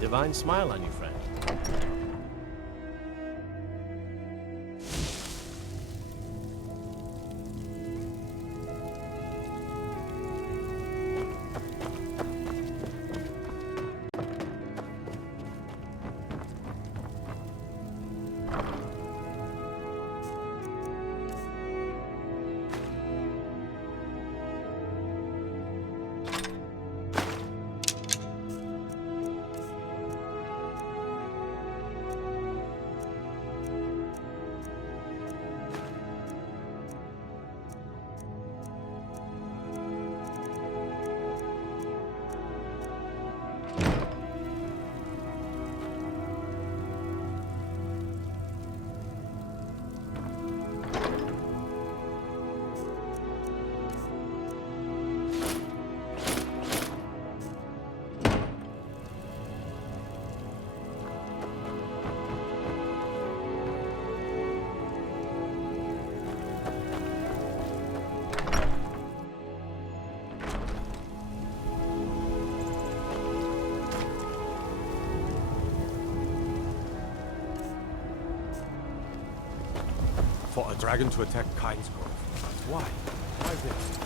Divine smile on you, friend. For a dragon to attack Kyne's Grove. Why? Why this?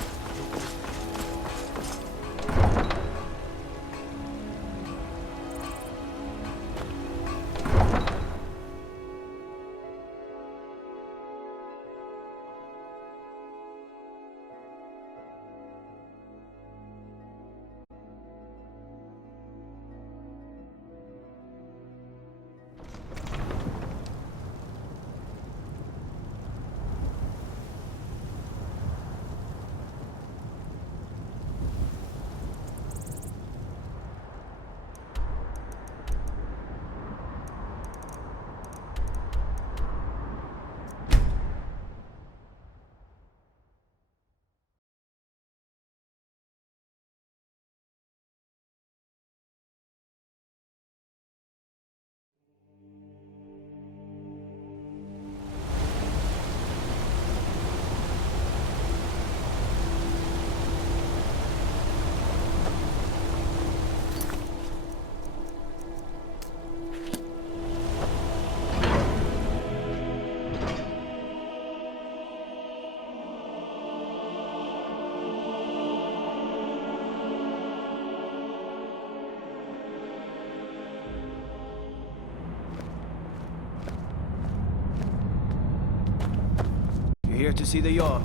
Here to see the yaw.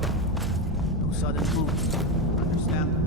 No sudden moves. Understand?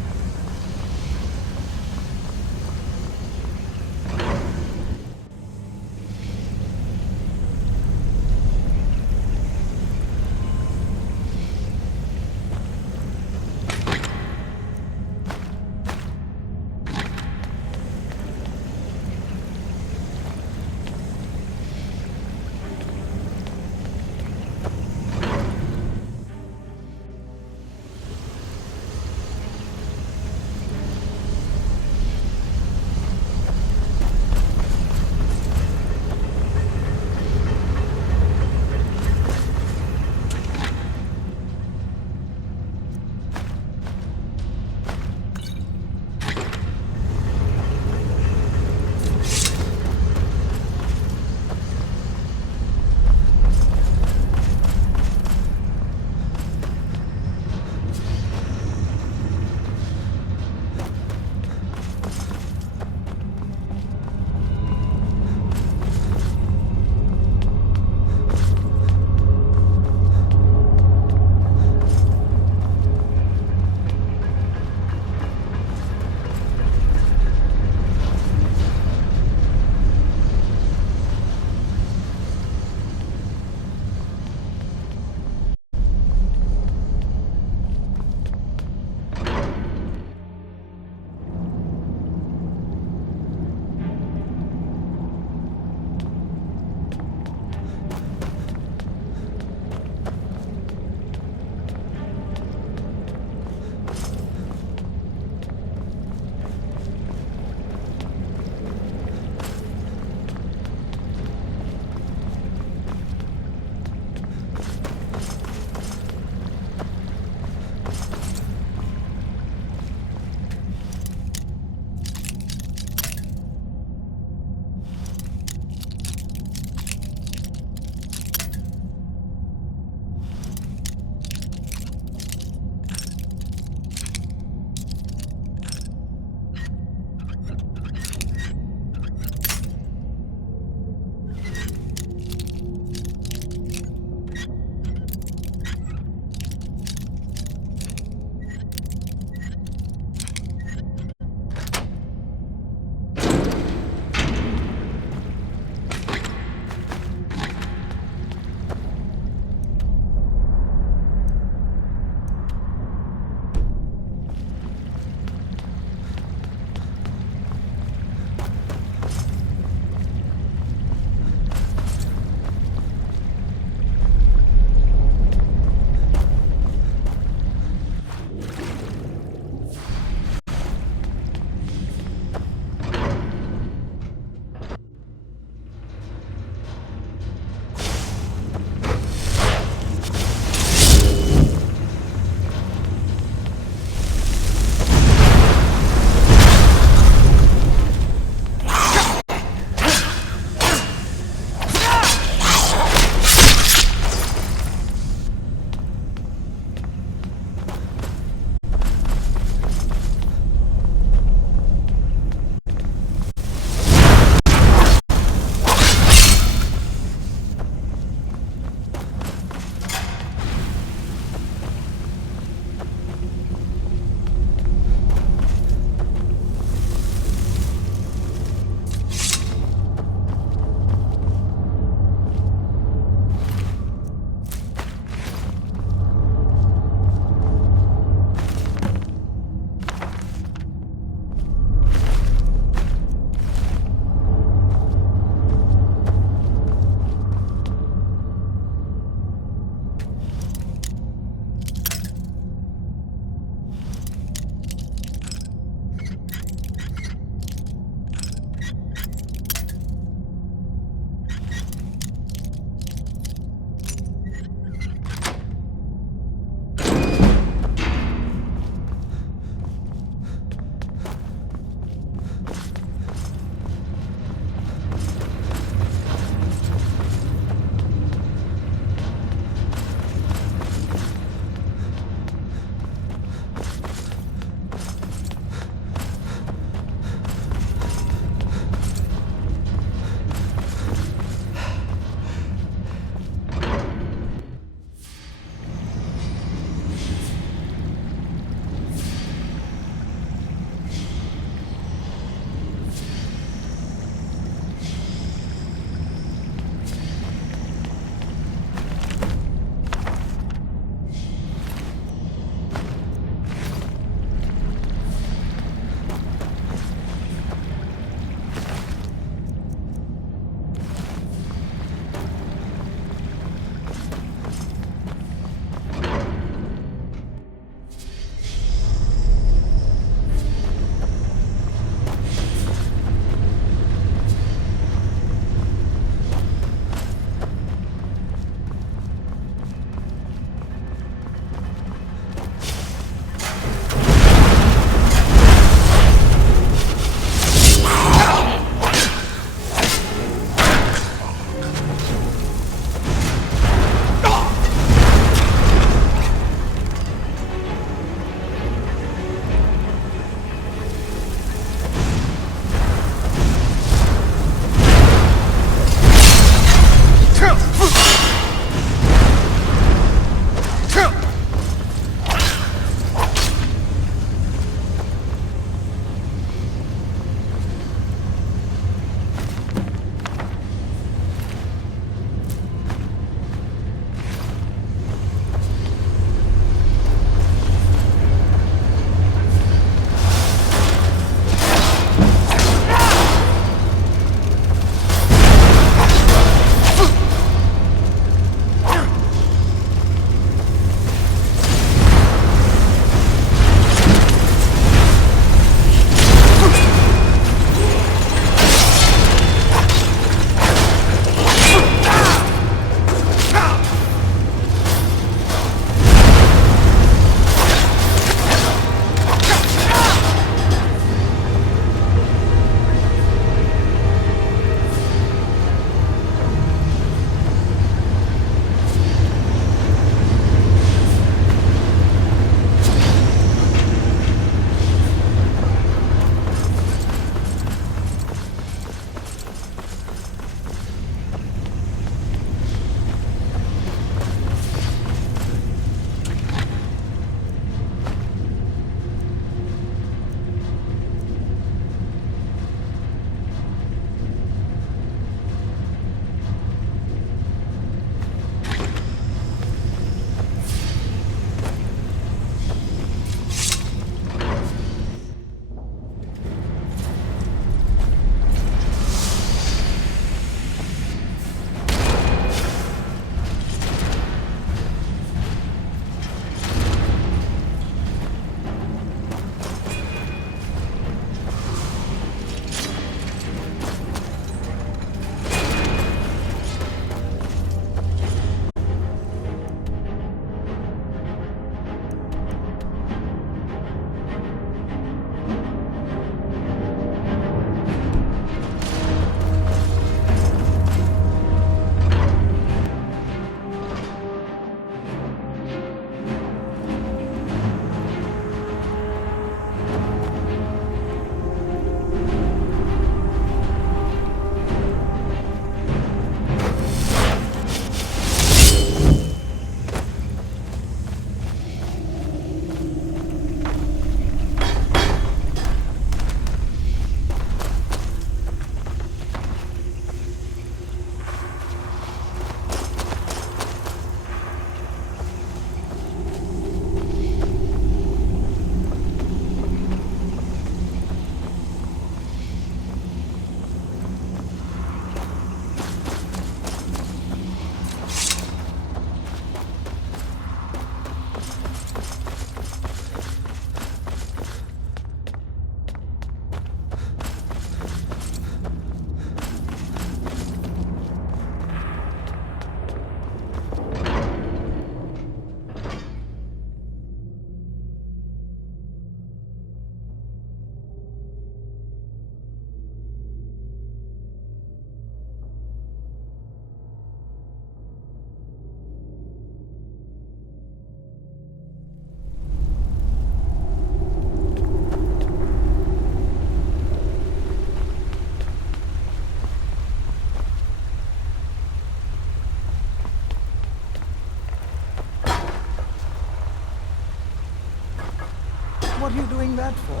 What are you doing that for?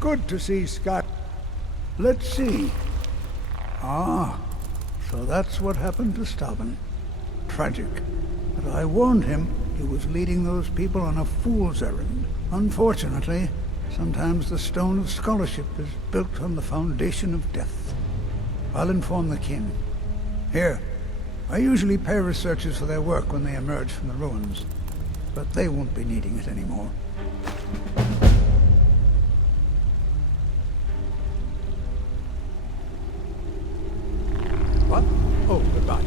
Good to see Scott. Let's see. Ah, so that's what happened to Stauben. Tragic. But I warned him he was leading those people on a fool's errand. Unfortunately, sometimes the stone of scholarship is built on the foundation of death. I'll inform the king. Here, I usually pay researchers for their work when they emerge from the ruins, but they won't be needing it anymore. What? Oh, goodbye.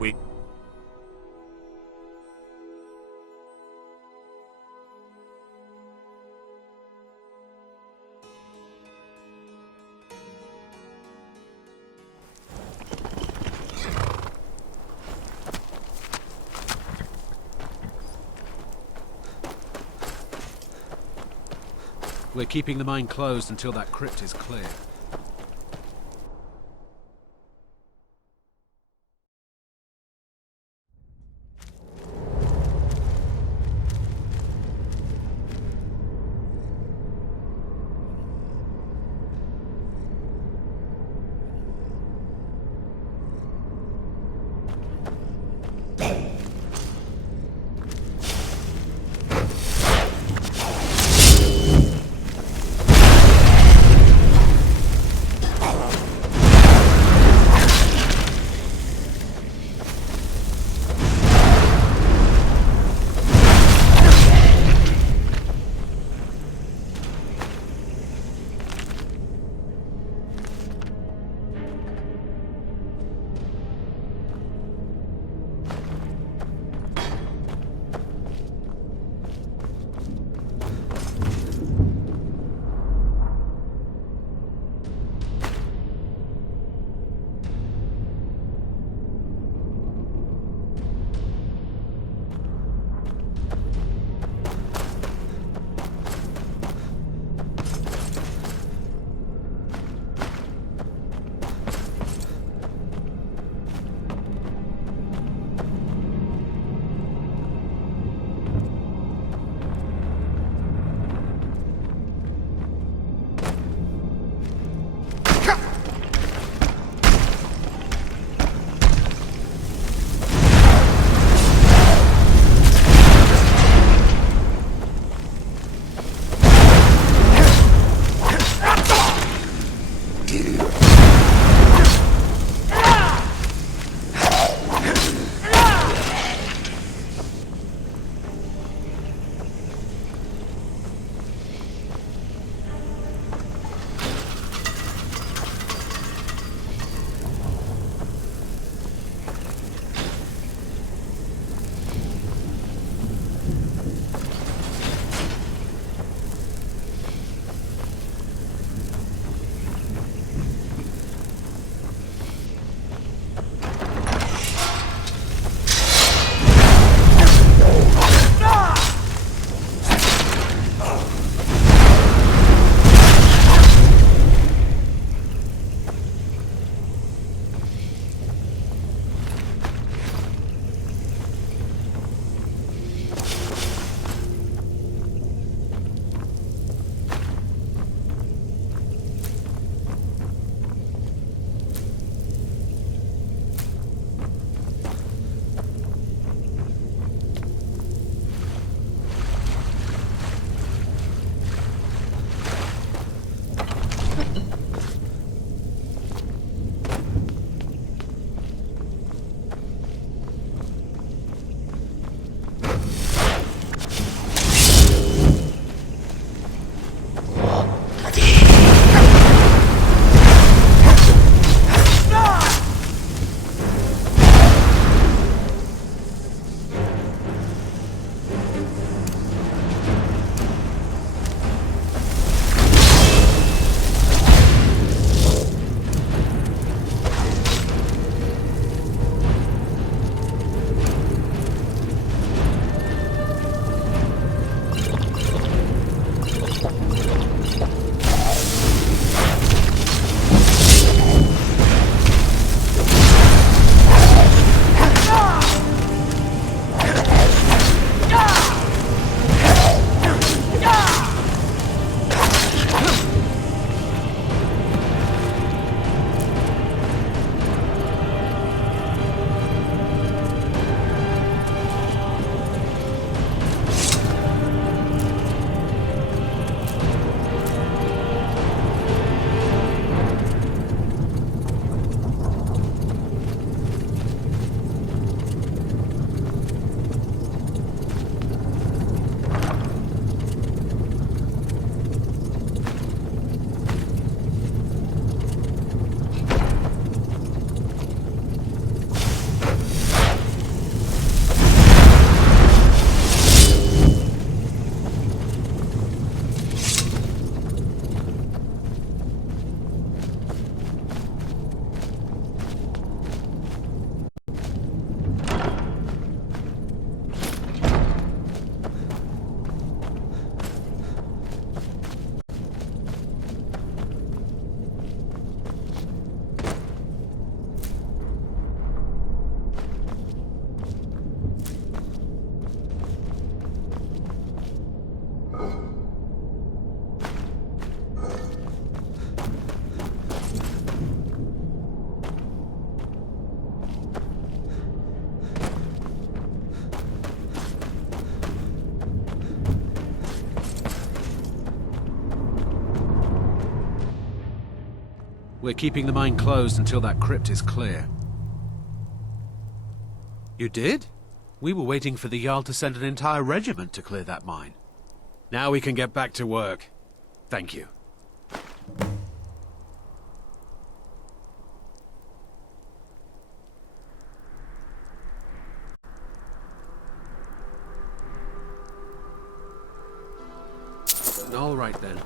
We... We're keeping the mine closed until that crypt is clear. We're keeping the mine closed until that crypt is clear. You did? We were waiting for the Jarl to send an entire regiment to clear that mine. Now we can get back to work. Thank you. All right then.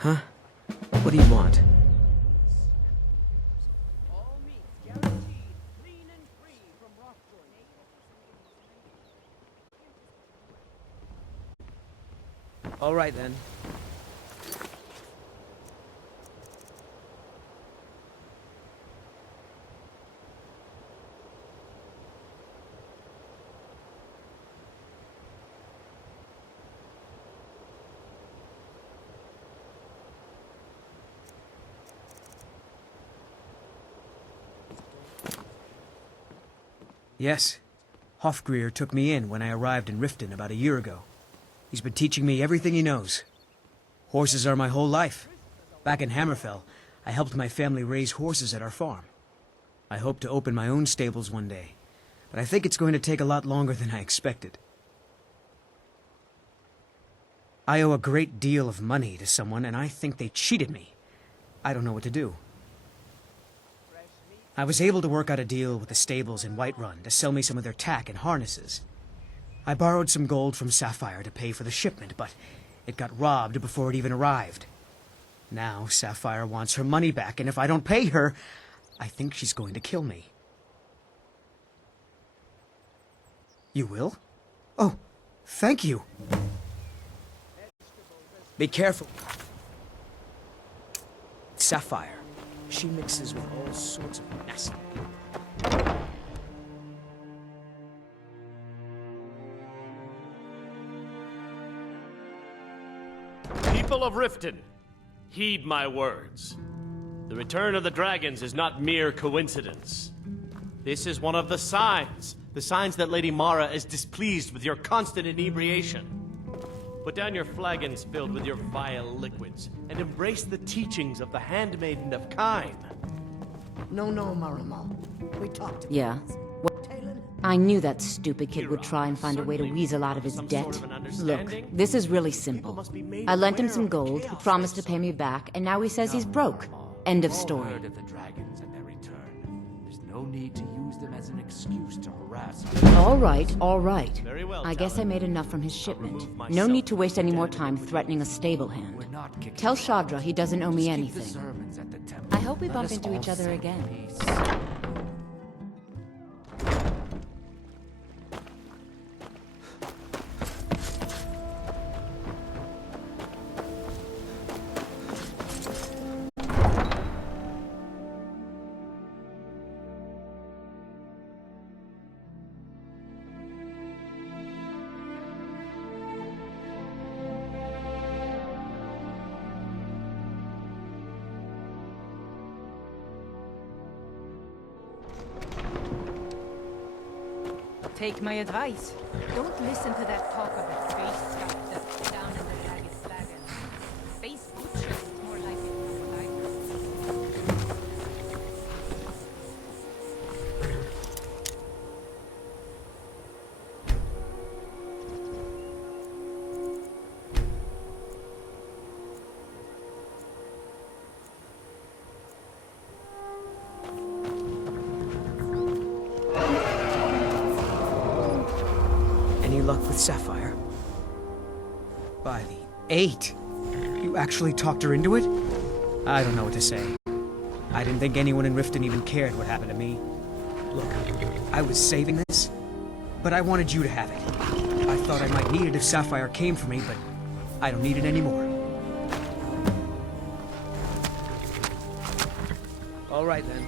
Huh? What do you want? All right then. Yes. Hofgrir took me in when I arrived in Riften about a year ago. He's been teaching me everything he knows. Horses are my whole life. Back in Hammerfell, I helped my family raise horses at our farm. I hope to open my own stables one day, but I think it's going to take a lot longer than I expected. I owe a great deal of money to someone, and I think they cheated me. I don't know what to do. I was able to work out a deal with the stables in Whiterun to sell me some of their tack and harnesses. I borrowed some gold from Sapphire to pay for the shipment, but it got robbed before it even arrived. Now Sapphire wants her money back, and if I don't pay her, I think she's going to kill me. You will? Oh, thank you. Be careful. Sapphire. She mixes with all sorts of nasty people. People of Riften, heed my words. The return of the dragons is not mere coincidence. This is one of the signs that Lady Mara is displeased with your constant inebriation. Put down your flagons filled with your vile liquids, and embrace the teachings of the Handmaiden of Kyne. No, Marimal. We talked about Yeah. I knew that stupid kid would try and find a way to weasel out of his debt. Look, this is really simple. I lent him some gold, he promised to pay me back, and now he says he's broke. End of story. No need to use them as an excuse to harass us. All right, all right. Very well, I guess I Talon. made enough from his shipment. remove No myself need to from waste the any more den. time threatening a stable hand. We're not kicking Tell you Shadra out. he doesn't owe me Just keep the anything. servants at the temple. I hope we Let bump us into all each other sing again. peace. Take my advice. Don't listen to that talk of a face sculptor down in the Dragon's Flagon. Face butcher is more like it than what I heard. Any luck with Sapphire? By the 8! You actually talked her into it? I don't know what to say. I didn't think anyone in Riften even cared what happened to me. Look, I was saving this, but I wanted you to have it. I thought I might need it if Sapphire came for me, but I don't need it anymore. All right then.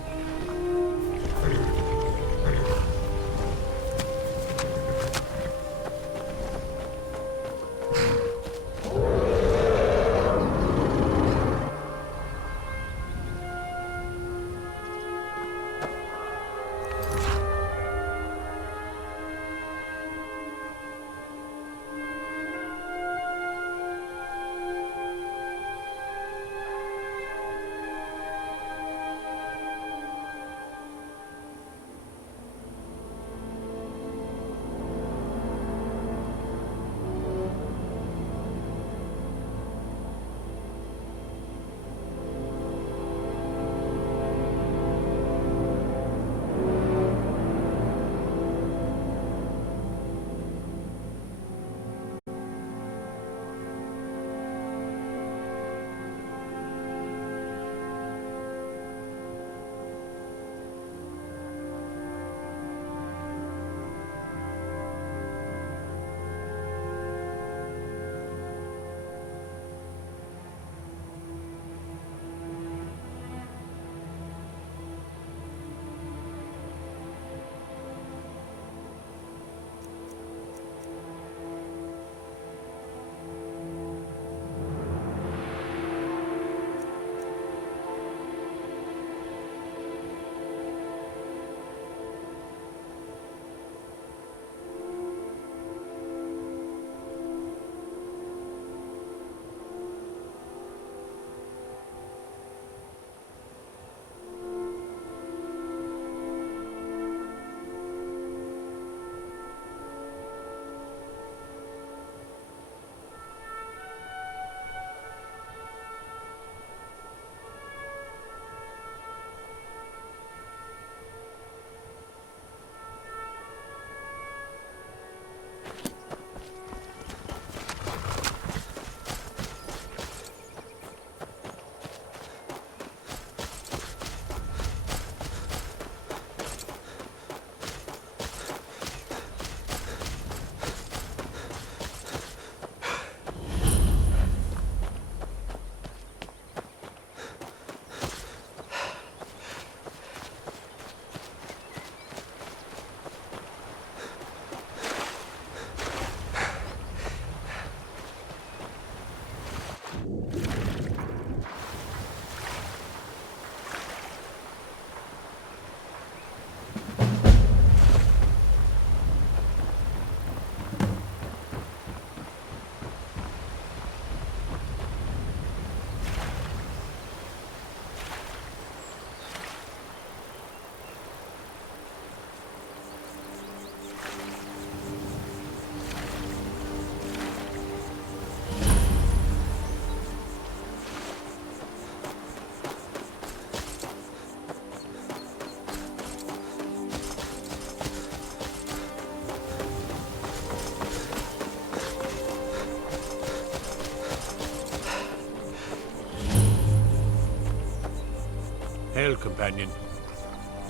Hail, companion.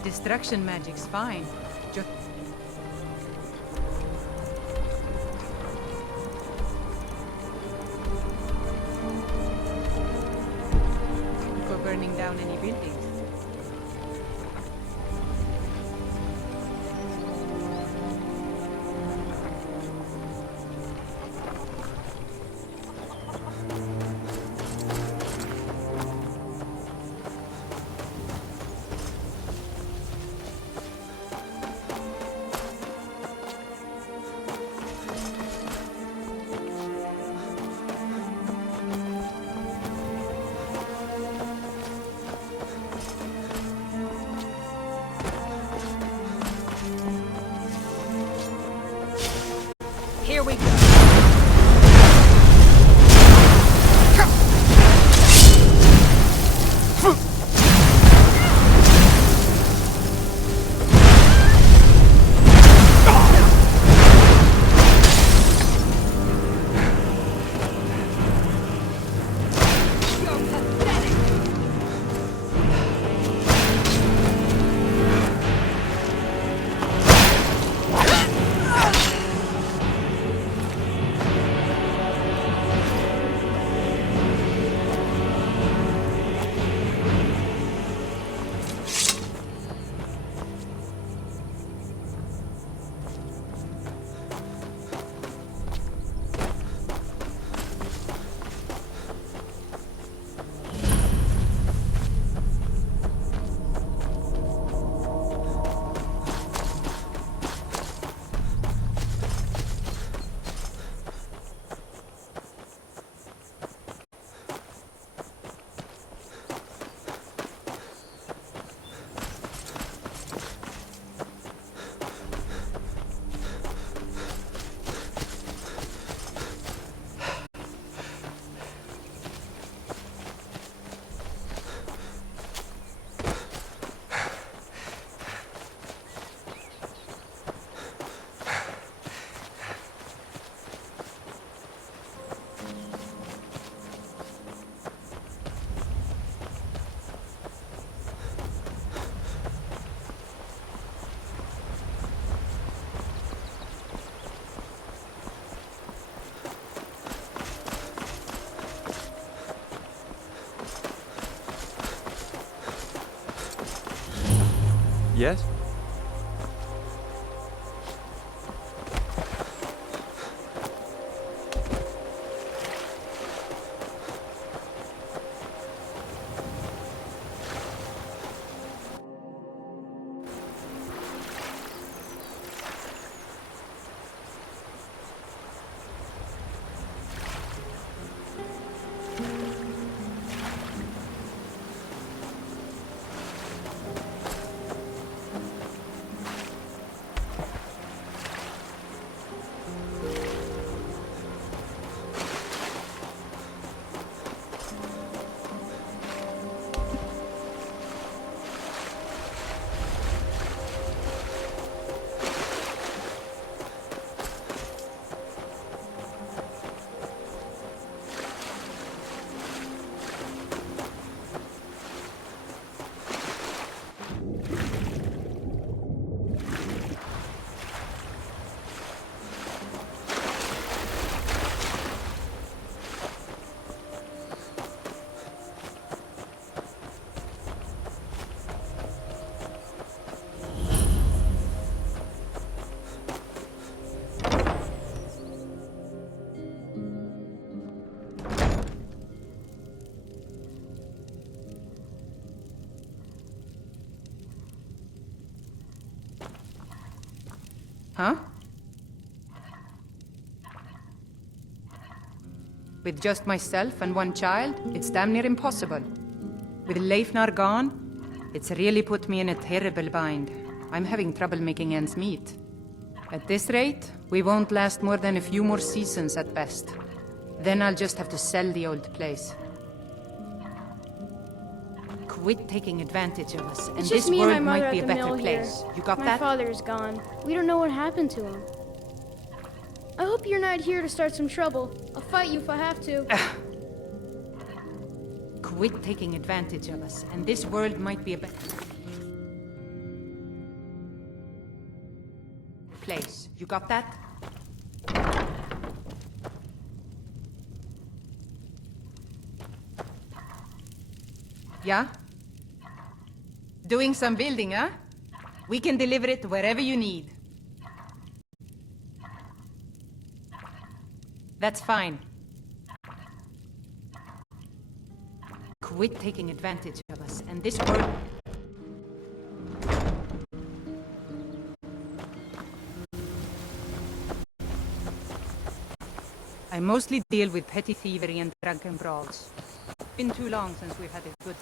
Destruction magic's fine. Just for burning down any buildings. Here we go. Yes? Huh? With just myself and one child, it's damn near impossible. With Leifnar gone, it's really put me in a terrible bind. I'm having trouble making ends meet. At this rate, we won't last more than a few more seasons at best. Then I'll just have to sell the old place. Quit taking advantage of us, and It's this just me and my world mother might be at a the better mill here. place. You got My that? father's gone. We don't know what happened to him. I hope you're not here to start some trouble. I'll fight you if I have to. Quit taking advantage of us, and this world might be a better place. You got that? Yeah? Doing some building, huh? We can deliver it wherever you need. That's fine. Quit taking advantage of us, and this world... I mostly deal with petty thievery and drunken brawls. Been too long since we've had a good...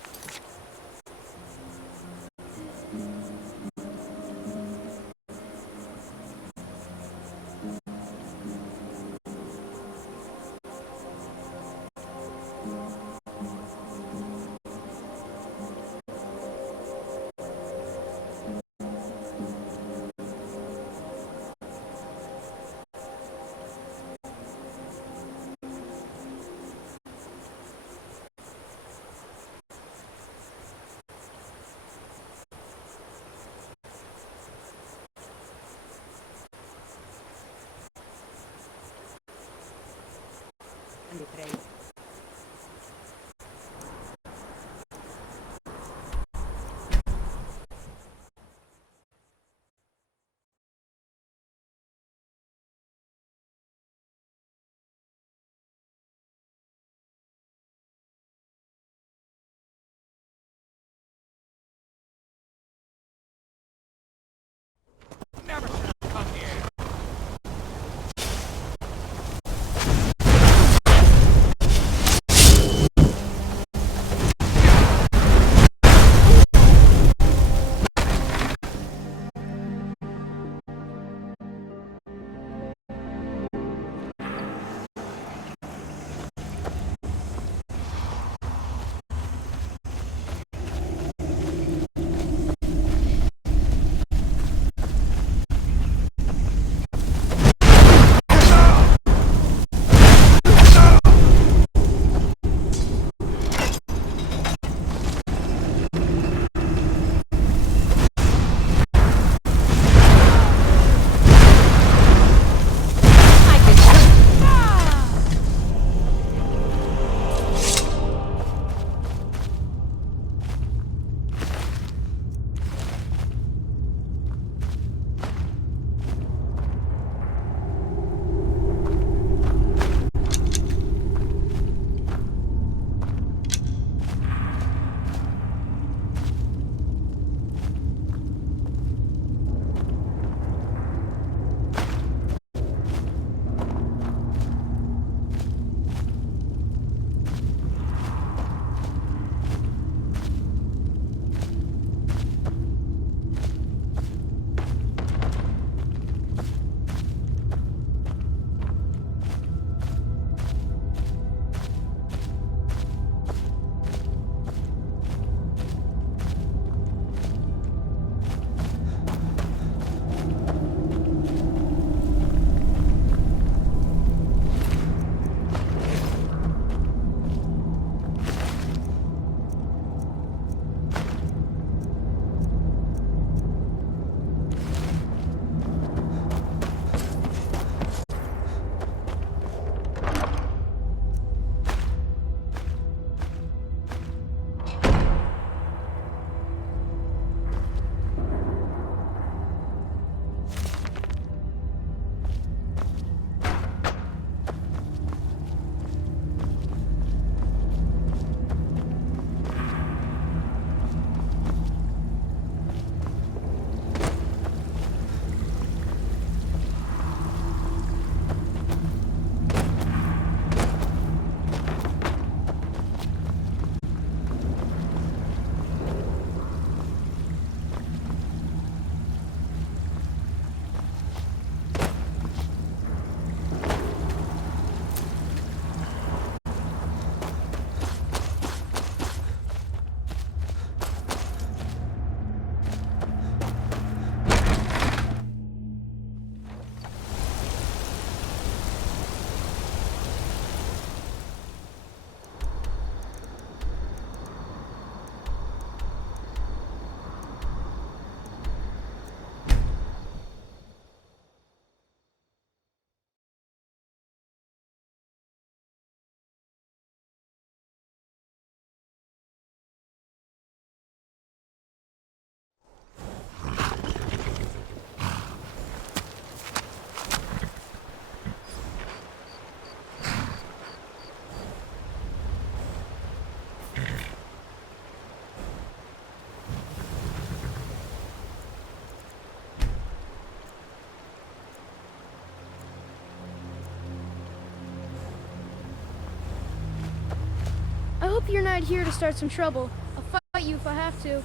you're not here to start some trouble. I'll fight you if I have to.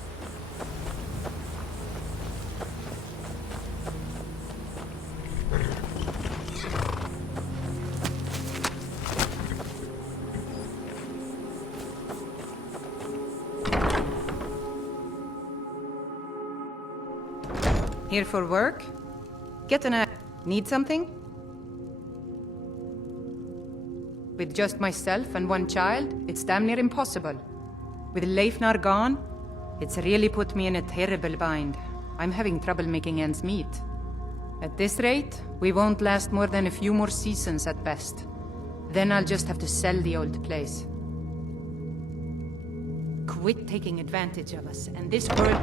Here for work? Get an Need something? With just myself and one child, it's damn near impossible. With Leifnar gone, it's really put me in a terrible bind. I'm having trouble making ends meet. At this rate, we won't last more than a few more seasons at best. Then I'll just have to sell the old place. Quit taking advantage of us, and this world...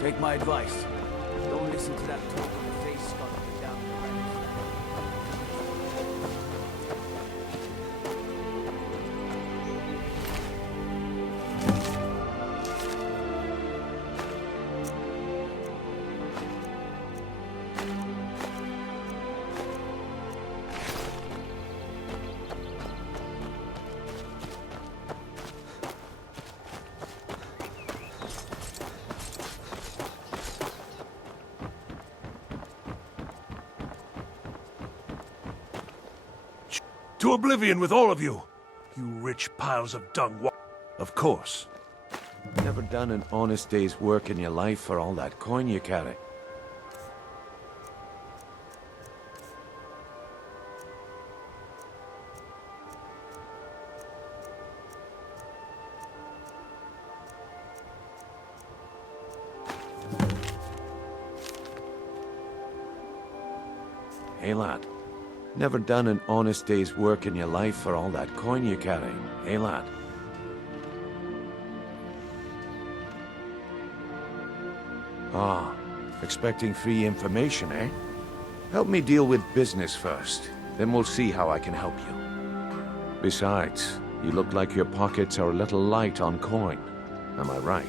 Take my advice. Don't listen to that talk on the face sculpted down the right. To oblivion with all of you! You rich piles of dung. Of course. Never done an honest day's work in your life for all that coin you carry. Hey lad, never done an honest day's work in your life for all that coin you carry, eh lad? Ah, expecting free information, eh? Help me deal with business first, then we'll see how I can help you. Besides, you look like your pockets are a little light on coin. Am I right?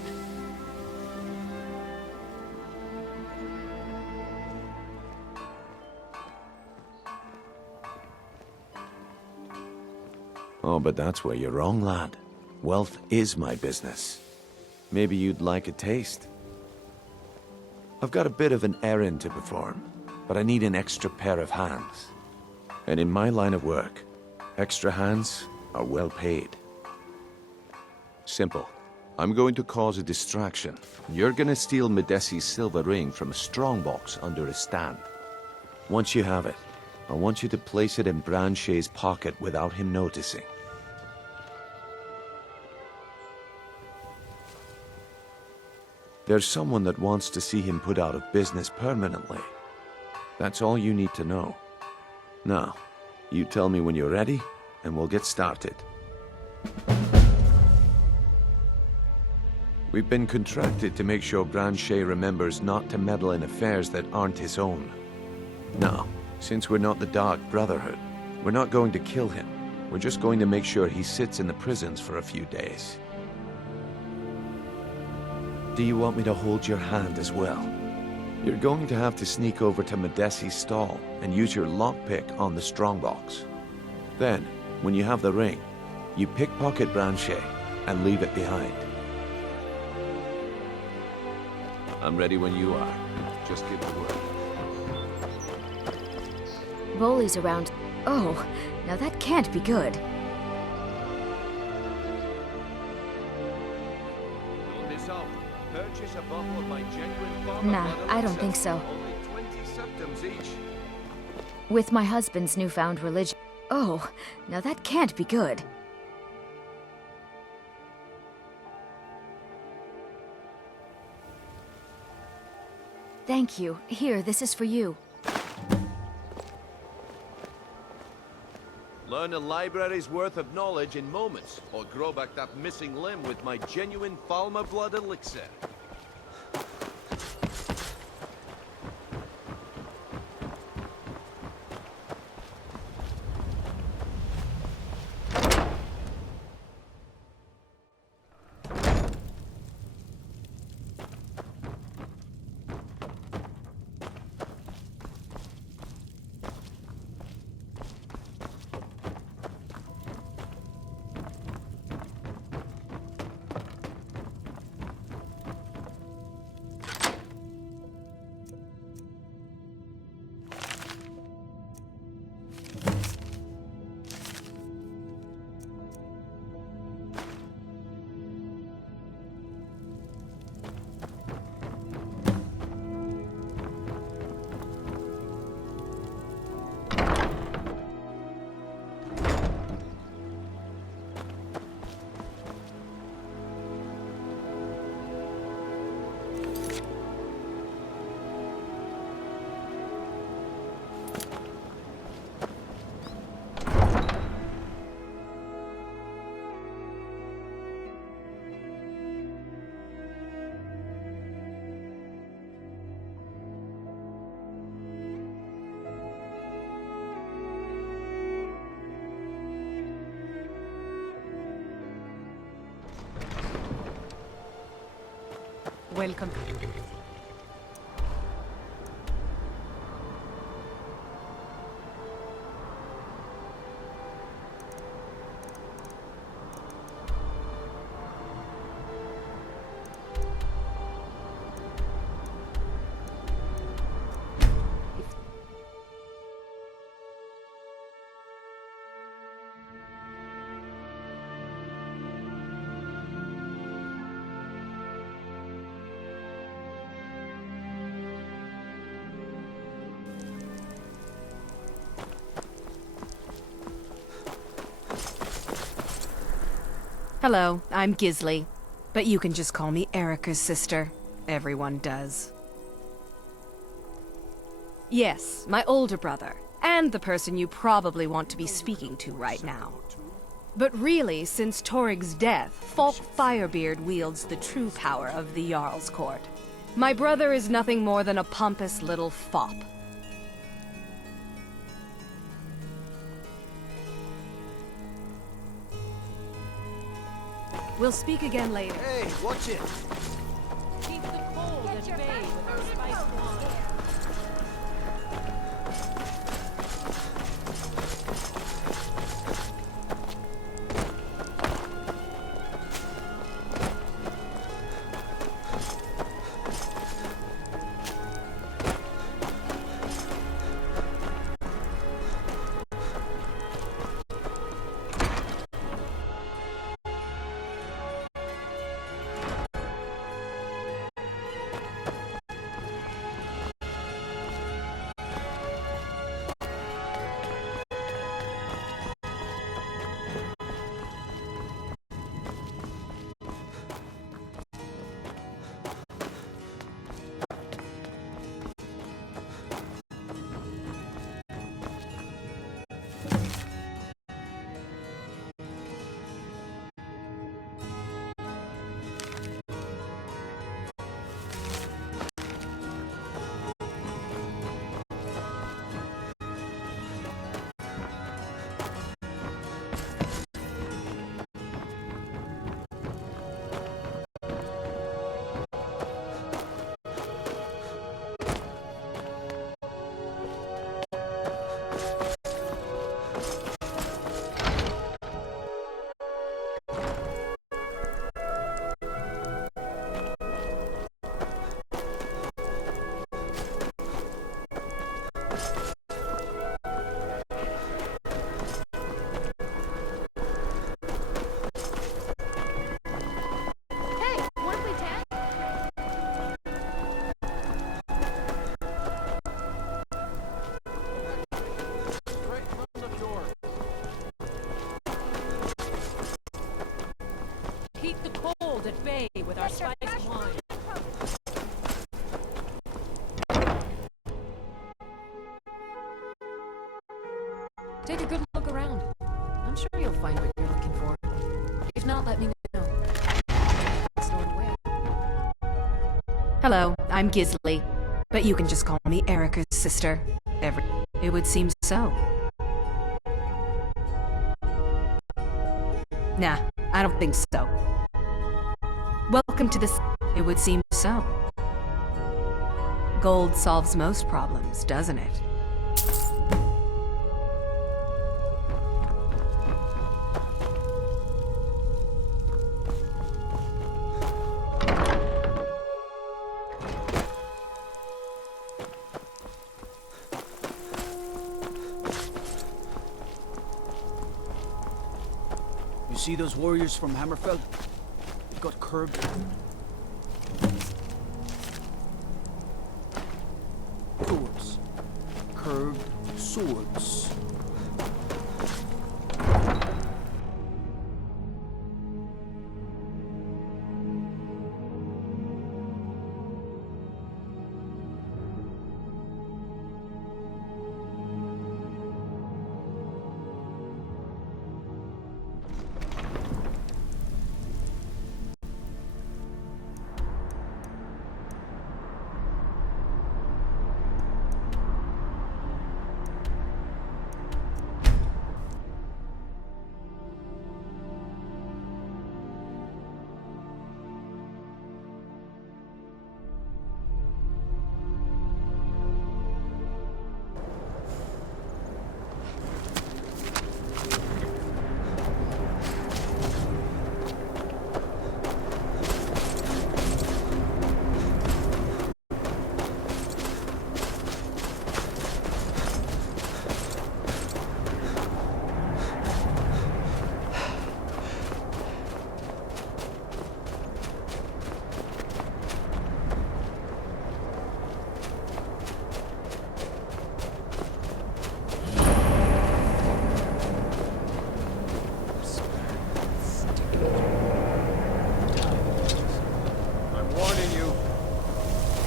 Oh, but that's where you're wrong, lad. Wealth is my business. Maybe you'd like a taste. I've got a bit of an errand to perform, but I need an extra pair of hands. And in my line of work, extra hands are well paid. Simple. I'm going to cause a distraction. You're gonna steal Medesi's silver ring from a strongbox under a stand. Once you have it, I want you to place it in Branche's pocket without him noticing. There's someone that wants to see him put out of business permanently. That's all you need to know. Now, you tell me when you're ready, and we'll get started. We've been contracted to make sure Branche remembers not to meddle in affairs that aren't his own. Now, since we're not the Dark Brotherhood, we're not going to kill him. We're just going to make sure he sits in the prisons for a few days. Do you want me to hold your hand as well? You're going to have to sneak over to Medesi's stall and use your lockpick on the strongbox. Then, when you have the ring, you pickpocket Branche and leave it behind. I'm ready when you are. Just give the word. Bully's around. Oh, now that can't be good. Purchase a bottle of my genuine farmer Nah, blood I don't elixir. think so. Only 20 septums each. With my husband's newfound religion. Oh, now that can't be good. Thank you. Here, this is for you. Learn a library's worth of knowledge in moments, or grow back that missing limb with my genuine Falmer blood elixir. Welcome. Hello, I'm Gisli, but you can just call me Erica's sister. Everyone does. Yes, my older brother, and the person you probably want to be speaking to right now. But really, since Torig's death, Falk Firebeard wields the true power of the Jarl's court. My brother is nothing more than a pompous little fop. We'll speak again later. Hey, watch it! Keep the cold at bay with our spiced wine. Keep the cold at bay with our spiced wine. Take a good look around. I'm sure you'll find what you're looking for. If not, let me know. Hello, I'm Gizly, but you can just call me Erica's sister. It would seem so. Nah, I don't think so. Welcome to this. It would seem so. Gold solves most problems, doesn't it? You see those warriors from Hammerfell? They've got curved... swords. Curved swords.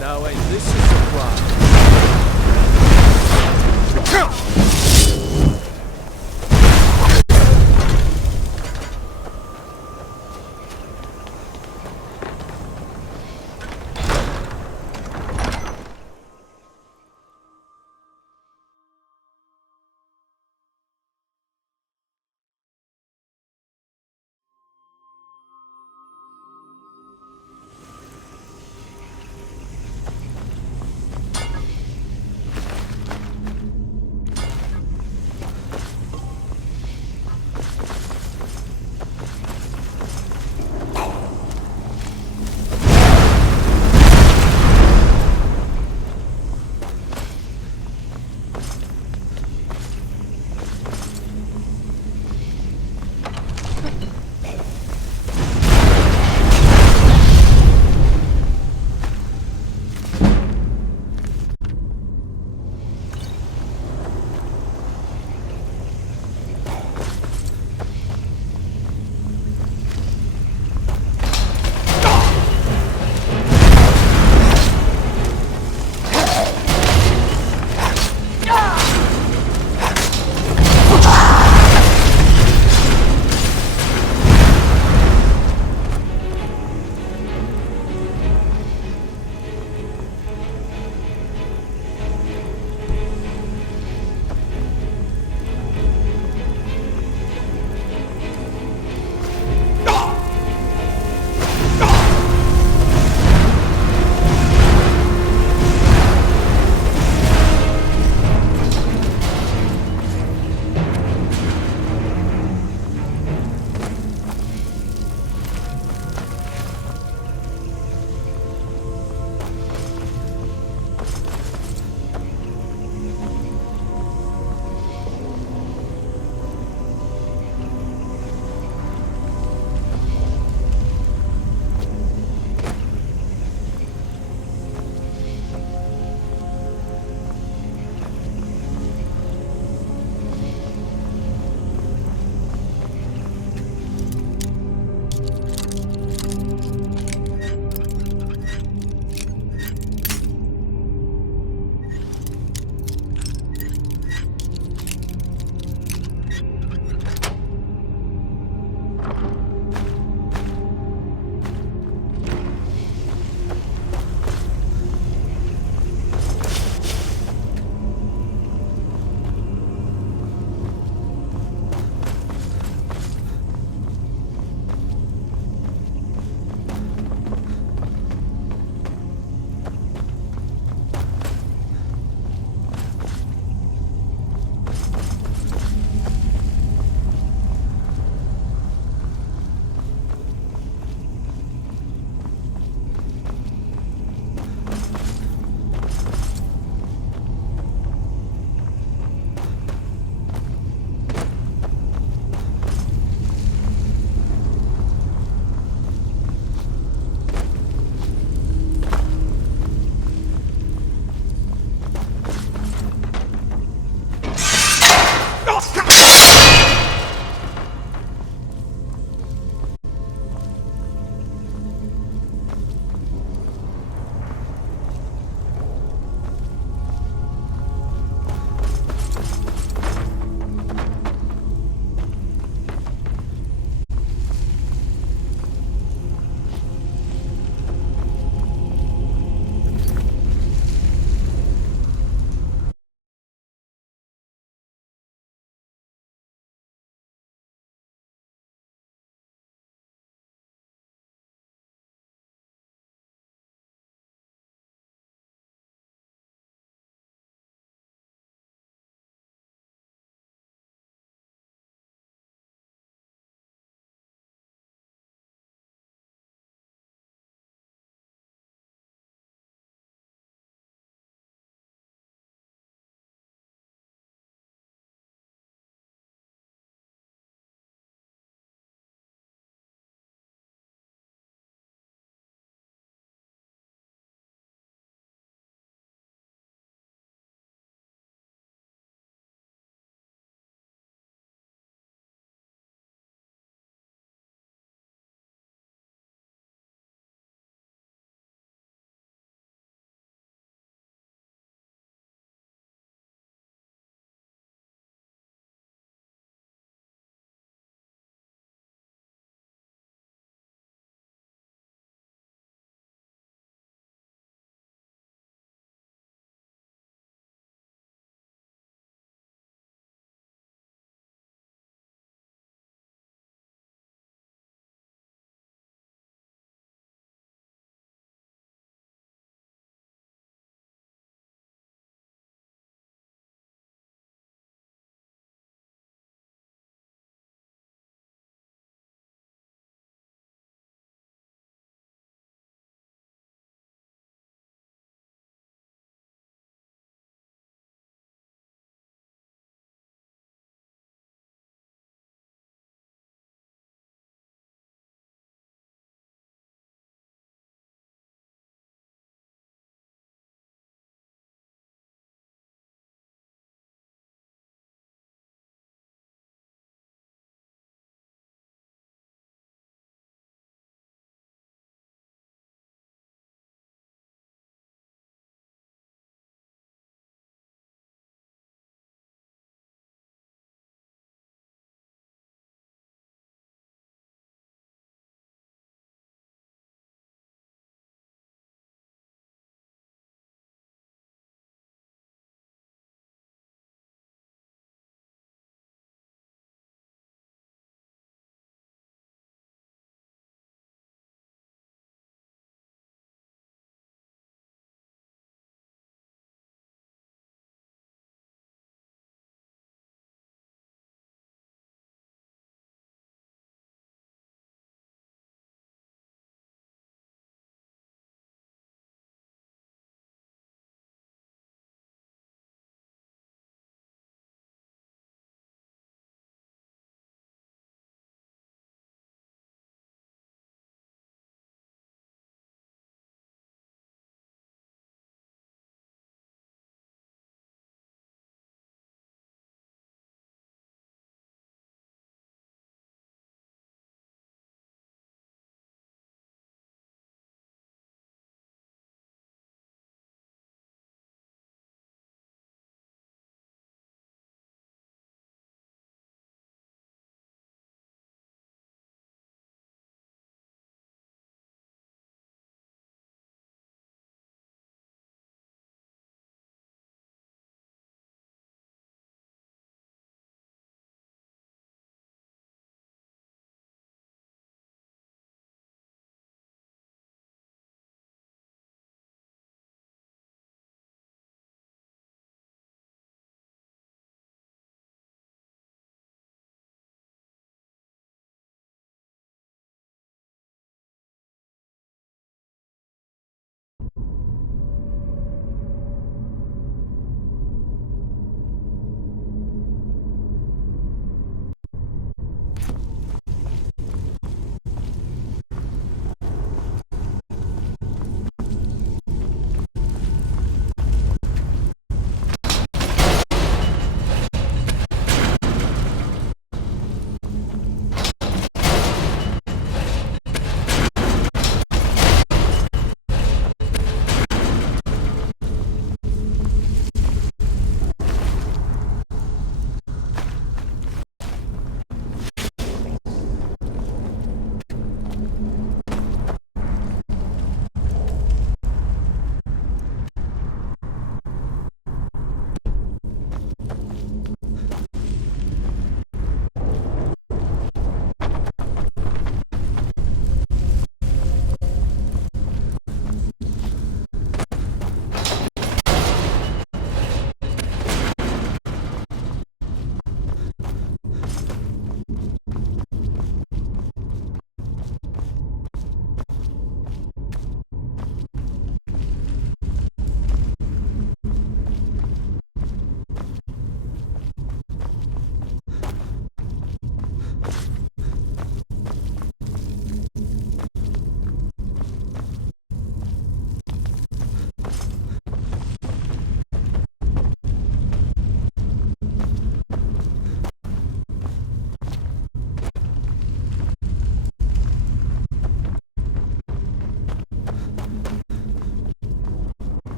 Now ain't this a surprise?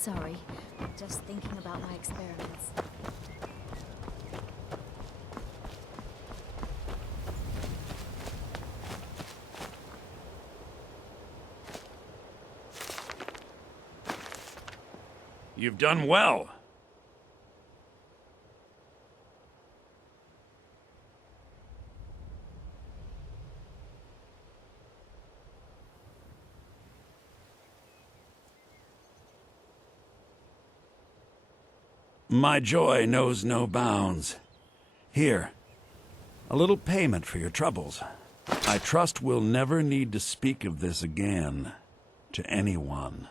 Sorry, just thinking about my experiments. You've done well. My joy knows no bounds. Here, a little payment for your troubles. I trust we'll never need to speak of this again to anyone.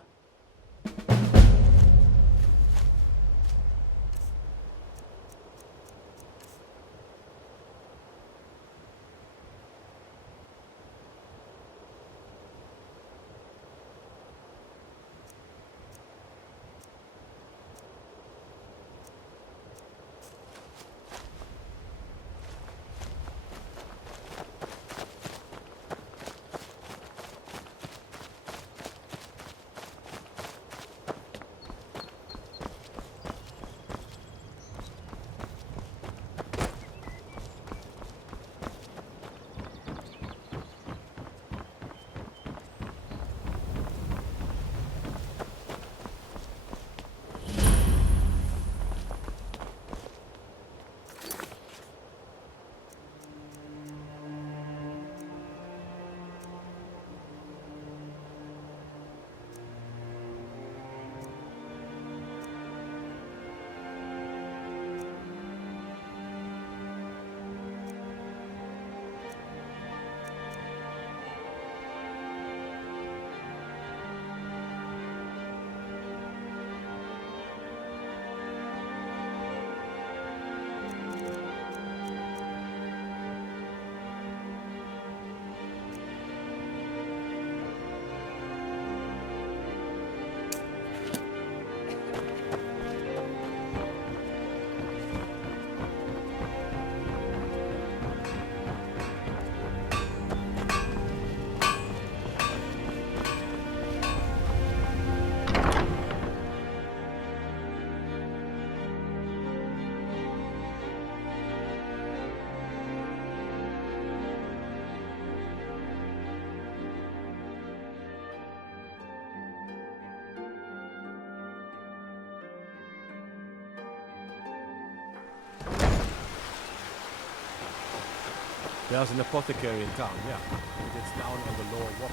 There's an apothecary in town, yeah. But it's down on the lower walk.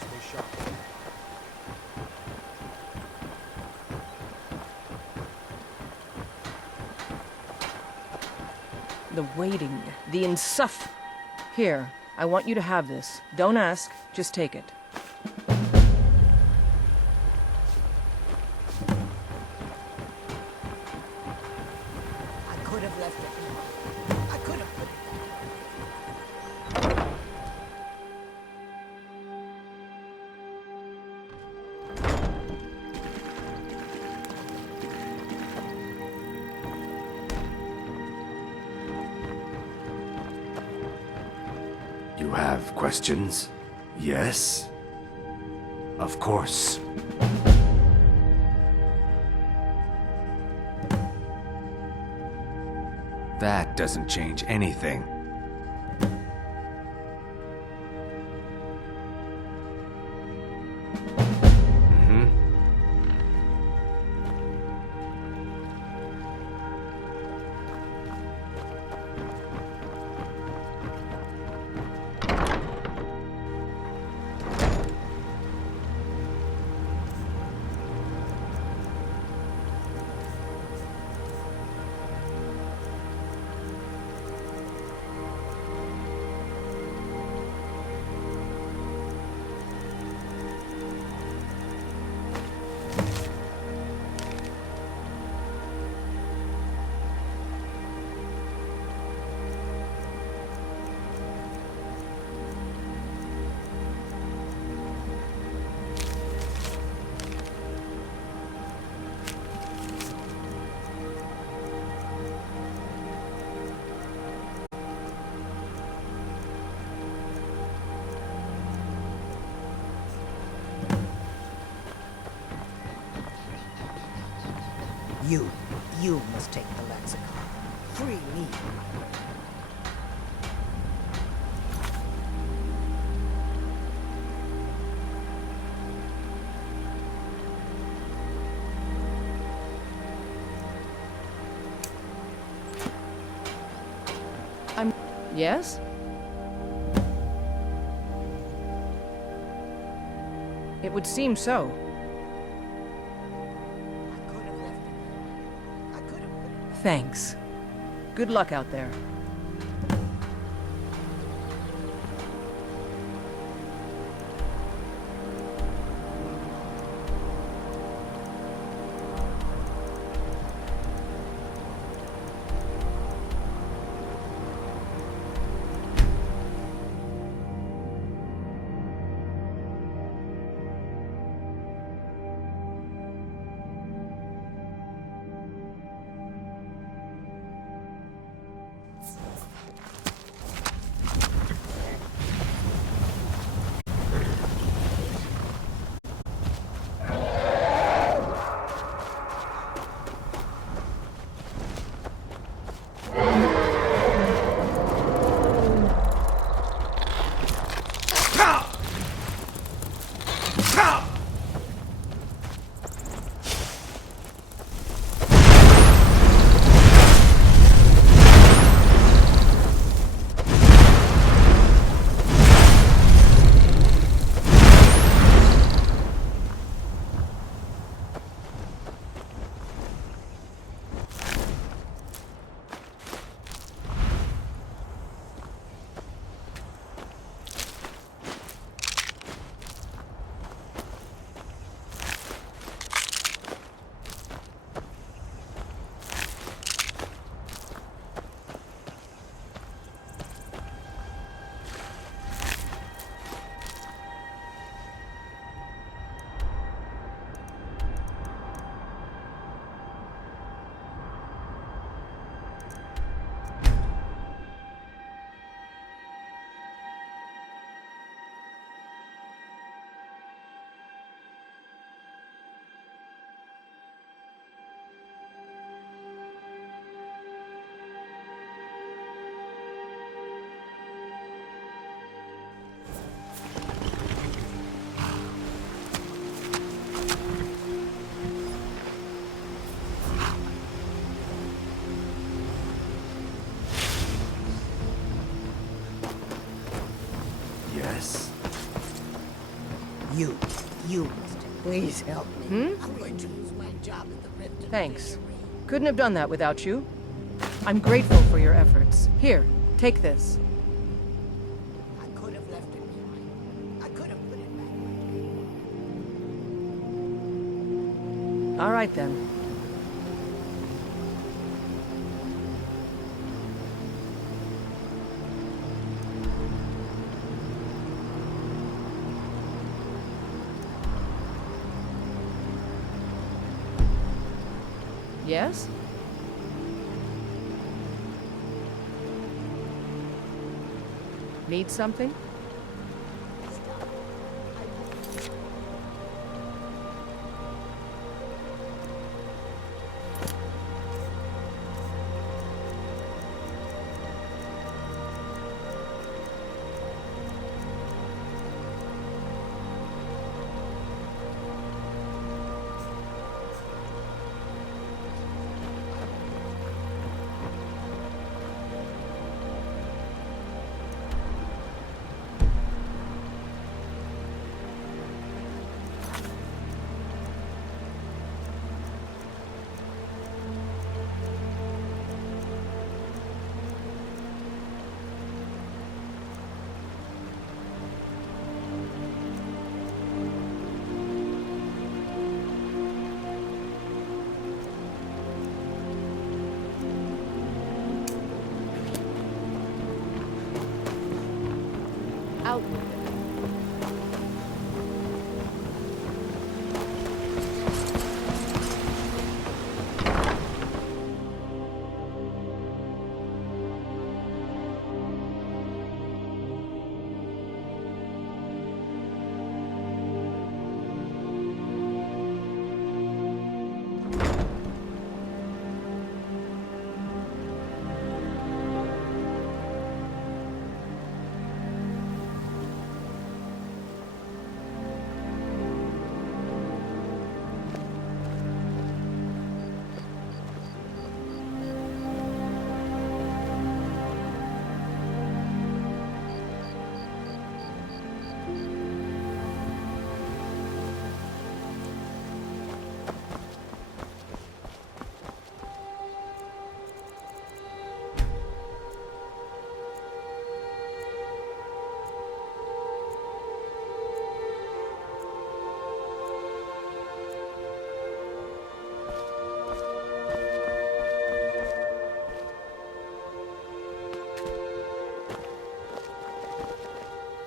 So stay sharp. The waiting, the insuff. Here, I want you to have this. Don't ask, just take it. I could have left it behind. I could have put it You have questions? Yes? Of course. That doesn't change anything. You must take the lexicon. Free me. Yes? It would seem so. Thanks. Good luck out there. Yes? You must please help me. I'm going to lose my job at the Rift. Thanks. Couldn't have done that without you. I'm grateful for your efforts. Here, take this. I could have left it behind. I could have put it back. All right then. Yes? Need something?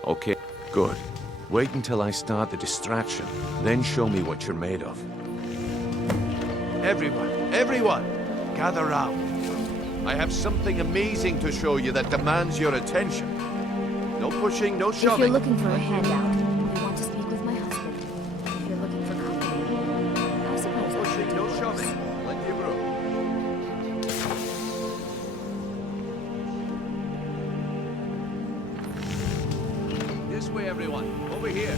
Okay, good. Wait until I start the distraction, then show me what you're made of. Everyone, gather round. I have something amazing to show you that demands your attention. No pushing, no shoving. If you're looking for a handout, you want to speak with my husband. If you're looking for company, I suppose No pushing, no shoving. Plenty of room. This way, everyone. Over here.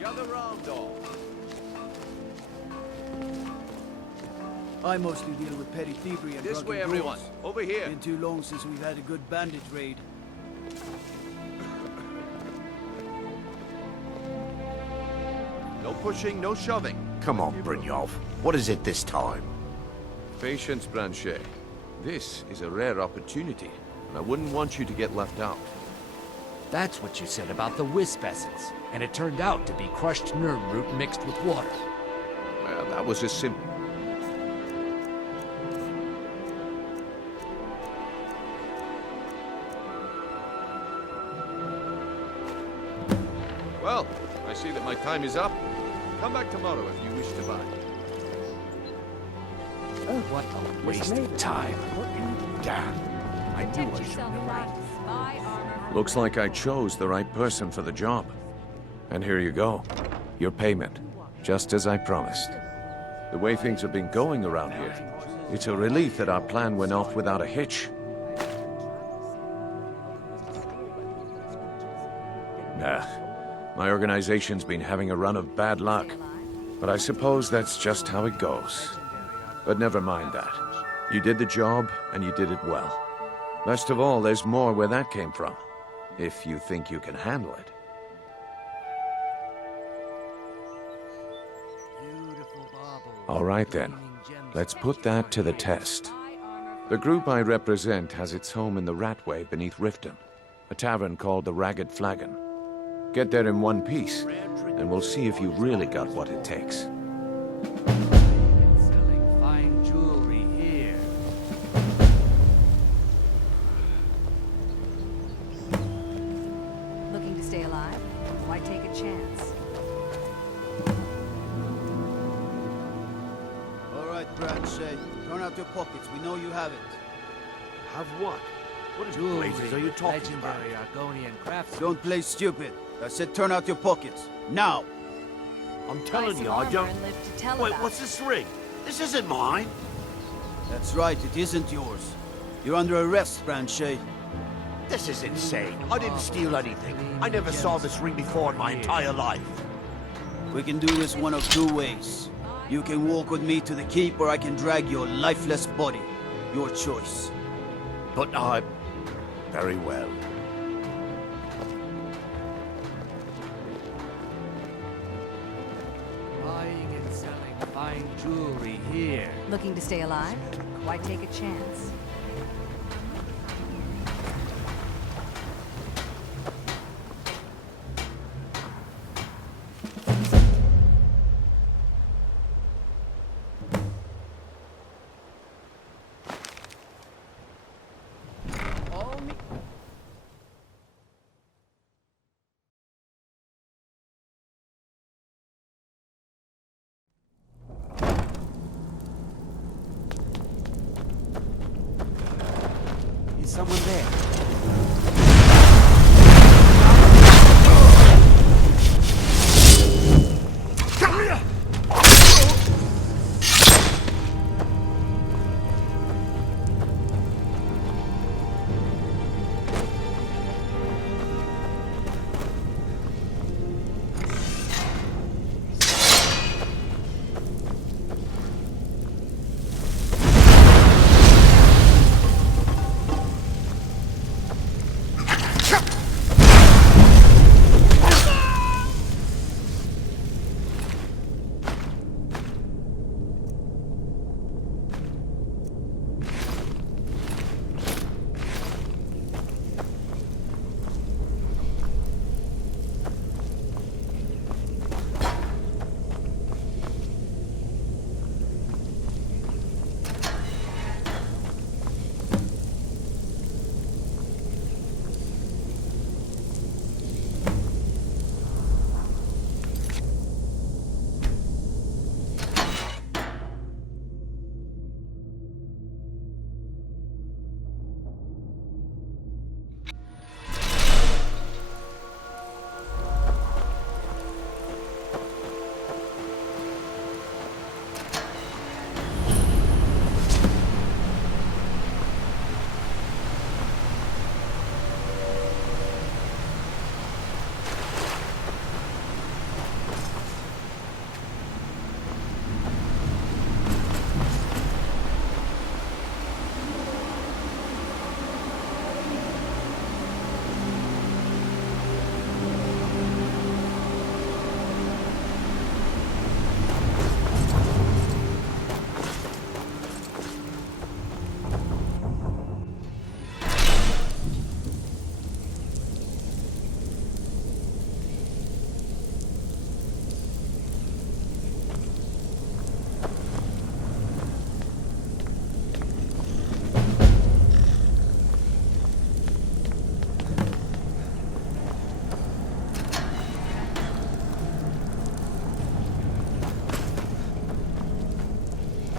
Gather round, all. I mostly deal with petty thievery and This drunken way, everyone. brawls. Over here. Been too long since we've had a good bandit raid. No pushing, no shoving. Come on, Brynjolf. What is it this time? Patience, Blanchet. This is a rare opportunity, and I wouldn't want you to get left out. That's what you said about the wisp essence, and it turned out to be crushed nerm root mixed with water. Well, that was as simple. Well, I see that my time is up. Come back tomorrow if you wish to buy. What a waste of time. Damn. I knew I should have known. Looks like I chose the right person for the job. And here you go. Your payment. Just as I promised. The way things have been going around here, it's a relief that our plan went off without a hitch. Nah. My organization's been having a run of bad luck. But I suppose that's just how it goes. But never mind that. You did the job, and you did it well. Best of all, there's more where that came from. If you think you can handle it. All right then. Let's put that to the test. The group I represent has its home in the Ratway beneath Riften, a tavern called the Ragged Flagon. Get there in one piece, and we'll see if you really got what it takes. Selling fine jewelry here. Looking to stay alive? Why take a chance? All right, Bradshaw. Turn out your pockets. We know you have it. Have what? What Jewelry, blazes are you talking about? legendary Argonian craftsmanship. Don't play stupid. I said turn out your pockets. Now! I'm telling you, I don't... Wait, what's this ring? This isn't mine. That's right, it isn't yours. You're under arrest, Bradshaw. This is insane. I didn't steal anything. I never saw this ring before in my entire life. We can do this one of two ways. You can walk with me to the keep, or I can drag your lifeless body. Your choice. But I... Very well. Buying and selling fine jewelry here. Looking to stay alive? Why take a chance? Is someone there?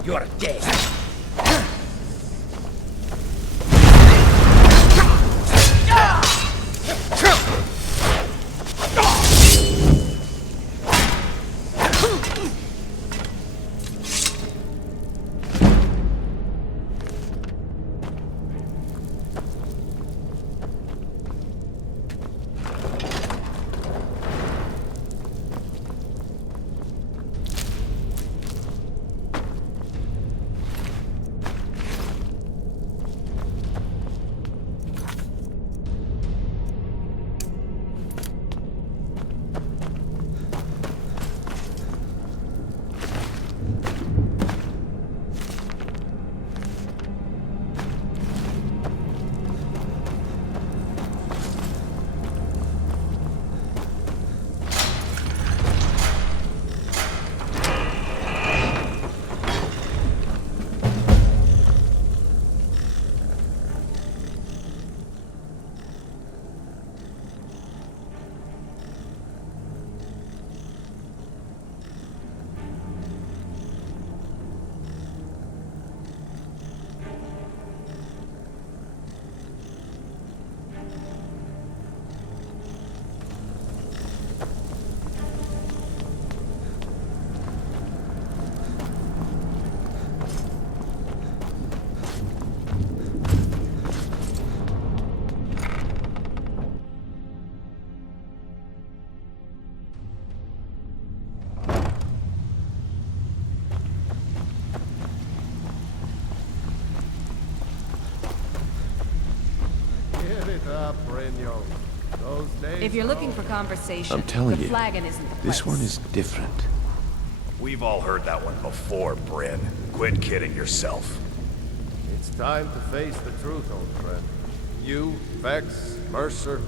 You're dead. If you're looking for conversation, I'm telling the you, flagon isn't the place. this one is different. We've all heard that one before, Bryn. Quit kidding yourself. It's time to face the truth, old friend. You, Vex, Mercer,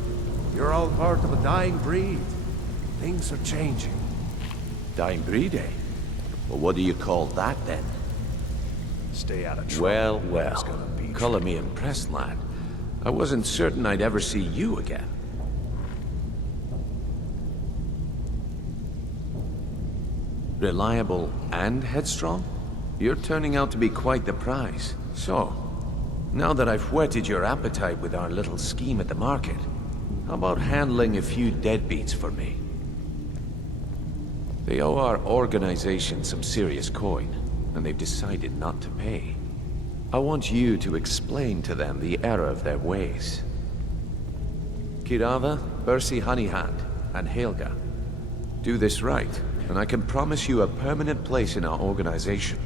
you're all part of a dying breed. Things are changing. Dying breed, eh? Well, what do you call that, then? Stay out of trouble. Well, well. Color me impressed, lad. I wasn't certain I'd ever see you again. Reliable and headstrong? You're turning out to be quite the prize. So, now that I've whetted your appetite with our little scheme at the market, how about handling a few deadbeats for me? They owe our organization some serious coin, and they've decided not to pay. I want you to explain to them the error of their ways. Kirava, Bersi Honeyhand, and Helga. Do this right, and I can promise you a permanent place in our organization.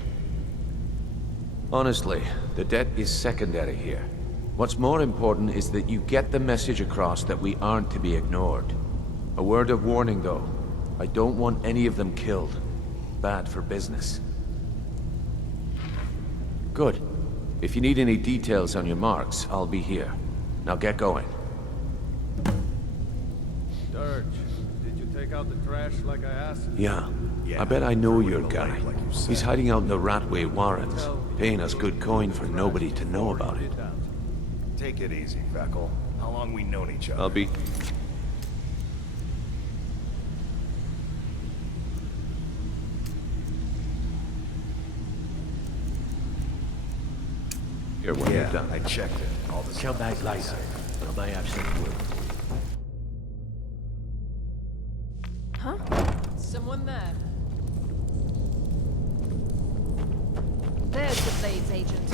Honestly, the debt is secondary here. What's more important is that you get the message across that we aren't to be ignored. A word of warning, though. I don't want any of them killed. Bad for business. Good. If you need any details on your marks, I'll be here. Now get going. Dirge, did you take out the trash like I asked? Yeah. I bet I know your guy. He's hiding out in the Ratway Warrens, paying us good coin for nobody to know about it. Take it easy, Vekel. How long we known each other? I'll be... Here, when you're done. I checked it. All the Tell back later. But I have some work. Huh? Someone there. There's the Blades agent.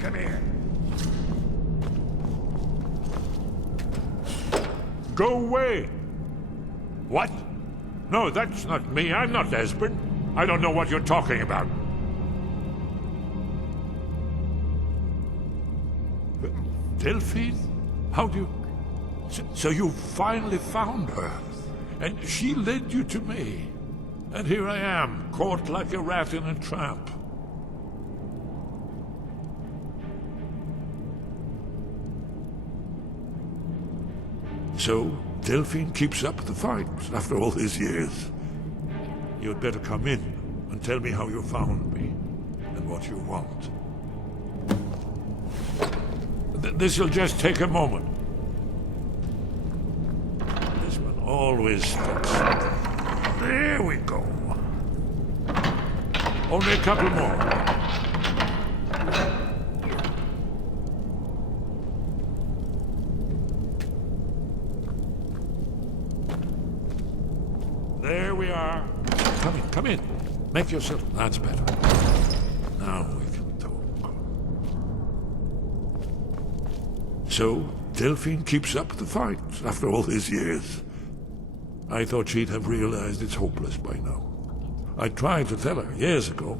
come here. Go away! What? No, that's not me. I'm not Esbern. I don't know what you're talking about. Delphine? How do you... So you finally found her, and she led you to me. And here I am, caught like a rat in a trap. So, Delphine keeps up the fight after all these years. You'd better come in and tell me how you found me and what you want. This'll just take a moment. This one always stops. There we go. Only a couple more. There we are. Come in, come in. Make yourself... That's better. Now we can talk. So, Delphine keeps up the fight after all these years. I thought she'd have realized it's hopeless by now. I tried to tell her years ago.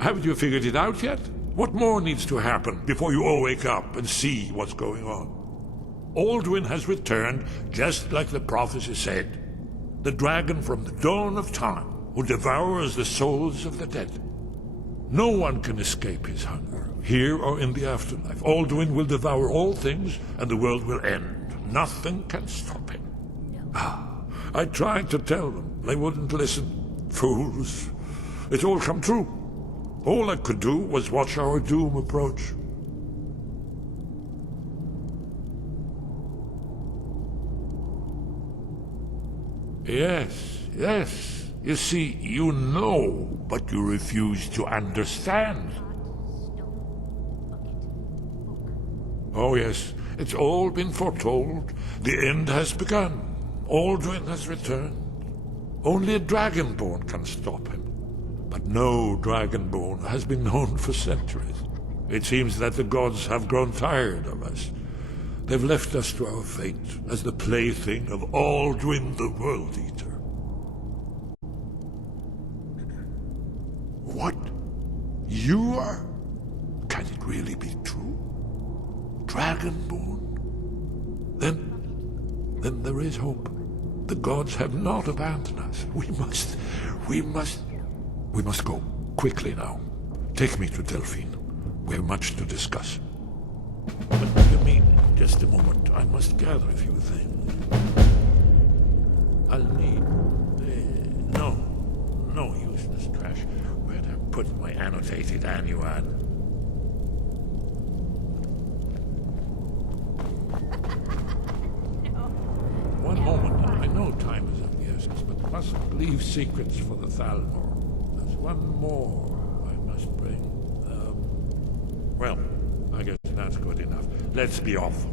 Haven't you figured it out yet? What more needs to happen before you all wake up and see what's going on? Alduin has returned, just like the prophecy said. The dragon from the dawn of time, who devours the souls of the dead. No one can escape his hunger, here or in the afterlife. Alduin will devour all things, and the world will end. Nothing can stop him. I tried to tell them. They wouldn't listen. Fools. It's all come true. All I could do was watch our doom approach. Yes, yes. You see, you know, but you refuse to understand. Oh yes, it's all been foretold. The end has begun. Alduin has returned. Only a dragonborn can stop him. But no dragonborn has been known for centuries. It seems that the gods have grown tired of us. They've left us to our fate as the plaything of Alduin the World Eater. What? You are? Can it really be true? Dragonborn? Then there is hope. The gods have not abandoned us. We must go. Quickly now. Take me to Delphine. We have much to discuss. What do you mean? Just a moment. I must gather a few things. I'll need... No useless trash. Where'd I put my annotated annuan? One moment. I know time is of the essence, but mustn't leave secrets for the Thalmor. There's one more I must bring. Well, I guess that's good enough. Let's be off.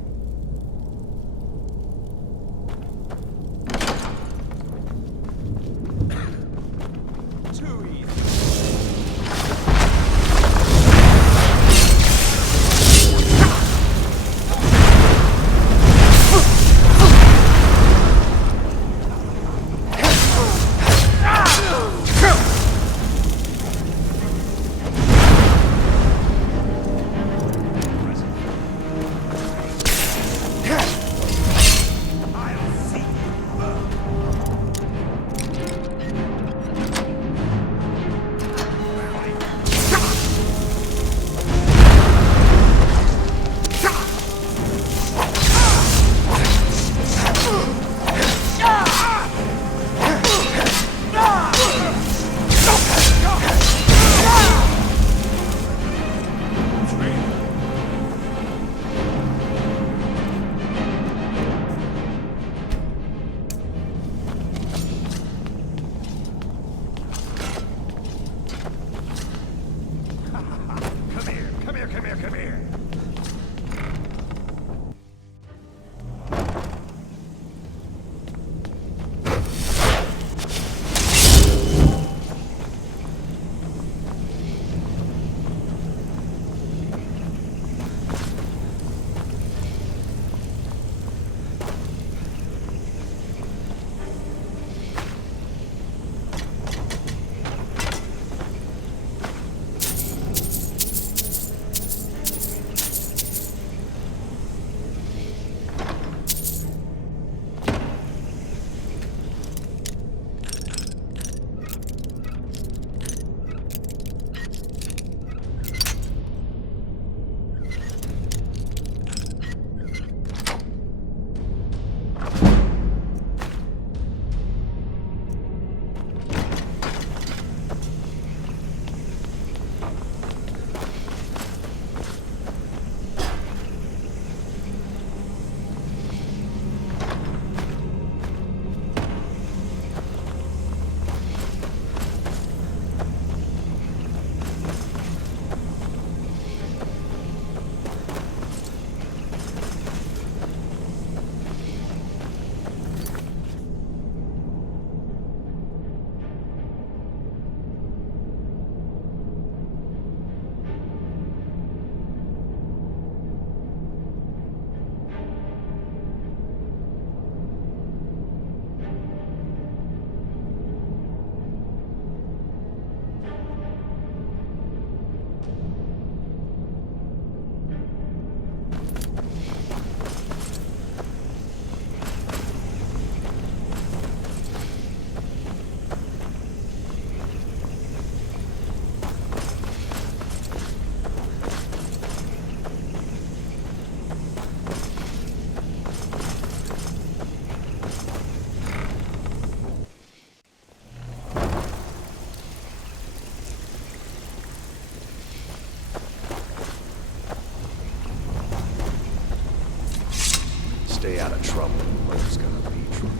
stay out of trouble when there's gonna be trouble.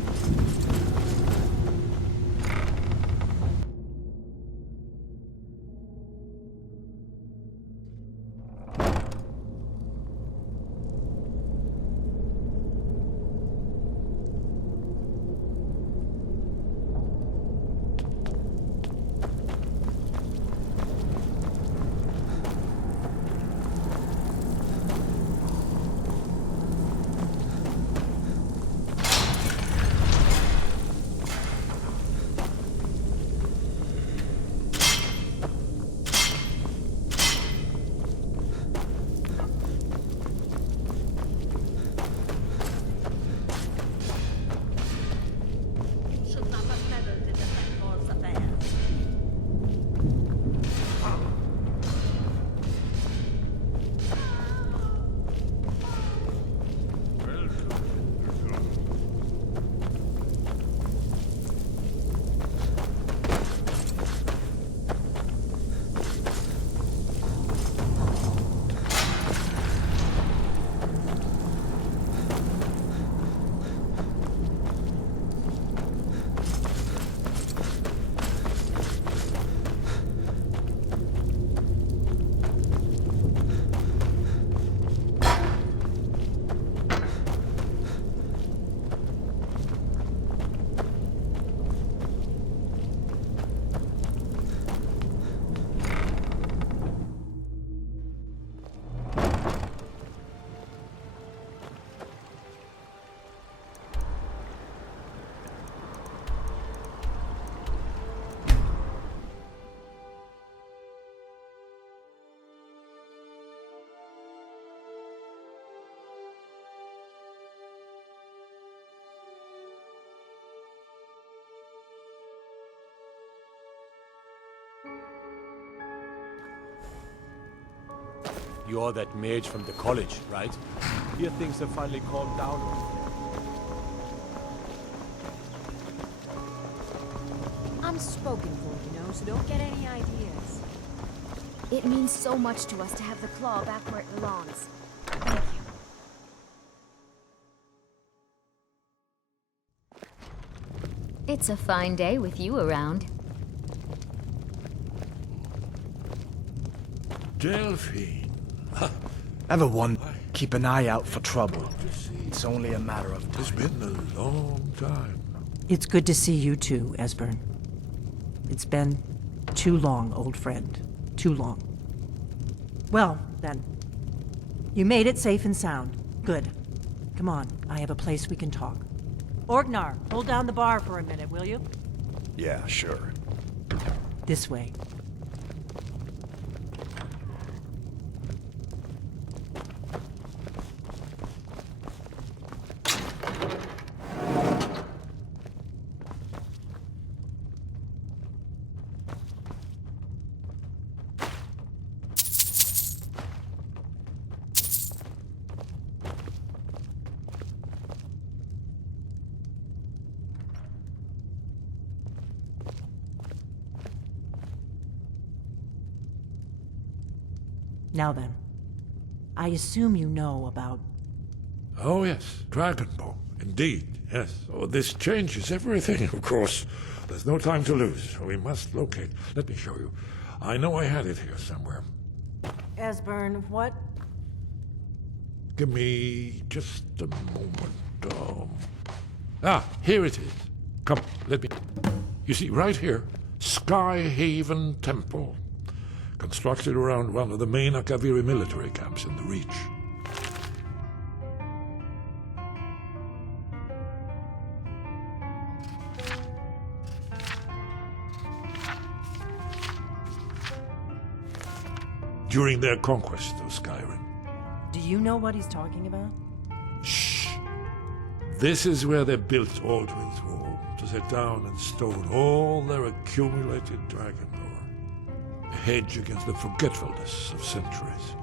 You're that mage from the college, right? Here things have finally calmed down. I'm spoken for, you know, so don't get any ideas. It means so much to us to have the claw back where it belongs. Thank you. It's a fine day with you around. Delphine. Everyone, keep an eye out for trouble. It's only a matter of time. It's been a long time. It's good to see you too, Esbern. It's been too long, old friend. Too long. Well, then. You made it safe and sound. Good. Come on, I have a place we can talk. Orgnar, hold down the bar for a minute, will you? Yeah, sure. This way. Now then, I assume you know about... Oh yes, Dragonbow. Indeed, yes. Oh, this changes everything, of course. There's no time to lose. We must locate. Let me show you. I know I had it here somewhere. Esbern, what? Give me just a moment. Here it is. Come, let me... You see, right here, Skyhaven Temple. Constructed around one of the main Akaviri military camps in the Reach. During their conquest of Skyrim. Do you know what he's talking about? Shh! This is where they built Aldrin's Wall, to set down and stone all their accumulated dragon lore. A hedge against the forgetfulness of centuries.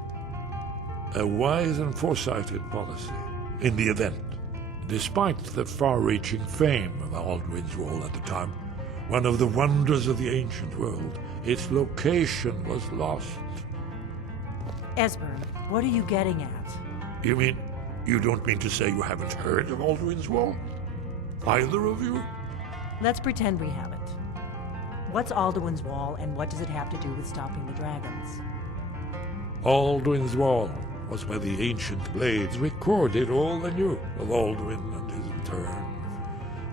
A wise and foresighted policy, in the event. Despite the far-reaching fame of Aldrin's Wall at the time, one of the wonders of the ancient world, its location was lost. Esbern, what are you getting at? You mean, You don't mean to say you haven't heard of Alduin's Wall? Either of you? Let's pretend we haven't. What's Alduin's Wall, and what does it have to do with stopping the dragons? Alduin's Wall was where the ancient blades recorded all they knew of Alduin and his return.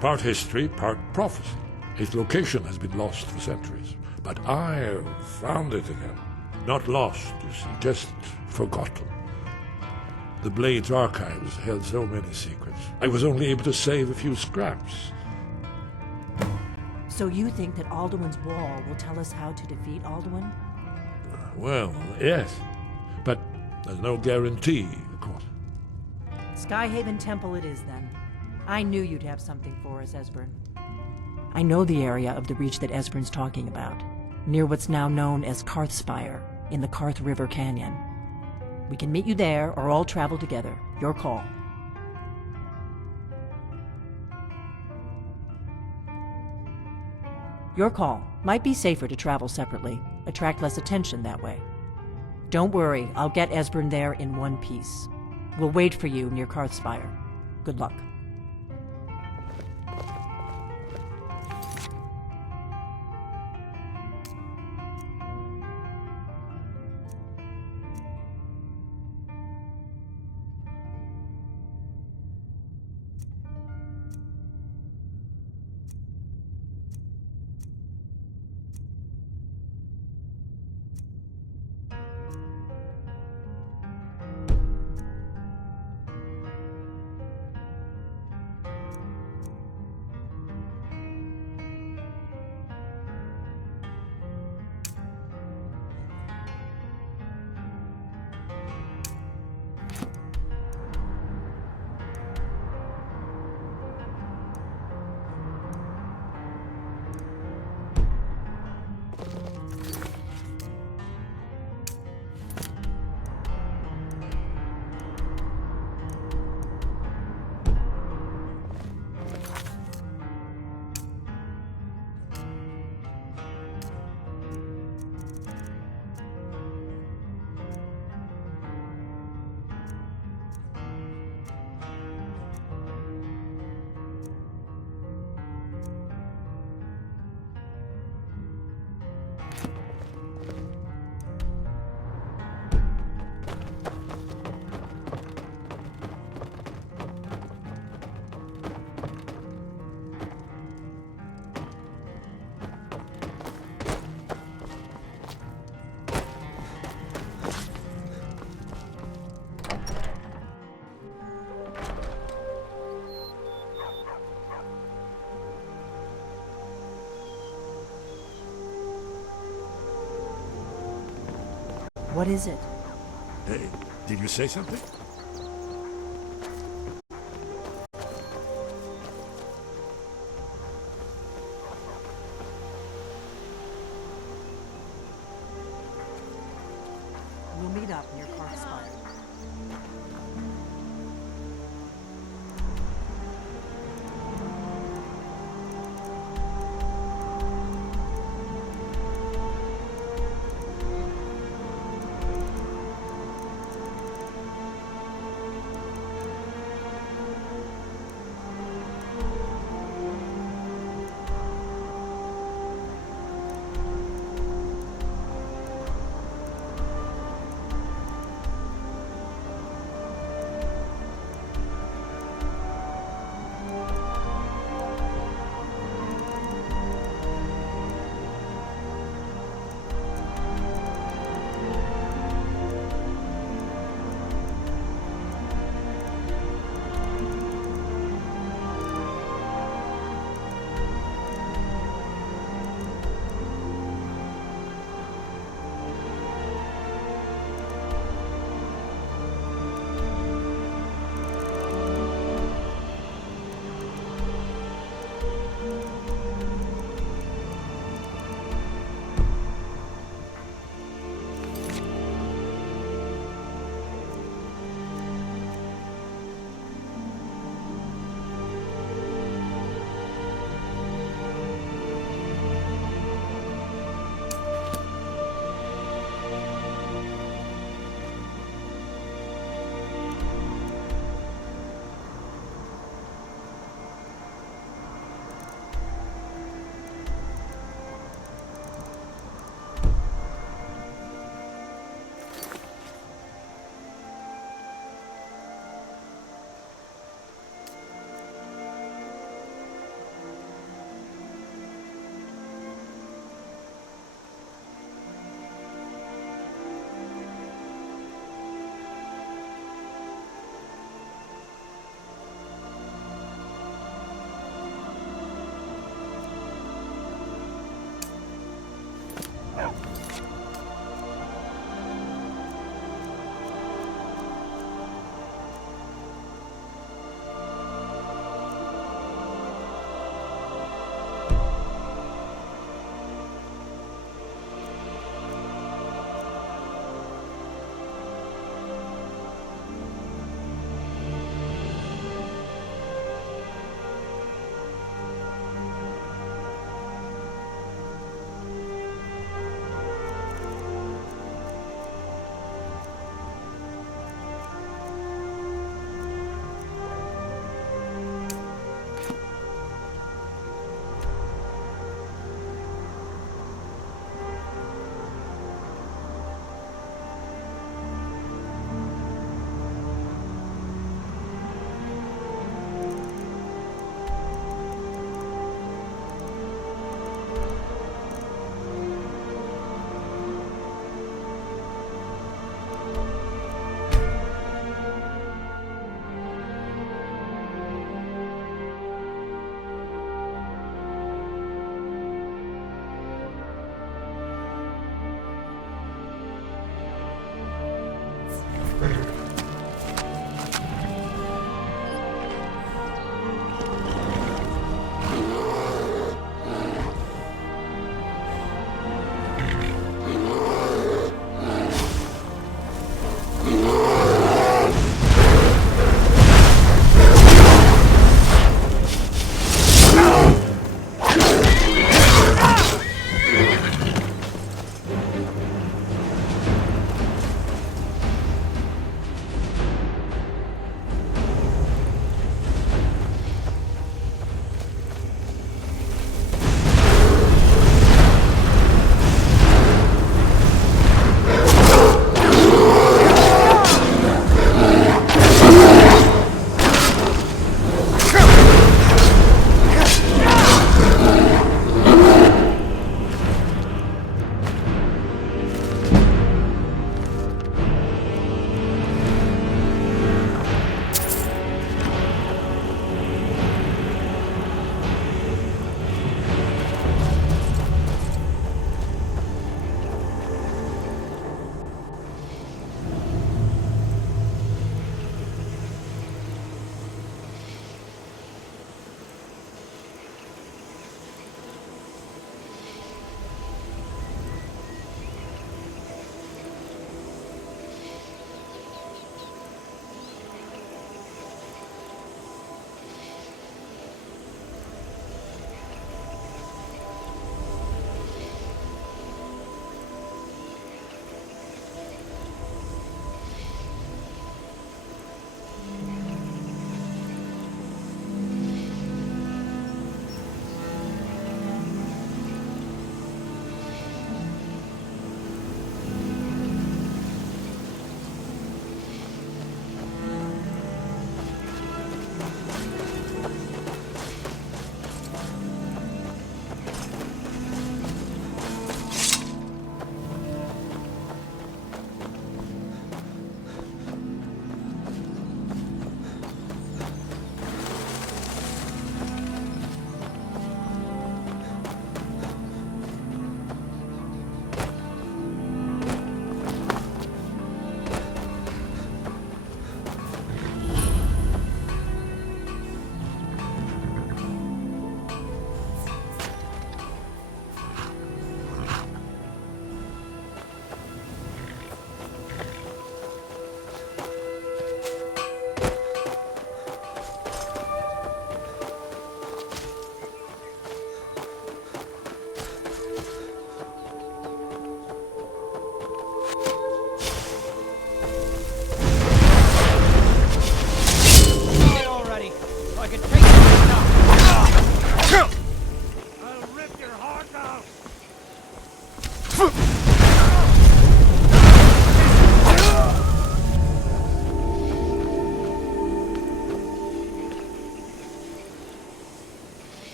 Part history, part prophecy. Its location has been lost for centuries, but I found it again. Not lost, you see, just forgotten. The Blades archives held so many secrets. I was only able to save a few scraps. So you think that Alduin's Wall will tell us how to defeat Alduin? Well, yes, but there's no guarantee, of course. Skyhaven Temple it is, then. I knew you'd have something for us, Esbern. I know the area of the Reach that Esbern's talking about, near what's now known as Karthspire, in the Karth River Canyon. We can meet you there, or all travel together. Your call. Your call. Might be safer to travel separately. Attract less attention that way. Don't worry, I'll get Esbern there in one piece. We'll wait for you near Karthspire. Good luck. What is it? Hey, did you say something? We'll meet up near Karthspire.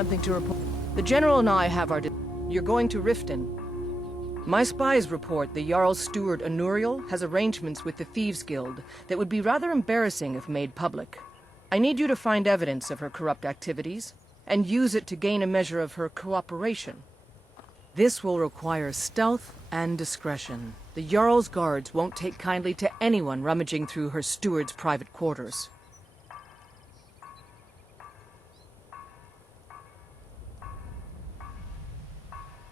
something to report. The General and I have our... You're going to Riften. My spies report the Jarl's steward Anuriel has arrangements with the Thieves Guild that would be rather embarrassing if made public. I need you to find evidence of her corrupt activities and use it to gain a measure of her cooperation. This will require stealth and discretion. The Jarl's guards won't take kindly to anyone rummaging through her steward's private quarters.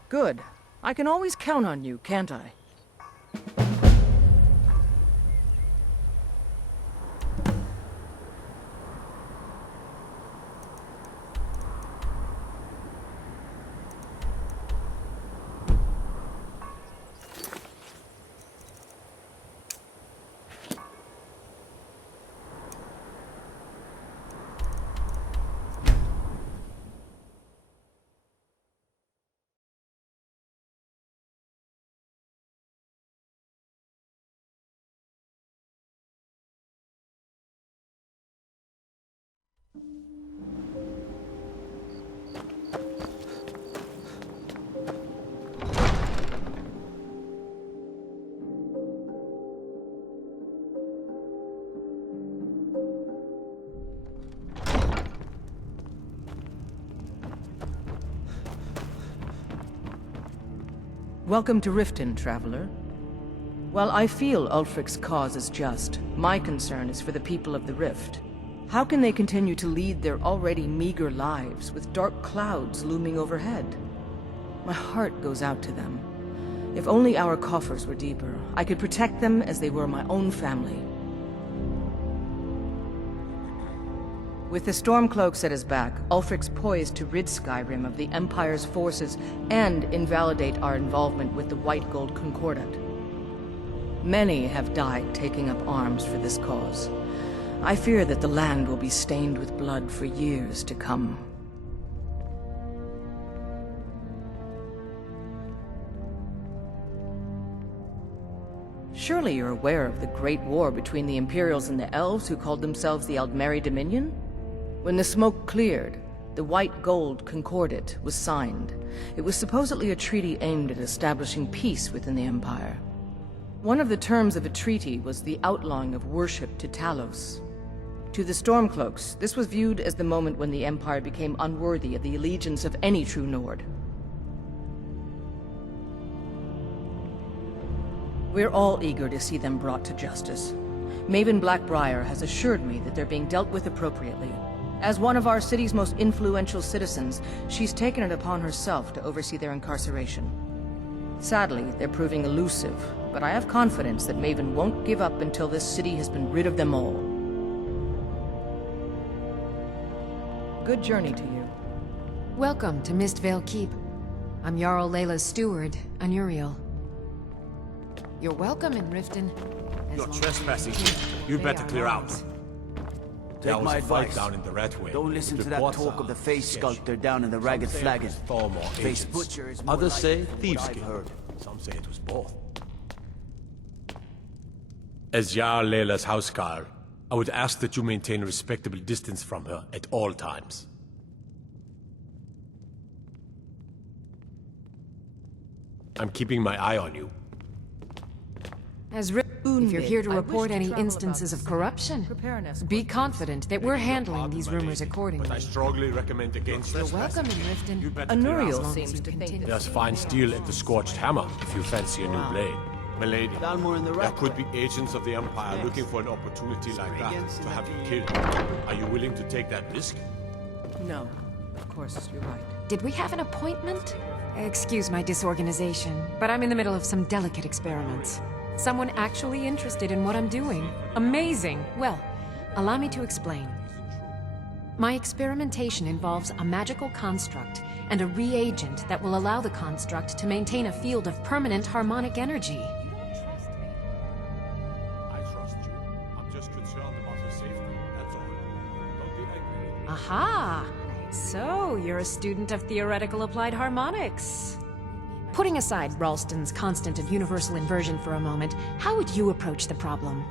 Good. I can always count on you, can't I? Welcome to Riften, traveler. While I feel Ulfric's cause is just, my concern is for the people of the Rift. How can they continue to lead their already meager lives with dark clouds looming overhead? My heart goes out to them. If only our coffers were deeper, I could protect them as they were my own family. With the Stormcloaks at his back, Ulfric's poised to rid Skyrim of the Empire's forces and invalidate our involvement with the White Gold Concordat. Many have died taking up arms for this cause. I fear that the land will be stained with blood for years to come. Surely you're aware of the Great War between the Imperials and the Elves who called themselves the Aldmeri Dominion? When the smoke cleared, the White Gold Concordat was signed. It was supposedly a treaty aimed at establishing peace within the Empire. One of the terms of a treaty was the outlawing of worship to Talos. To the Stormcloaks, this was viewed as the moment when the Empire became unworthy of the allegiance of any true Nord. We're all eager to see them brought to justice. Maven Blackbriar has assured me that they're being dealt with appropriately. As one of our city's most influential citizens, she's taken it upon herself to oversee their incarceration. Sadly, they're proving elusive, but I have confidence that Maven won't give up until this city has been rid of them all. Good journey to you. Welcome to Mistvale Keep. I'm Jarl Layla's steward, Anuriel. You're welcome in Riften. You're trespassing here. You'd better clear out. Take my advice. Down in the Red Wing. Don't listen to that talk of the face sculptor down in the Ragged Flagon. Face butcher is more Others say like thieves' what I've guild. heard. Some say it was both. As Jarl Layla's housecarl, I would ask that you maintain a respectable distance from her at all times. I'm keeping my eye on you. If you're here to report any instances of corruption, be confident that we're handling these rumors accordingly. But I strongly recommend against You're trespassing. welcome in Riften. You better clear out. Anuriel seems to think There's fine steel at the Scorched Hammer if you fancy a new blade. Milady, there could be agents of the Empire looking for an opportunity like that to have you killed. Are you willing to take that risk? No, of course, you're right. Did we have an appointment? Excuse my disorganization, but I'm in the middle of some delicate experiments. Someone actually interested in what I'm doing. Amazing! Well, allow me to explain. My experimentation involves a magical construct and a reagent that will allow the construct to maintain a field of permanent harmonic energy. I trust you. I'm just concerned about her safety, that's all. Don't be angry. Aha! So, you're a student of theoretical applied harmonics. Putting aside Ralston's constant of universal inversion for a moment, how would you approach the problem?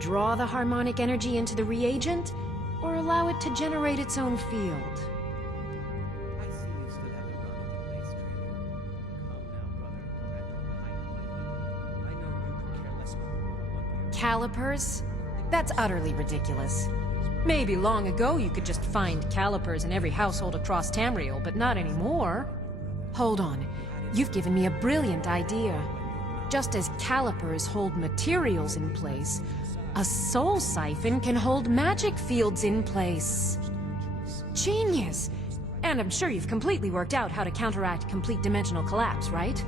Draw the harmonic energy into the reagent, or allow it to generate its own field? calipers? That's utterly ridiculous. Maybe long ago you could just find calipers in every household across Tamriel, but not anymore. Hold on. You've given me a brilliant idea. Just as calipers hold materials in place, a soul siphon can hold magic fields in place. Genius! And I'm sure you've completely worked out how to counteract complete dimensional collapse, right?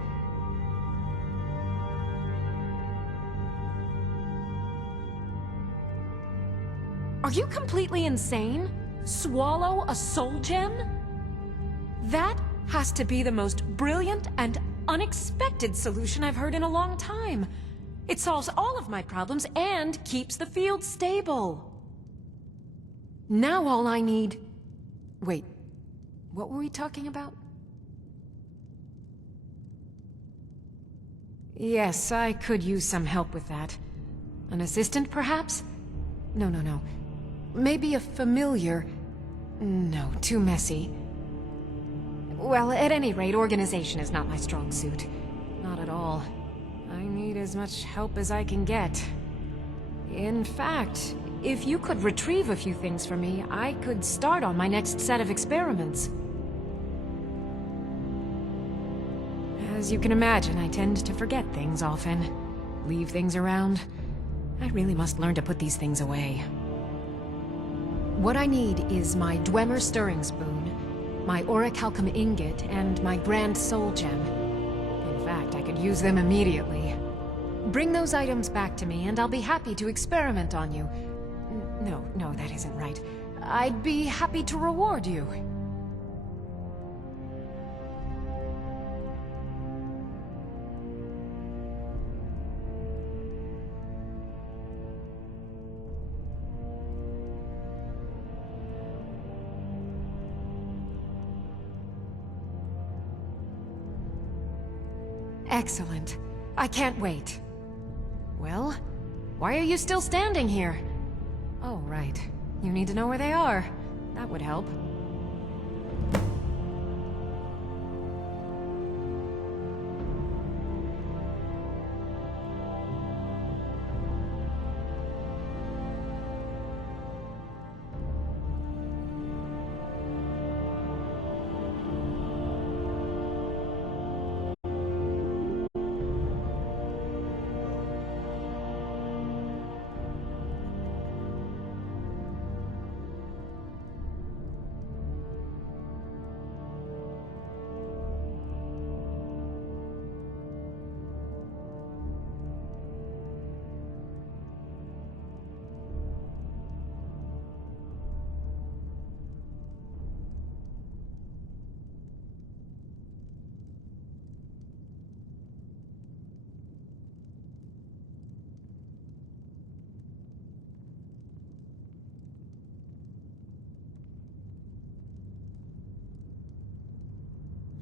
Are you completely insane? Swallow a soul gem? That has to be the most brilliant and unexpected solution I've heard in a long time. It solves all of my problems and keeps the field stable. Now all I need... Wait, what were we talking about? Yes, I could use some help with that. An assistant, perhaps? No. Maybe a familiar... No, too messy. Well, at any rate, organization is not my strong suit. Not at all. I need as much help as I can get. In fact, if you could retrieve a few things for me, I could start on my next set of experiments. As you can imagine, I tend to forget things often. Leave things around. I really must learn to put these things away. What I need is my Dwemer Stirring Spoon, my Orichalcum Ingot, and my Grand Soul Gem. In fact, I could use them immediately. Bring those items back to me, and I'll be happy to experiment on you. No, that isn't right. I'd be happy to reward you. Excellent. I can't wait. Well, why are you still standing here? Oh, right. You need to know where they are. That would help.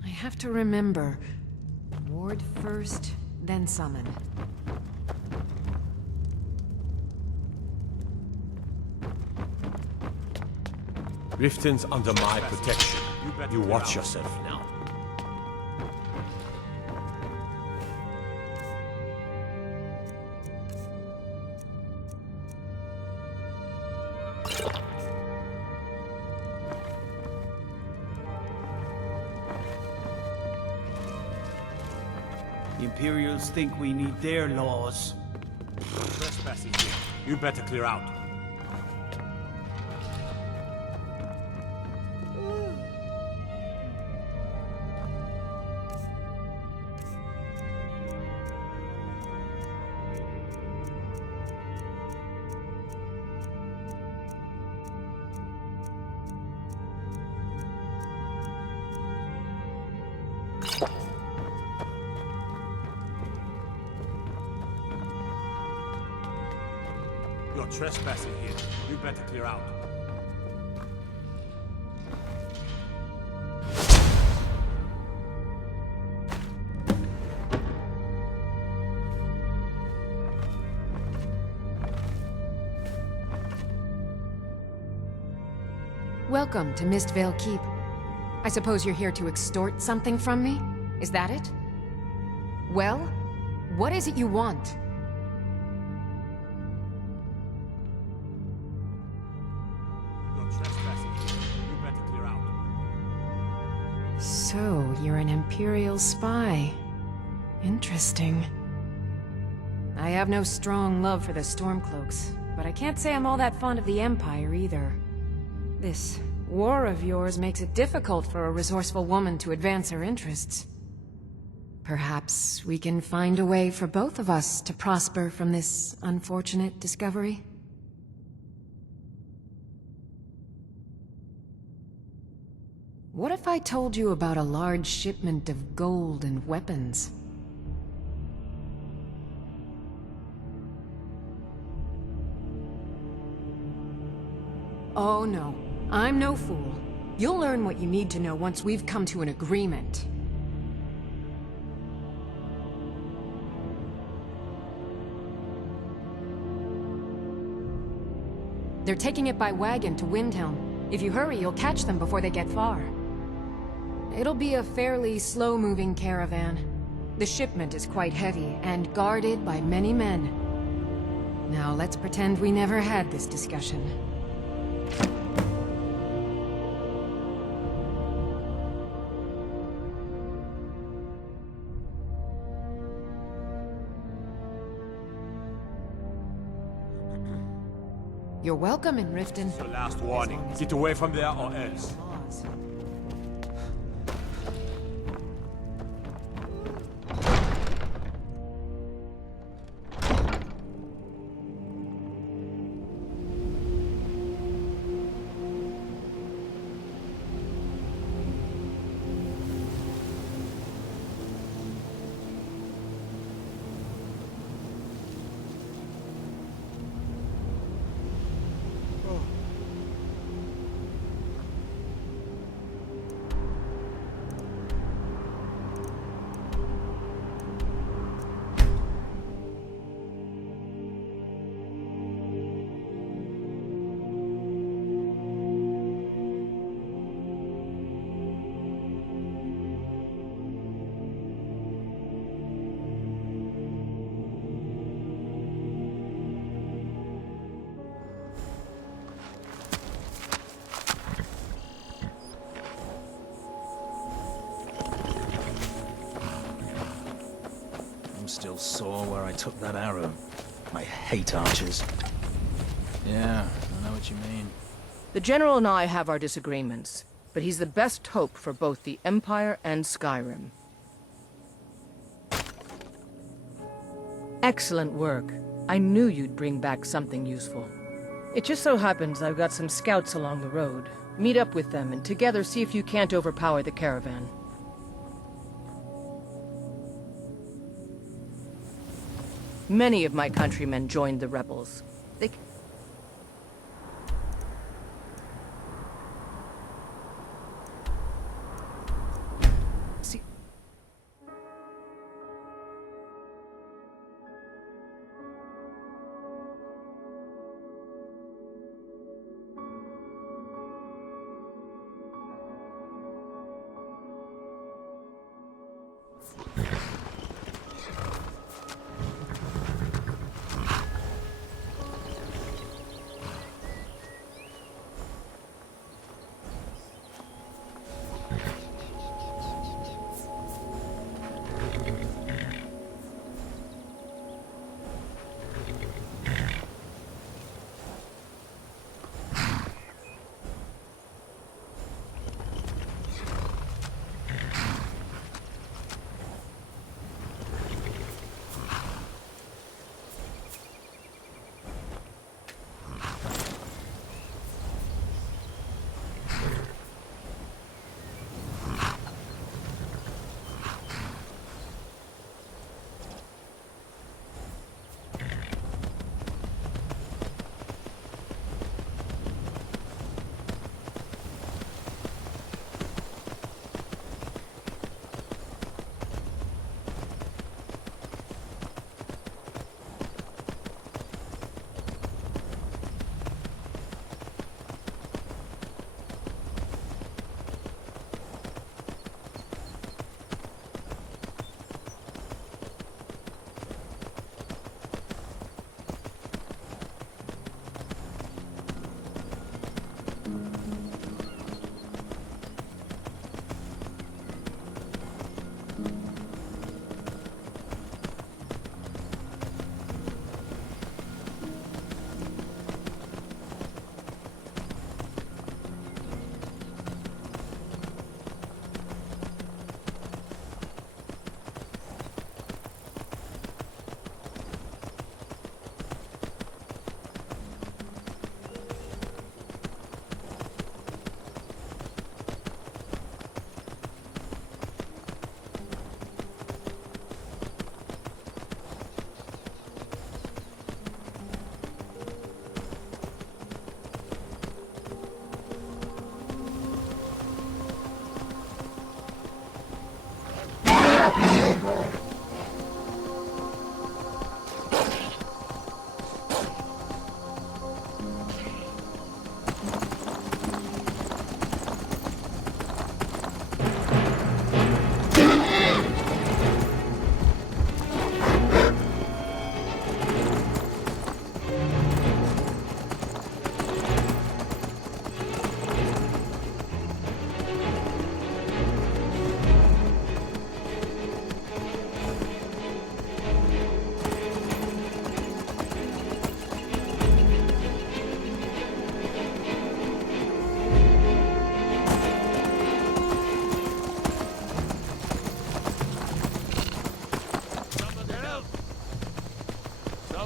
I have to remember. Ward first, then summon. Riften's under my protection. You watch yourself now. The Imperials think we need their laws. Trespassing here. You better clear out. You're trespassing here. You better clear out. Welcome to Mistvale Keep. I suppose you're here to extort something from me? Is that it? Well, what is it you want? So, you're an Imperial spy. Interesting. I have no strong love for the Stormcloaks, but I can't say I'm all that fond of the Empire either. This war of yours makes it difficult for a resourceful woman to advance her interests. Perhaps we can find a way for both of us to prosper from this unfortunate discovery? What if I told you about a large shipment of gold and weapons? Oh no, I'm no fool. You'll learn what you need to know once we've come to an agreement. They're taking it by wagon to Windhelm. If you hurry, you'll catch them before they get far. It'll be a fairly slow-moving caravan. The shipment is quite heavy, and guarded by many men. Now let's pretend we never had this discussion. You're welcome in Riften. The last warning. Get away from there or else. Still sore where I took that arrow. I hate archers. Yeah, I know what you mean. The General and I have our disagreements, but he's the best hope for both the Empire and Skyrim. Excellent work. I knew you'd bring back something useful. It just so happens I've got some scouts along the road. Meet up with them and together see if you can't overpower the caravan. Many of my countrymen joined the rebels. They... See...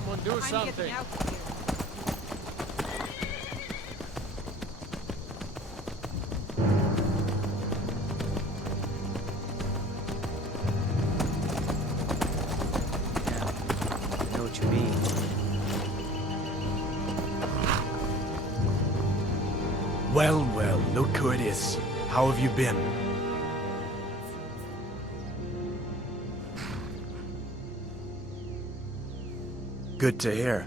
Someone do something. I know what you mean. Well, well, look who it is. How have you been? Good to hear.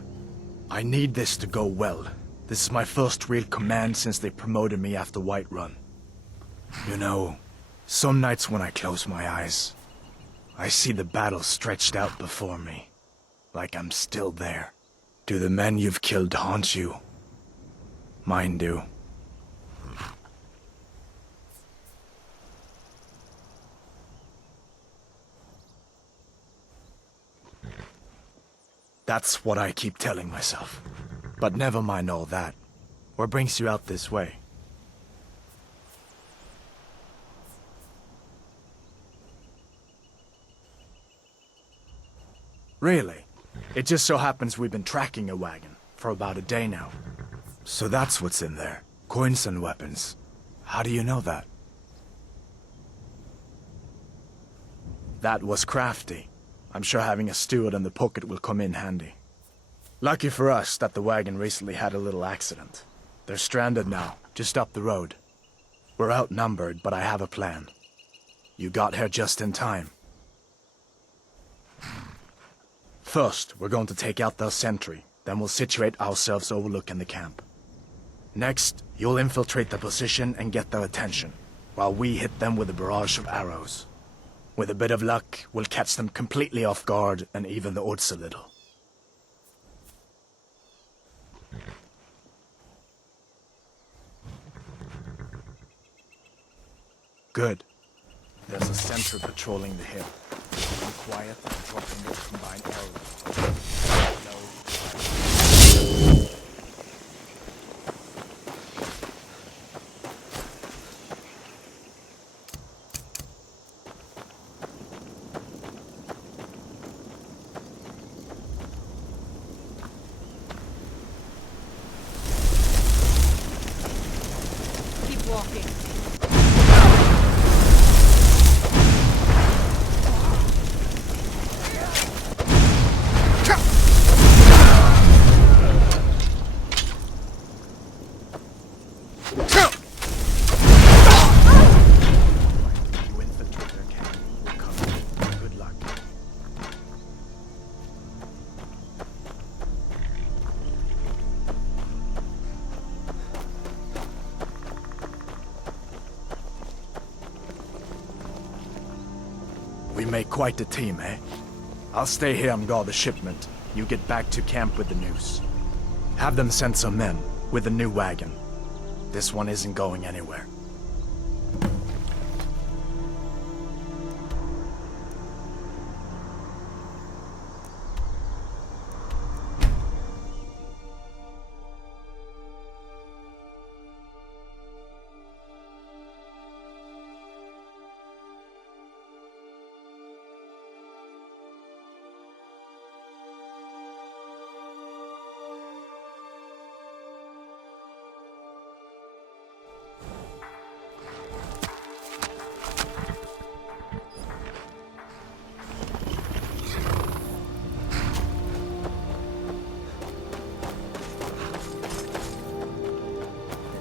I need this to go well. This is my first real command since they promoted me after Whiterun. You know, some nights when I close my eyes, I see the battle stretched out before me, like I'm still there. Do the men you've killed haunt you? Mine do. That's what I keep telling myself. But never mind all that. What brings you out this way? Really? It just so happens we've been tracking a wagon for about a day now. So that's what's in there. Coins and weapons. How do you know that? That was crafty. I'm sure having a steward in the pocket will come in handy. Lucky for us that the wagon recently had a little accident. They're stranded now, just up the road. We're outnumbered, but I have a plan. You got here just in time. First, we're going to take out their sentry, then we'll situate ourselves overlooking the camp. Next, you'll infiltrate the position and get their attention, while we hit them with a barrage of arrows. With a bit of luck, we'll catch them completely off guard and even the odds a little. Good. There's a sentry patrolling the hill. Be quiet and drop in your combined arrows. Keep walking. We make quite a team, eh? I'll stay here and guard the shipment. You get back to camp with the news. Have them send some men with a new wagon. This one isn't going anywhere.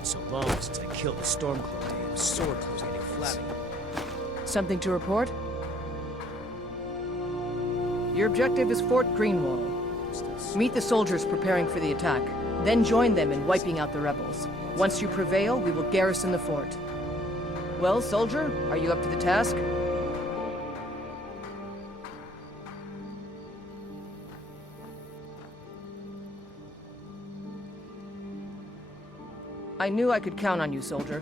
So long since I killed the Stormcloak, my sword was getting flabby. Something to report? Your objective is Fort Greenwall. Meet the soldiers preparing for the attack, then join them in wiping out the rebels. Once you prevail, we will garrison the fort. Well, soldier, are you up to the task? I knew I could count on you, soldier.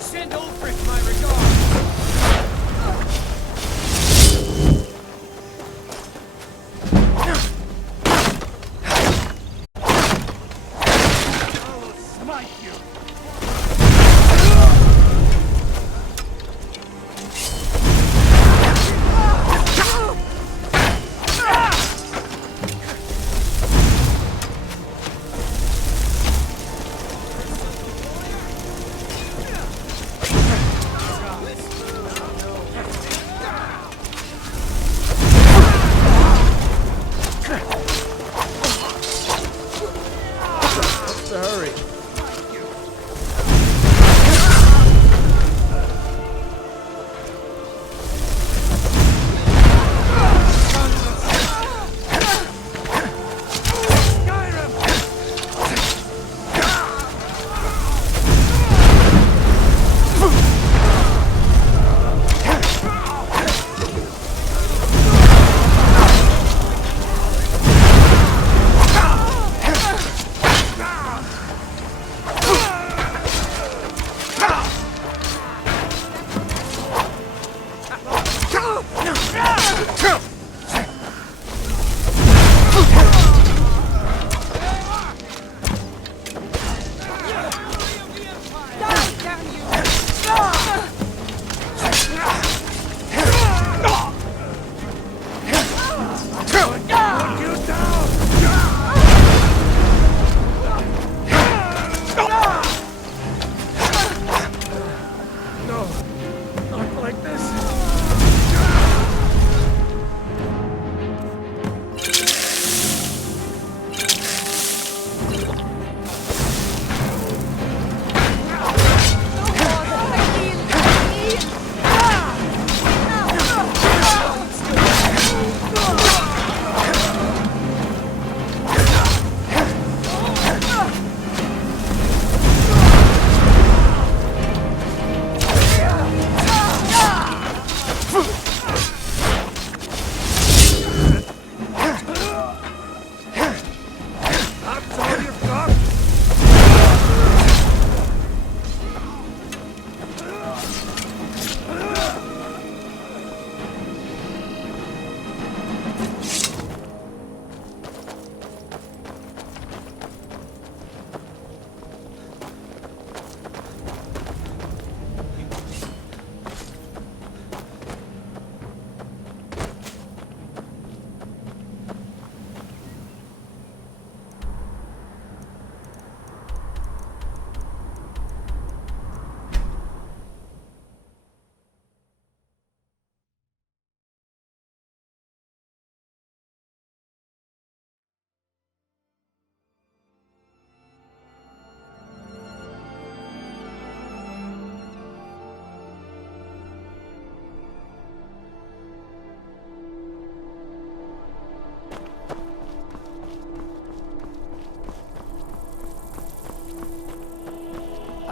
Send Ulfric my regards! I will smite you! What's the hurry?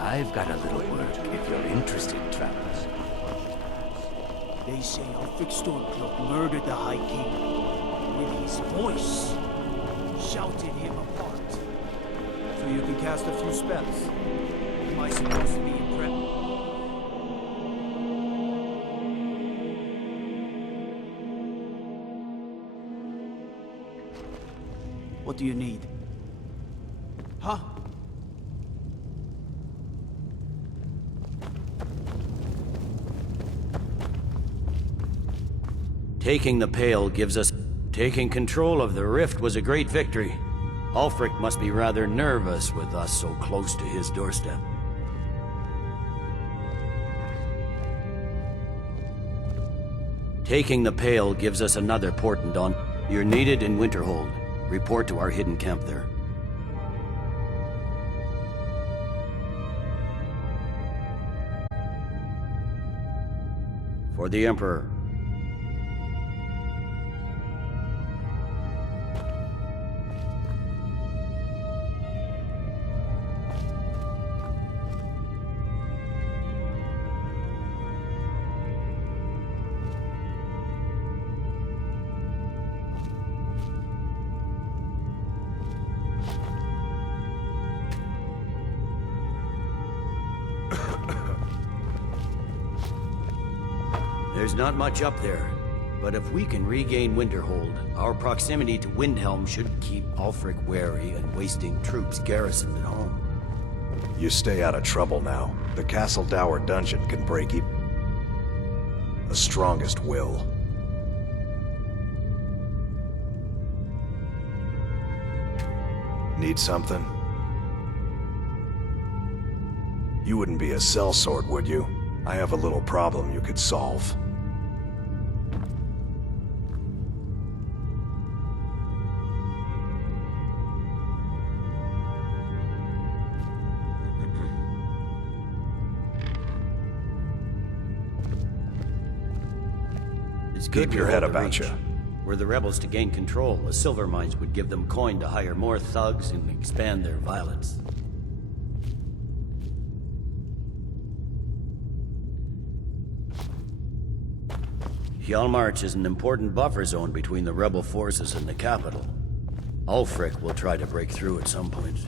I've got a little work if you're interested, travelers. They say Ulfric Stormcloak murdered the High King with his voice. Shouted him apart. So you can cast a few spells. Am I supposed to be impressed? What do you need? Huh? Taking the Pale gives us... Taking control of the Rift was a great victory. Ulfric must be rather nervous with us so close to his doorstep. Taking the Pale gives us another portent on... You're needed in Winterhold. Report to our hidden camp there. For the Emperor. There's not much up there, but if we can regain Winterhold, our proximity to Windhelm should keep Ulfric wary and wasting troops garrisoned at home. You stay out of trouble now. The Castle Dower dungeon can break even. The strongest will. Need something? You wouldn't be a sellsword, would you? I have a little problem you could solve. It's good Keep your we head hold the about reach. you. Were the rebels to gain control, the silver mines would give them coin to hire more thugs and expand their violence. Hjalmarch is an important buffer zone between the rebel forces and the capital. Ulfric will try to break through at some point.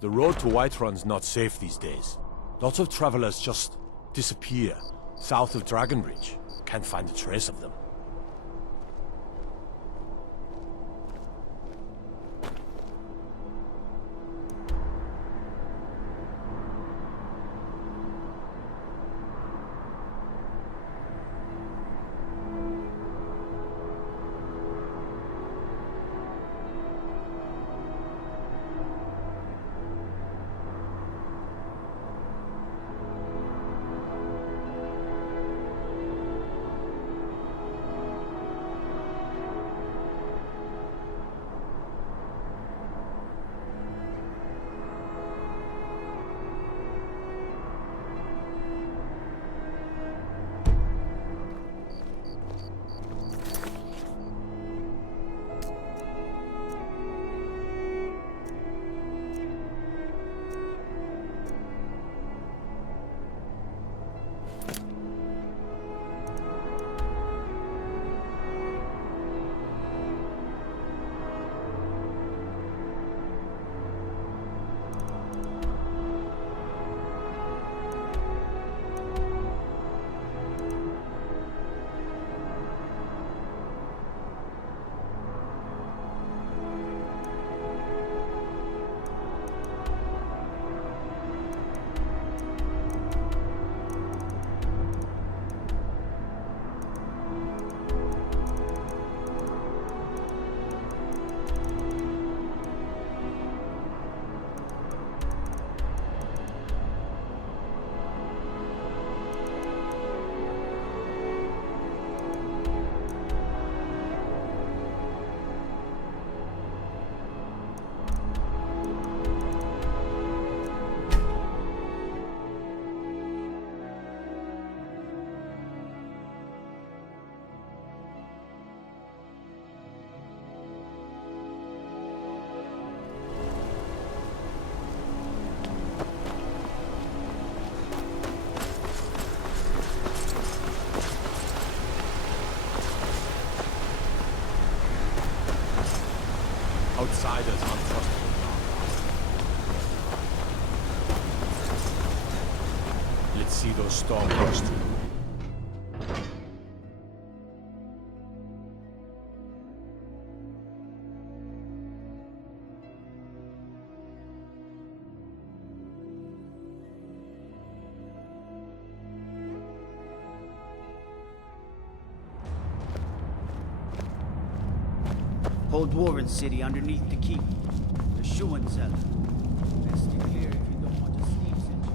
The road to Whiterun's not safe these days. Lots of travelers just disappear south of Dragonbridge. Can't find a trace of them. outsiders untrustable. Let's see those storm burst. Whole dwarven city underneath the keep. The Schuenzell. Best steer clear if you don't want a sleep situation.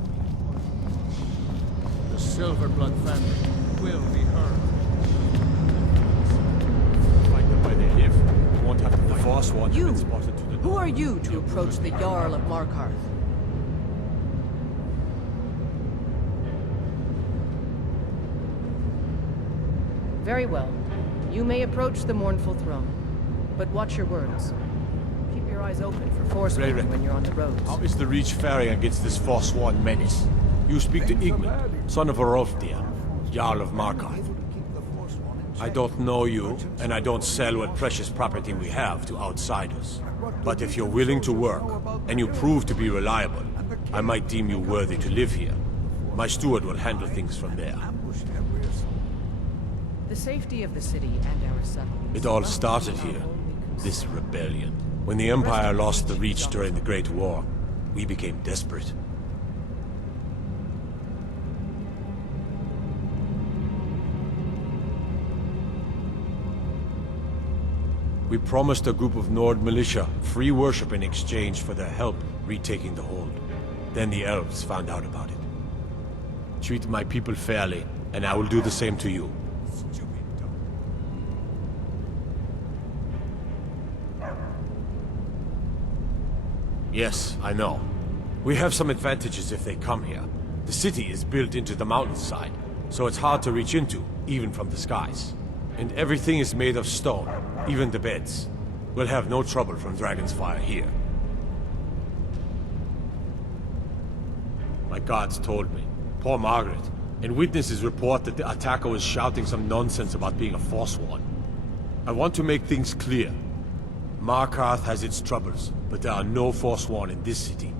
The Silverblood family will be heard. Find them where they live. We won't have to the Forsworn have been spotted to the Who are you to approach the Jarl of Markarth? Very well. You may approach the mournful throne. But watch your words. Keep your eyes open for Forsworn when you're on the roads. How is the Reach faring against this Forsworn menace? You speak to Igmund, son of Orolfdir, Jarl of Markarth. I don't know you, and I don't sell what precious property we have to outsiders. But if you're willing to work, and you prove to be reliable, I might deem you worthy to live here. My steward will handle things from there. The safety of the city and our settlements. It all started here, this rebellion. When the Empire lost the Reach during the Great War, we became desperate. We promised a group of Nord militia free worship in exchange for their help retaking the hold. Then the elves found out about it. Treat my people fairly, and I will do the same to you. Yes, I know. We have some advantages if they come here. The city is built into the mountainside, so it's hard to reach into, even from the skies. And everything is made of stone, even the beds. We'll have no trouble from Dragon's Fire here. My guards told me. Poor Margaret. And witnesses report that the attacker was shouting some nonsense about being a Forsworn. I want to make things clear. Markarth has its troubles, but there are no Forsworn in this city.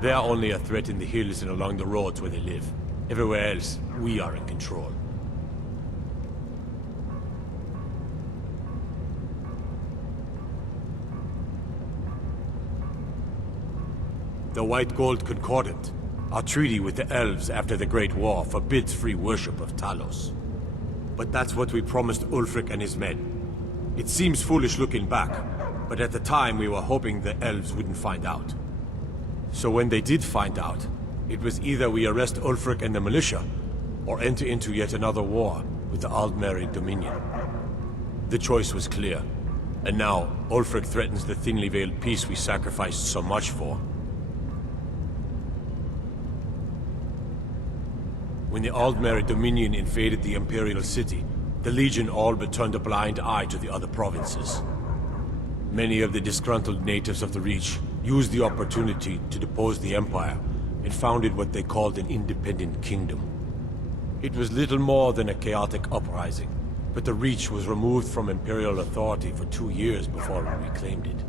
They are only a threat in the hills and along the roads where they live. Everywhere else, we are in control. The White Gold Concordant, our treaty with the elves after the Great War, forbids free worship of Talos. But that's what we promised Ulfric and his men. It seems foolish looking back, but at the time we were hoping the elves wouldn't find out. So when they did find out, it was either we arrest Ulfric and the militia, or enter into yet another war with the Aldmeri Dominion. The choice was clear, and now Ulfric threatens the thinly veiled peace we sacrificed so much for. When the Aldmeri Dominion invaded the Imperial City, the Legion all but turned a blind eye to the other provinces. Many of the disgruntled natives of the Reach used the opportunity to depose the Empire and founded what they called an independent kingdom. It was little more than a chaotic uprising, but the Reach was removed from Imperial authority for 2 years before we reclaimed it.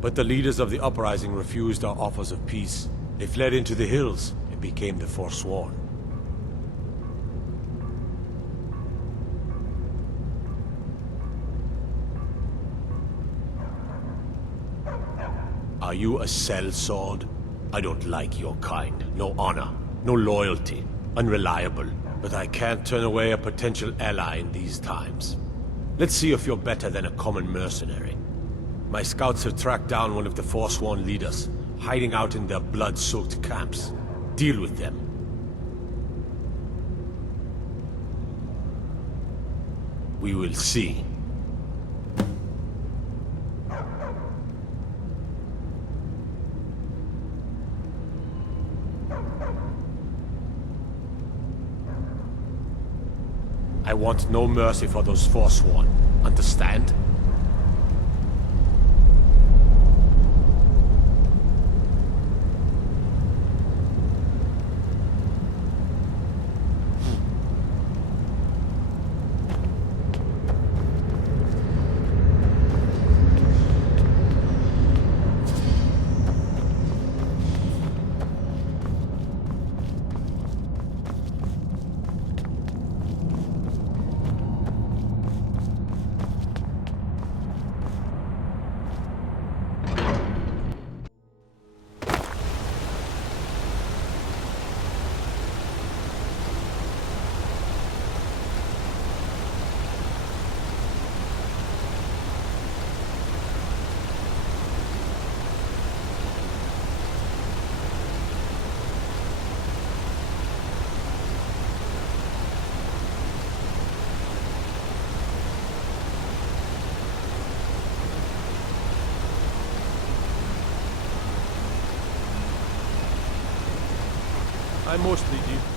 But the leaders of the uprising refused our offers of peace. They fled into the hills and became the Forsworn. Are you a sellsword? I don't like your kind. No honor, no loyalty, unreliable. But I can't turn away a potential ally in these times. Let's see if you're better than a common mercenary. My scouts have tracked down one of the Forsworn leaders, hiding out in their blood-soaked camps. Deal with them. We will see. I want no mercy for those Forsworn. Understand? I mostly do.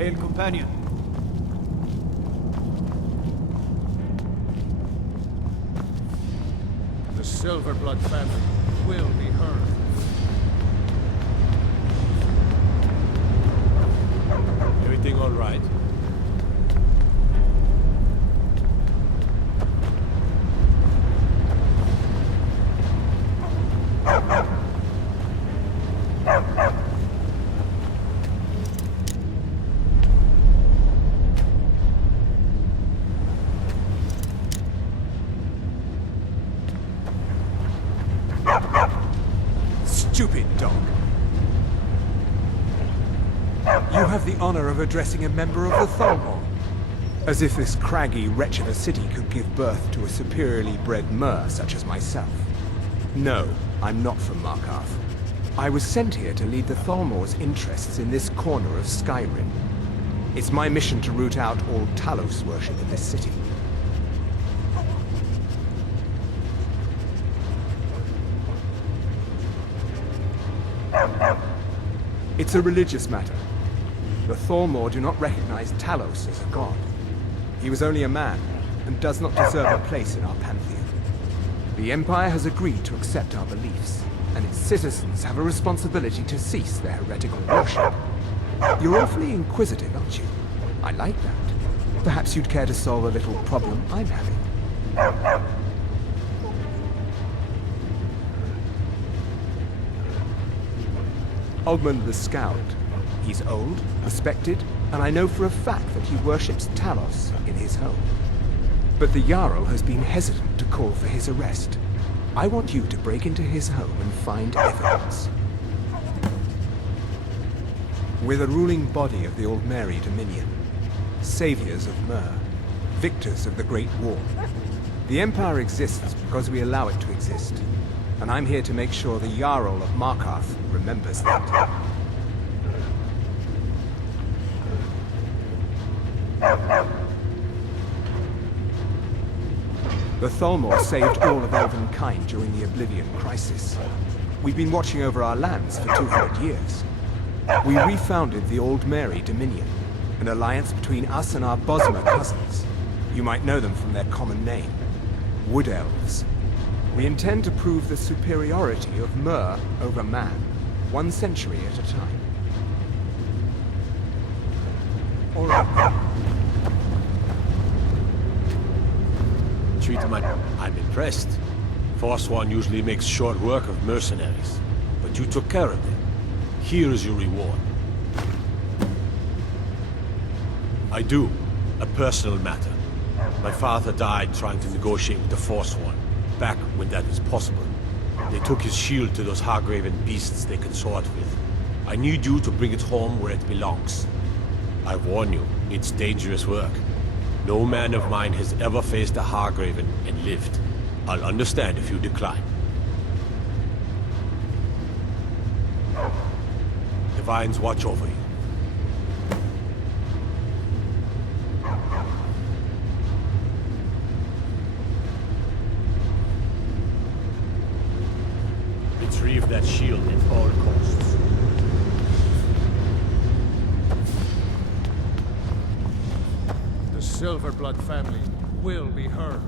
Hail, companion. The Silverblood family will be heard. Everything all right? Stupid dog. You have the honor of addressing a member of the Thalmor. As if this craggy wretch of a city could give birth to a superiorly bred mer such as myself. No, I'm not from Markarth. I was sent here to lead the Thalmor's interests in this corner of Skyrim. It's my mission to root out all Talos worship in this city. It's a religious matter. The Thalmor do not recognize Talos as a god. He was only a man, and does not deserve a place in our pantheon. The Empire has agreed to accept our beliefs, and its citizens have a responsibility to cease their heretical worship. You're awfully inquisitive, aren't you? I like that. Perhaps you'd care to solve a little problem I'm having. Ogmund the Scout. He's old, respected, and I know for a fact that he worships Talos in his home. But the Jarl has been hesitant to call for his arrest. I want you to break into his home and find evidence. We're the ruling body of the Old Mary Dominion, saviors of Myr, victors of the Great War. The Empire exists because we allow it to exist, and I'm here to make sure the Jarl of Markarth remembers that. The Thalmor saved all of Elvenkind during the Oblivion Crisis. We've been watching over our lands for 200 years. We refounded the Old Mary Dominion, an alliance between us and our Bosmer cousins. You might know them from their common name, Wood Elves. We intend to prove the superiority of Myr over man, 1 century at a time. All right. I'm impressed. Forsworn usually makes short work of mercenaries, but you took care of them. Here is your reward. I do. A personal matter. My father died trying to negotiate with the Forsworn, back when that was possible. They took his shield to those Hargraven beasts they consort with. I need you to bring it home where it belongs. I warn you, it's dangerous work. No man of mine has ever faced a Hargraven and lived. I'll understand if you decline. Divines watch over you. Retrieve that shield at all costs. The Silverblood family will be heard.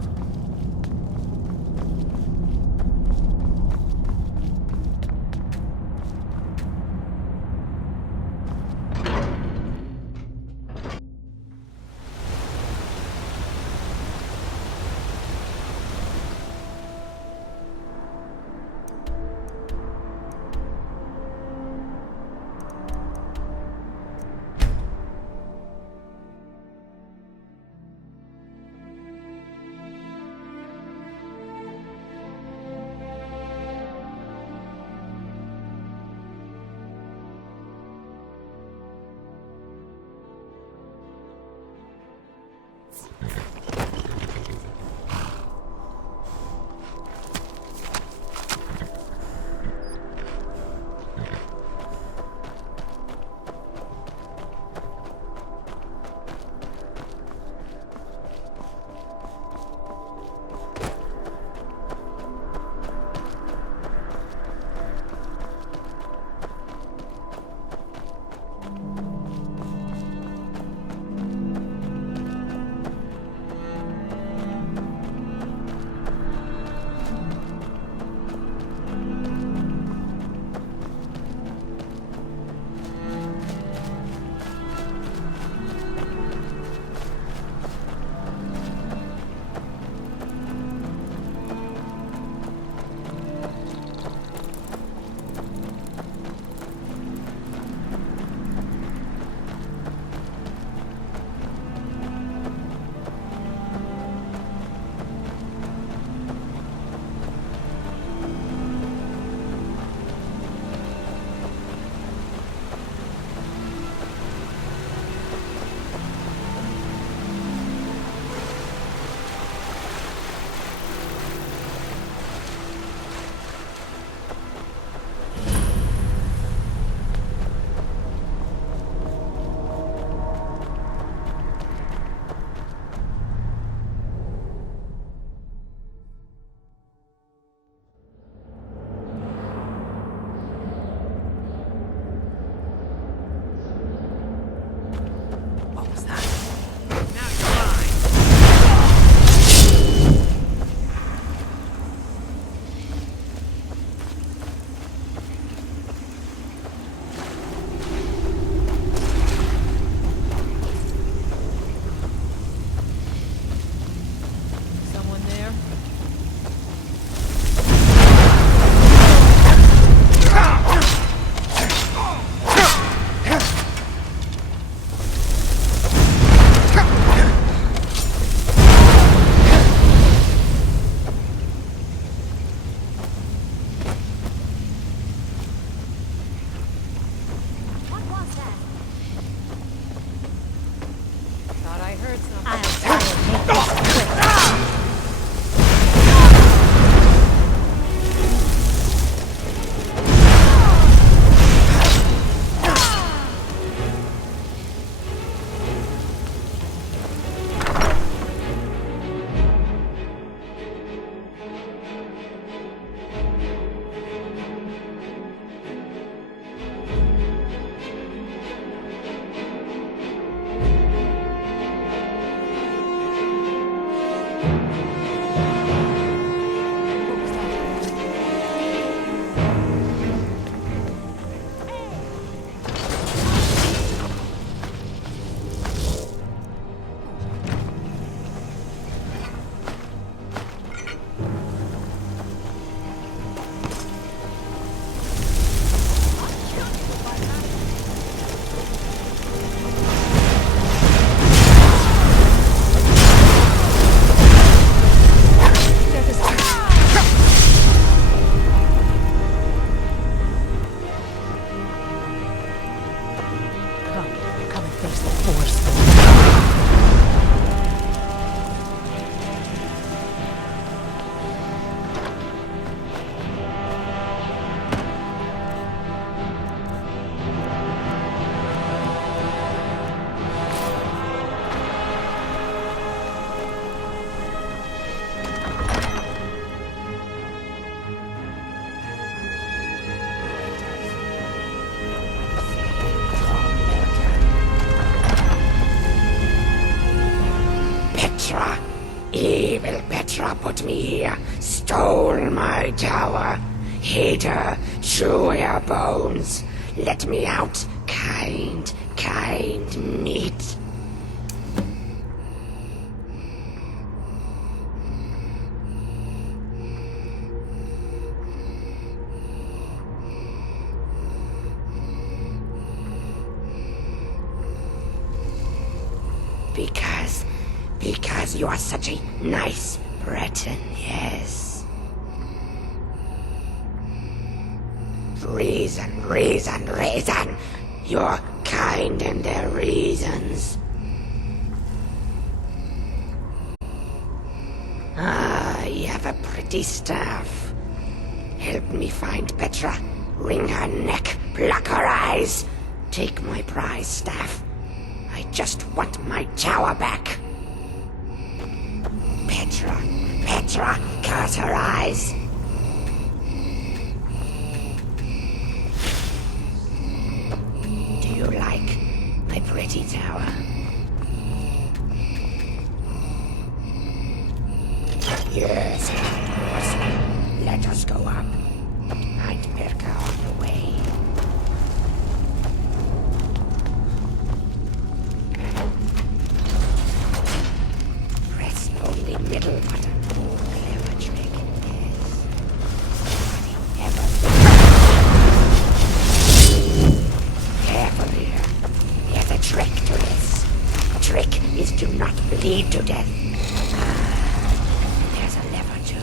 There's the Force. Petra, evil Petra put me here, stole my tower, hid her, chew her bones. Let me out, kind meat. Because you are such a nice Breton, yes. Reason. You're kind in their reasons. Ah, you have a pretty staff. Help me find Petra. Wring her neck, pluck her eyes. Take my prize staff. I just want my tower back. Petra, curse her eyes. Do you like my pretty tower? Yes, of course. Let us go up. Find Perka on the way. Press only middle button. Clever trick, yes. Never. Careful here. There's a trick to this. Trick is to not bleed to death. There's a lever too.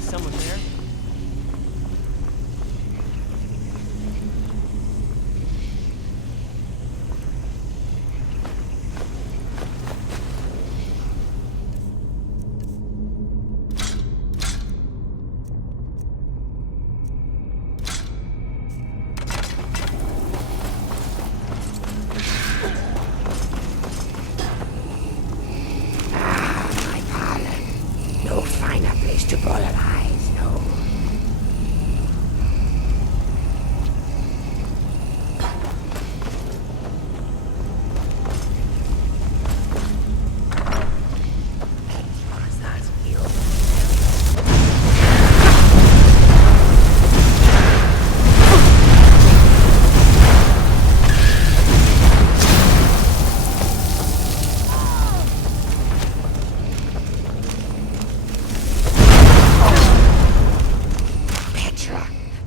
Someone there? My parlor. No finer place to polarize, no.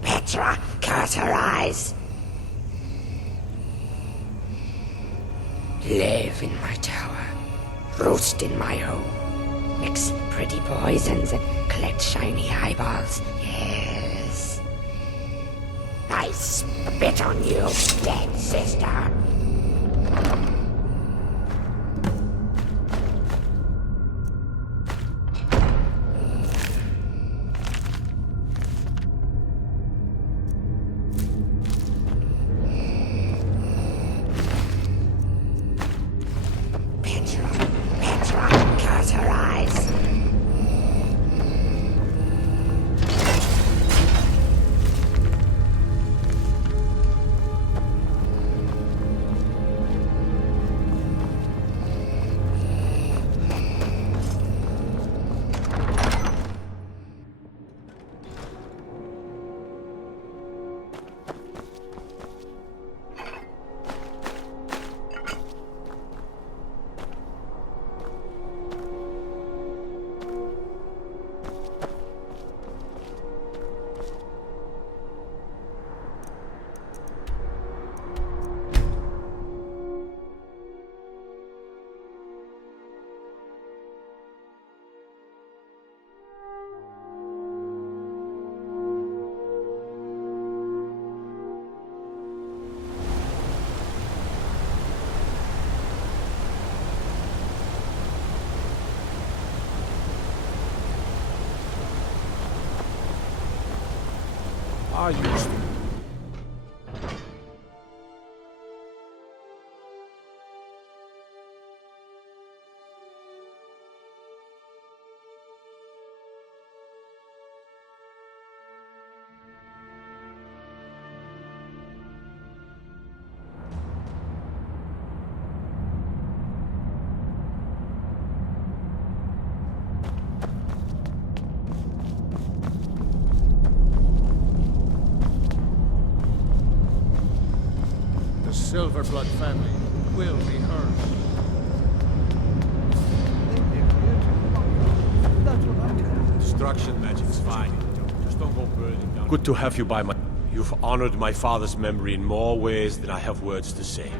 Petra, curse her eyes. Live in my tower. Roost in my home. Mix pretty poisons and collect shiny eyeballs. Yes. I spit on you, dead sister. Petra, curse her eyes. I used to. The Silverblood family will be heard. Destruction magic's fine. Just don't go burning down. Good to have you by my... You've honored my father's memory in more ways than I have words to say.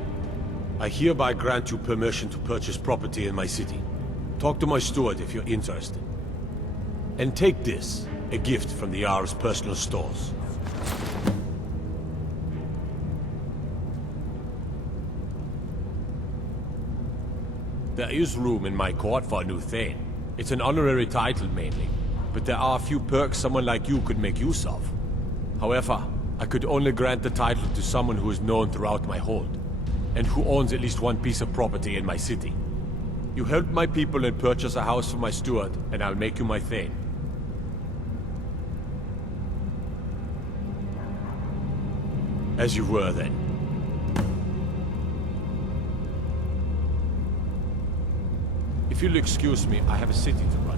I hereby grant you permission to purchase property in my city. Talk to my steward if you're interested. And take this, a gift from the Jarl's personal stores. There is room in my court for a new Thane. It's an honorary title mainly, but there are a few perks someone like you could make use of. However, I could only grant the title to someone who is known throughout my hold, and who owns at least one piece of property in my city. You help my people and purchase a house for my steward, and I'll make you my Thane. As you were then. If you'll excuse me, I have a city to run.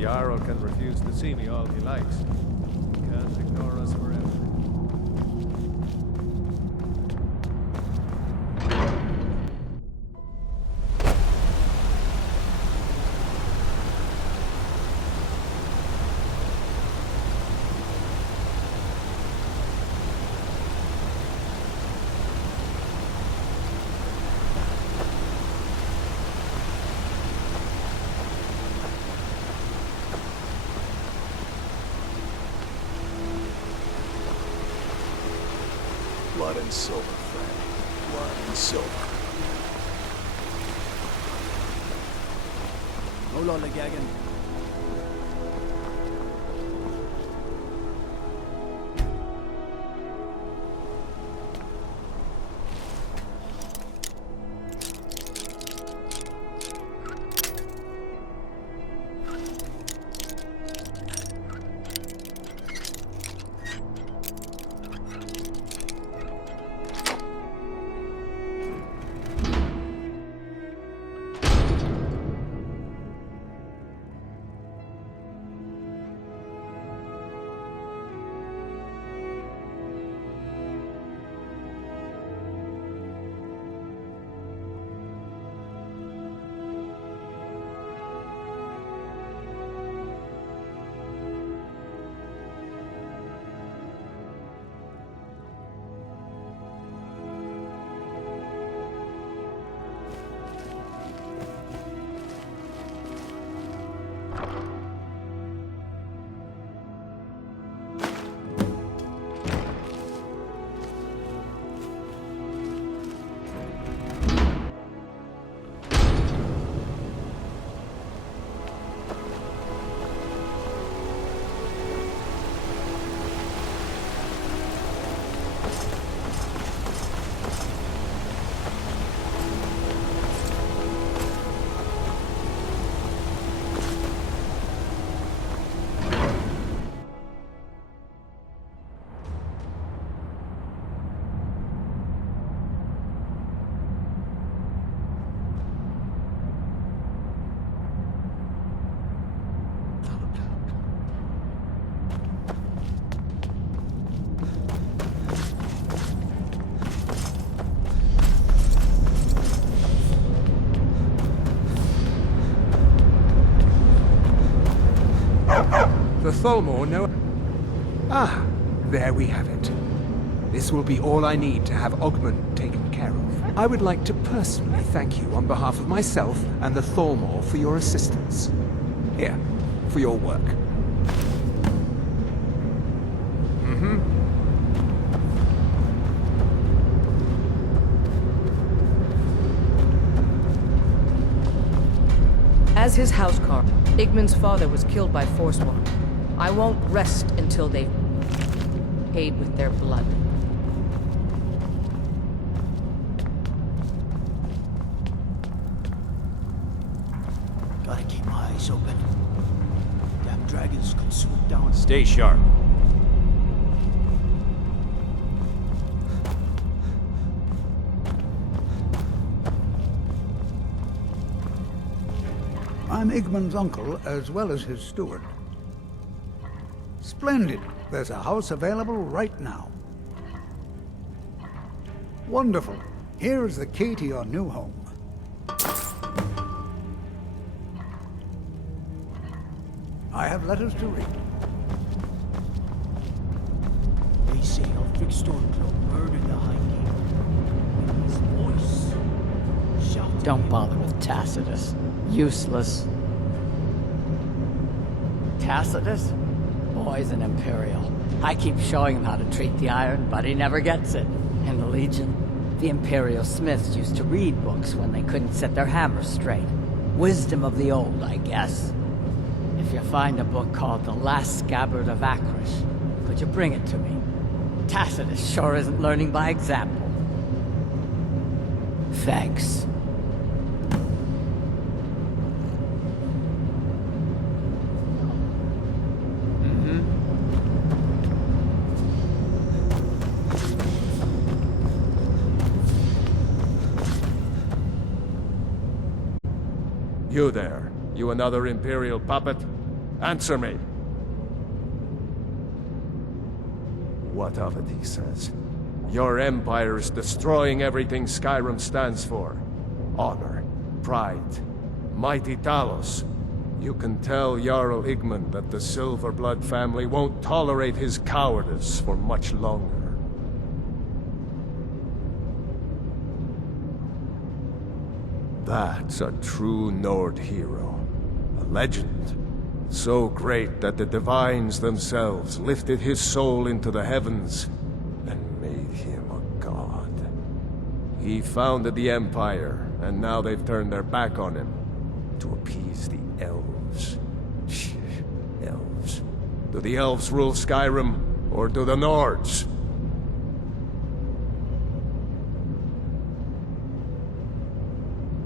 Jarl can refuse to see me all he likes. He can't ignore us forever. Blood and silver, friend. Blood and silver. Hold on, Gagan. Tholmor know... Ah, there we have it. This will be all I need to have Ogmund taken care of. I would like to personally thank you on behalf of myself and the Tholmor for your assistance. Here, for your work. As his housecarl, Igmund's father was killed by Forsworn. I won't rest until they've paid with their blood. Gotta keep my eyes open. Damn dragons could swoop down. Stay sharp. I'm Igmund's uncle, as well as his steward. Splendid. There's a house available right now. Wonderful. Here is the key to your new home. I have letters to read. They say Ulfric Stormcloak murdered the High King. His voice shouted. Don't bother with Tacitus. Useless. Tacitus? Boy's an Imperial. I keep showing him how to treat the iron, but he never gets it. In the Legion, the Imperial smiths used to read books when they couldn't set their hammers straight. Wisdom of the old, I guess. If you find a book called The Last Scabbard of Akrish, could you bring it to me? Tacitus sure isn't learning by example. Thanks. You there, you another Imperial puppet? Answer me! What of it, he says. Your empire is destroying everything Skyrim stands for. Honor, pride, mighty Talos. You can tell Jarl Igmund that the Silverblood family won't tolerate his cowardice for much longer. That's a true Nord hero. A legend. So great that the Divines themselves lifted his soul into the heavens and made him a god. He founded the Empire, and now they've turned their back on him to appease the elves. Elves. Do the elves rule Skyrim, or do the Nords?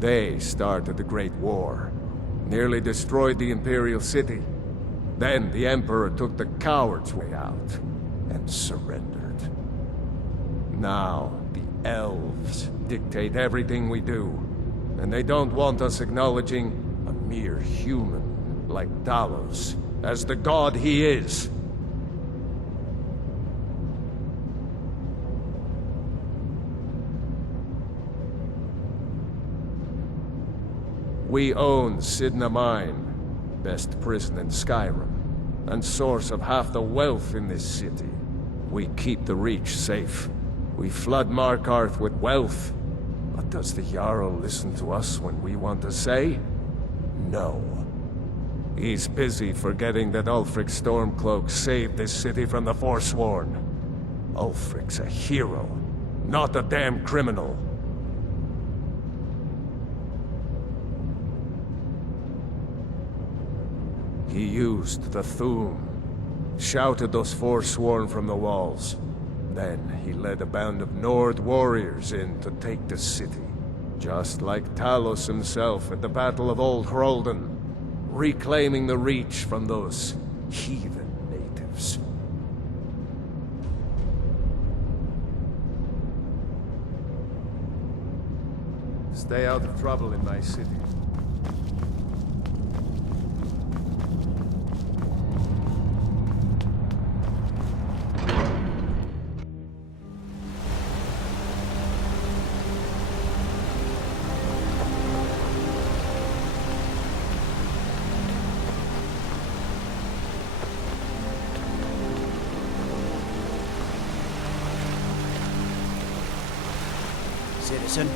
They started the Great War, nearly destroyed the Imperial City. Then the Emperor took the coward's way out, and surrendered. Now, the elves dictate everything we do, and they don't want us acknowledging a mere human like Talos as the god he is. We own Sidna Mine, best prison in Skyrim, and source of half the wealth in this city. We keep the Reach safe. We flood Markarth with wealth. But does the Jarl listen to us when we want to say? No. He's busy forgetting that Ulfric Stormcloak saved this city from the Forsworn. Ulfric's a hero, not a damn criminal. He used the Thu'um, shouted us Forsworn from the walls. Then he led a band of Nord warriors in to take the city. Just like Talos himself at the Battle of Old Hroldan, reclaiming the Reach from those heathen natives. Stay out of trouble in my city. citizen.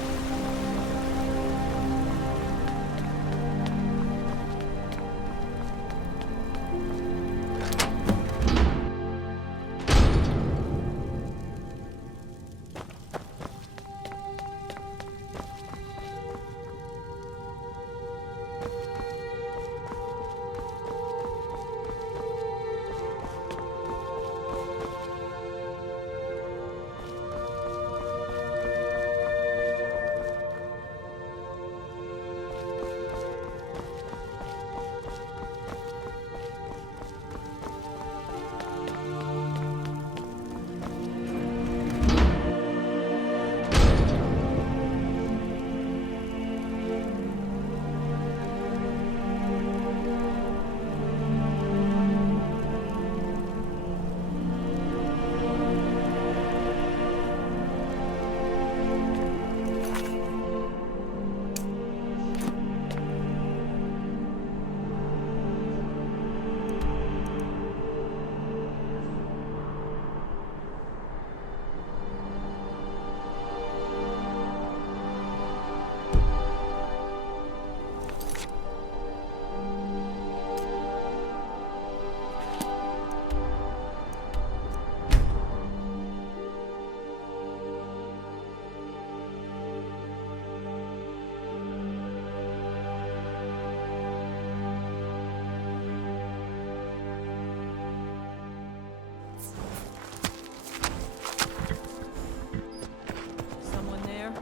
Someone there?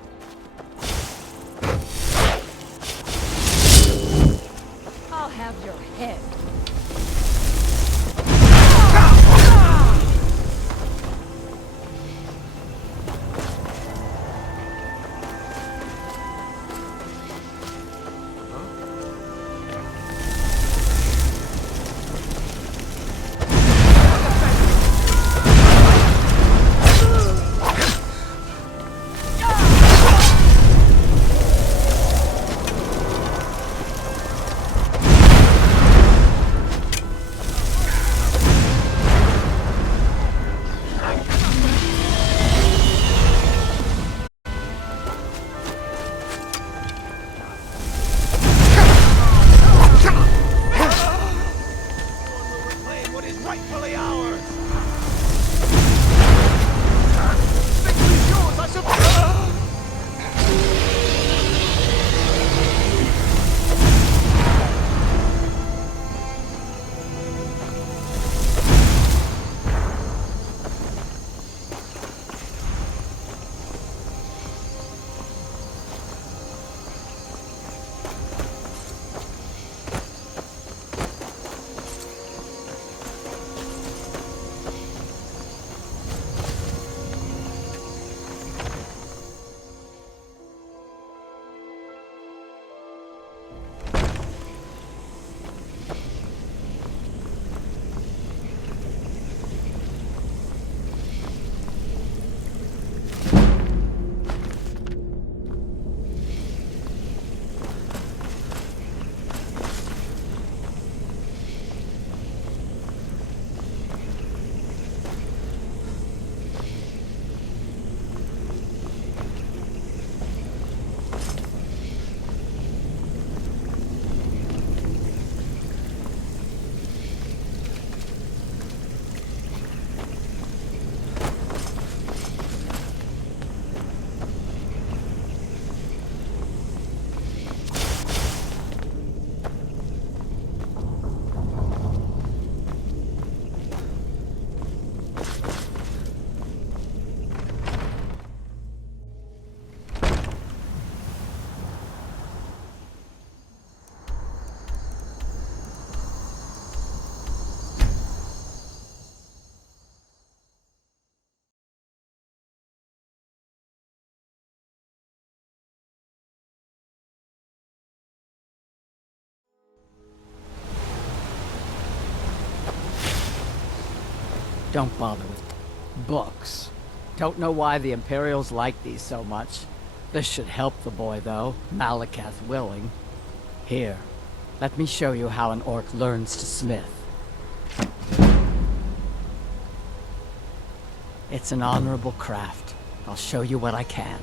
I'll have your head. What is rightfully ours? Don't bother with books. Don't know why the Imperials like these so much. This should help the boy, though, Malakath willing. Here, let me show you how an orc learns to smith. It's an honorable craft. I'll show you what I can.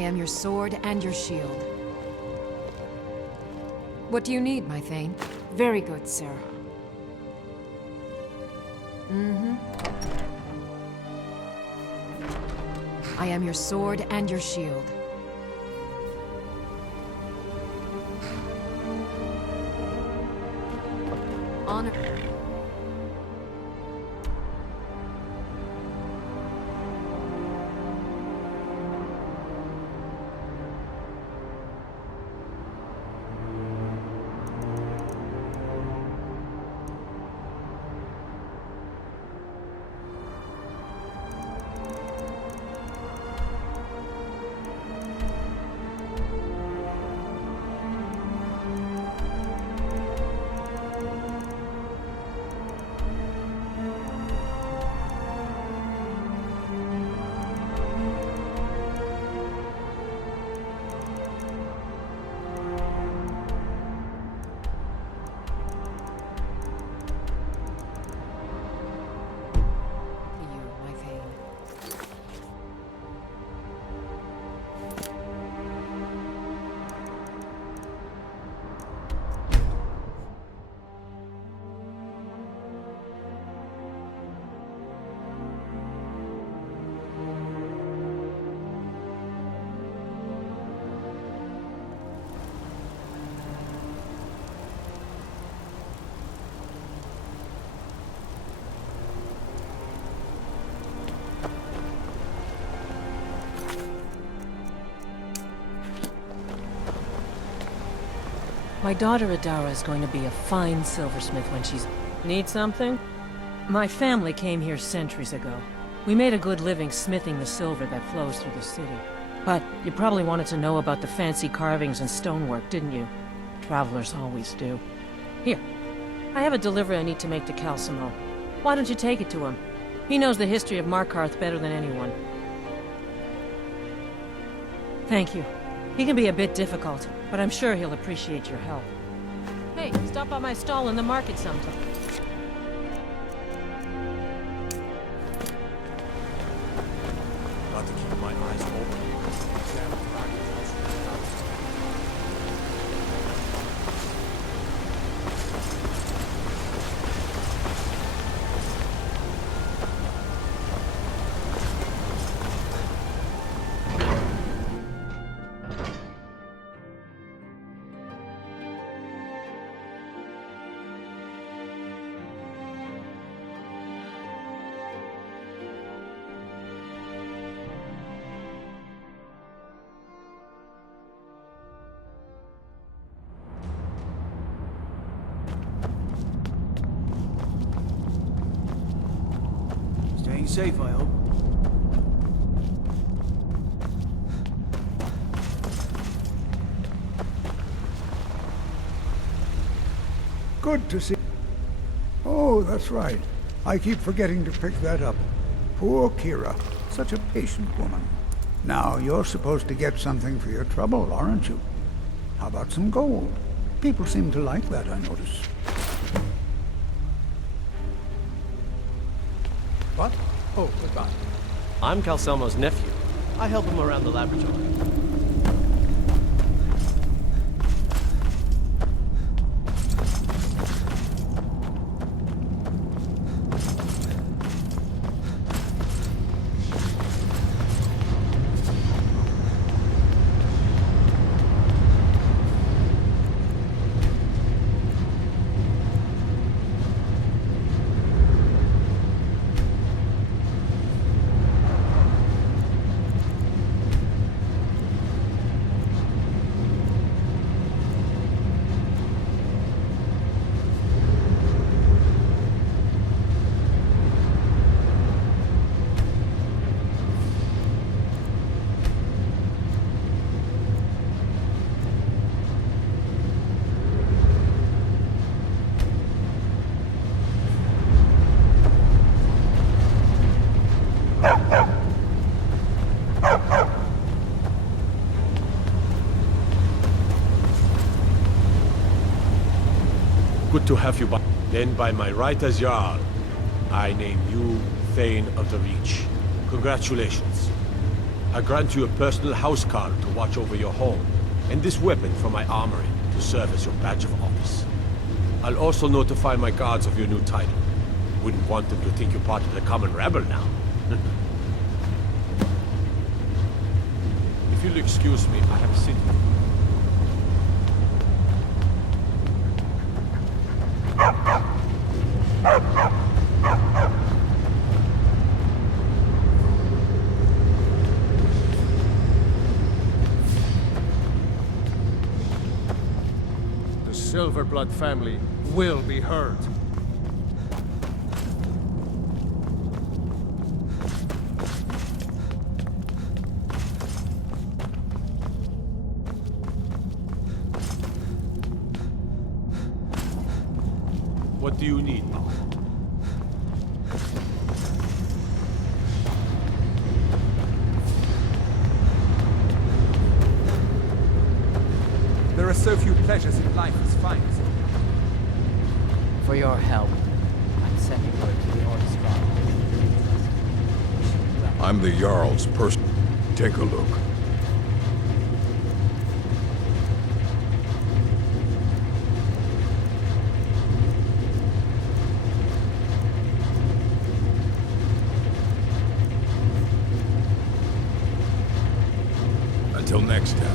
I am your sword and your shield. What do you need, my Thane? Very good, sir. I am your sword and your shield. Honor. My daughter Adara is going to be a fine silversmith when she's... Need something? My family came here centuries ago. We made a good living smithing the silver that flows through the city. But you probably wanted to know about the fancy carvings and stonework, didn't you? Travelers always do. Here, I have a delivery I need to make to Calcimo. Why don't you take it to him? He knows the history of Markarth better than anyone. Thank you. He can be a bit difficult, but I'm sure he'll appreciate your help. Hey, stop by my stall in the market sometime. Got to keep my eyes open. Staying safe, I hope. Good to see. Oh, that's right. I keep forgetting to pick that up. Poor Kira. Such a patient woman. Now, you're supposed to get something for your trouble, aren't you? How about some gold? People seem to like that, I notice. What? Oh, goodbye. I'm Calcelmo's nephew. I help him around the laboratory. Good to have you back. Then by my right as Jarl, I name you Thane of the Reach. Congratulations. I grant you a personal housecarl to watch over your home, and this weapon from my armory to serve as your badge of office. I'll also notify my guards of your new title. Wouldn't want them to think you're part of the common rabble now. If you'll excuse me, I have a city. The Silverblood family will be heard. What do you need, Mom? There are so few pleasures in life as fine as For your help, I'm sending word to the Orcs Guard. I'm the Jarl's person. Take a look. Until next time.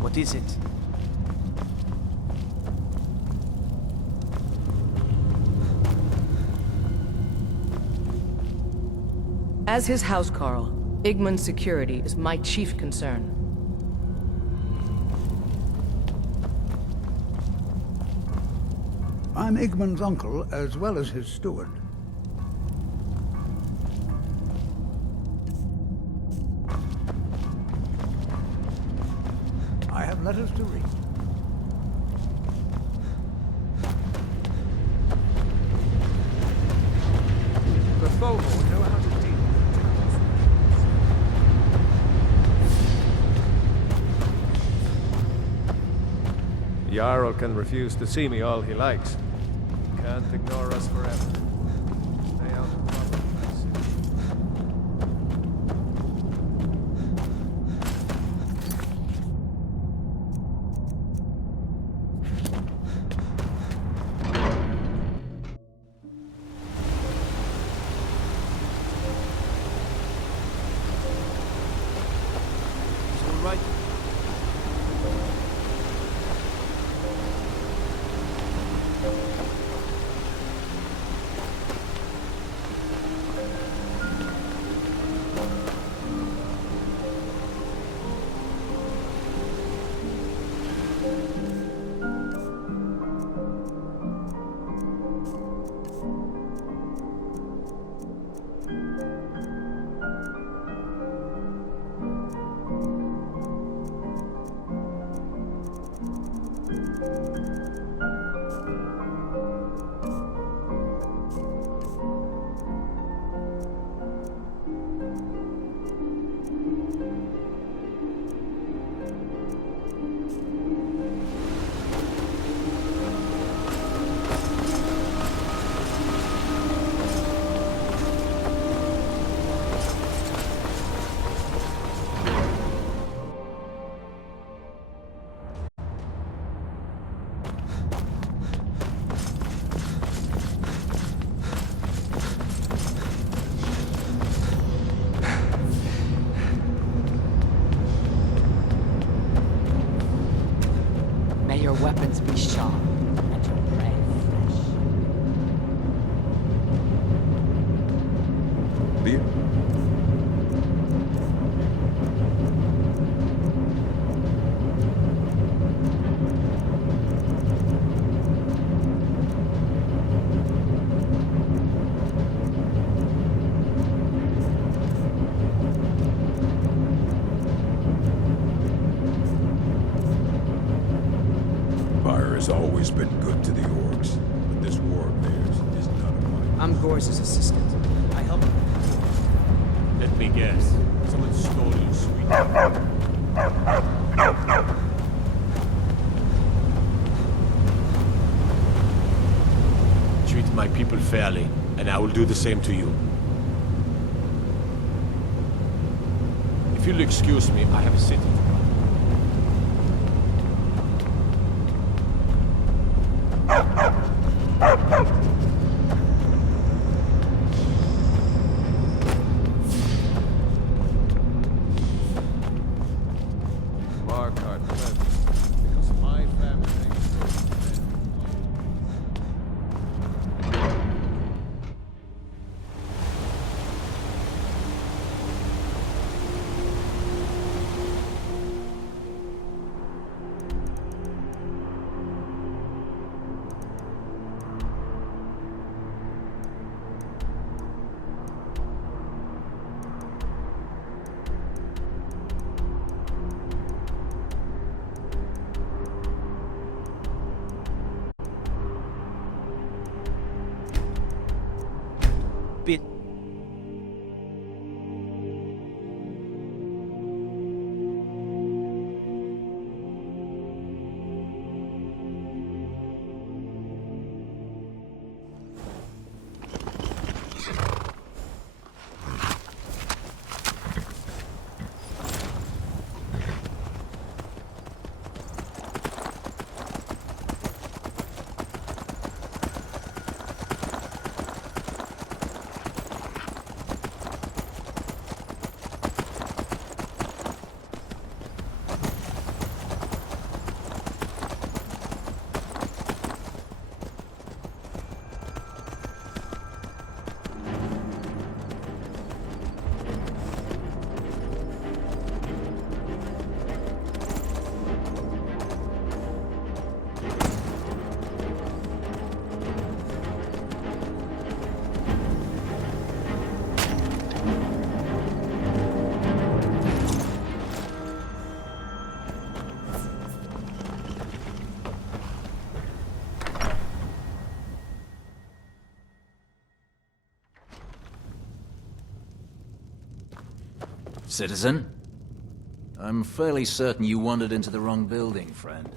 What is it? As his housecarl, Igmund's security is my chief concern. I'm Igmund's uncle, as well as his steward. I have letters to read. the Tholmor know how to deal with Jarl can refuse to see me all he likes. Can't ignore us forever. Stay out of trouble. It's all right. May your weapons be sharp and your prey fresh. Beer? Fire has always been good to the orcs, but this war of theirs is none of mine. I'm Gorse's assistant. I help him. Let me guess. Someone stole your sweet. Treat my people fairly, and I will do the same to you. If you'll excuse me, I have a city to run. Markarth left because my family Bit. Citizen? I'm fairly certain you wandered into the wrong building, friend.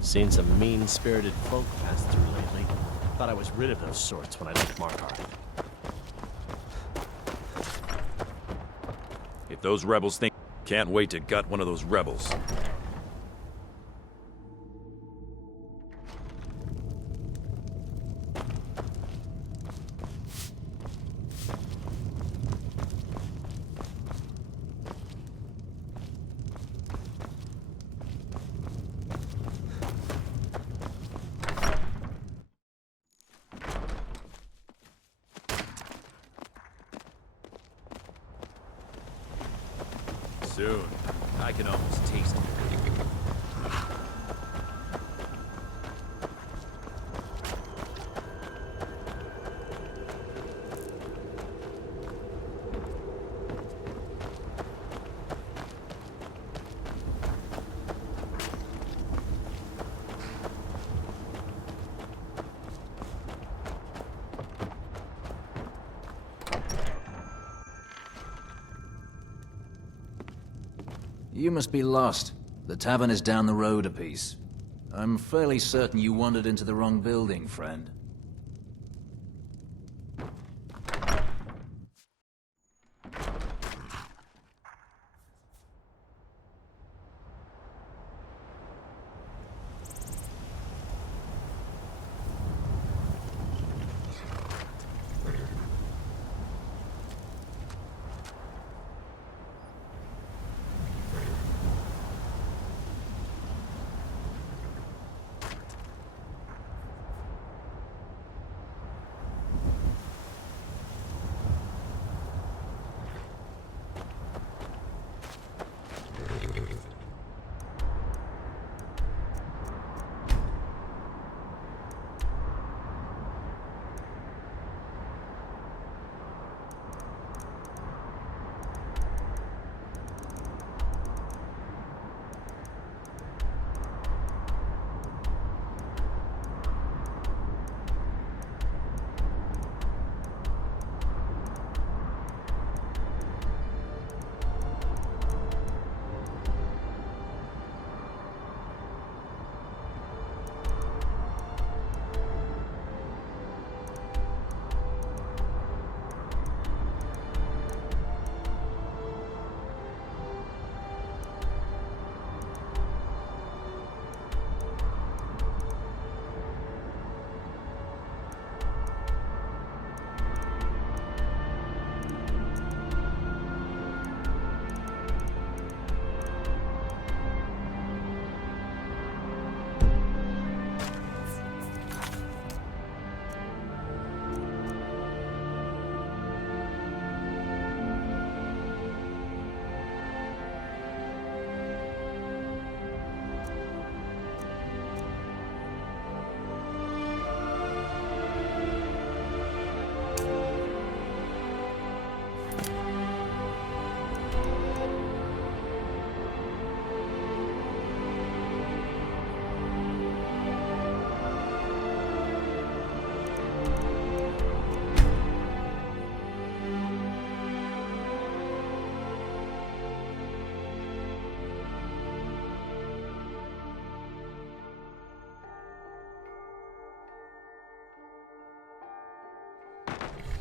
Seen some mean-spirited folk pass through lately. Thought I was rid of those sorts when I left Markarth. If those rebels think... Can't wait to gut one of those rebels. Soon. I can almost taste it. You must be lost. The tavern is down the road a piece. I'm fairly certain you wandered into the wrong building, friend.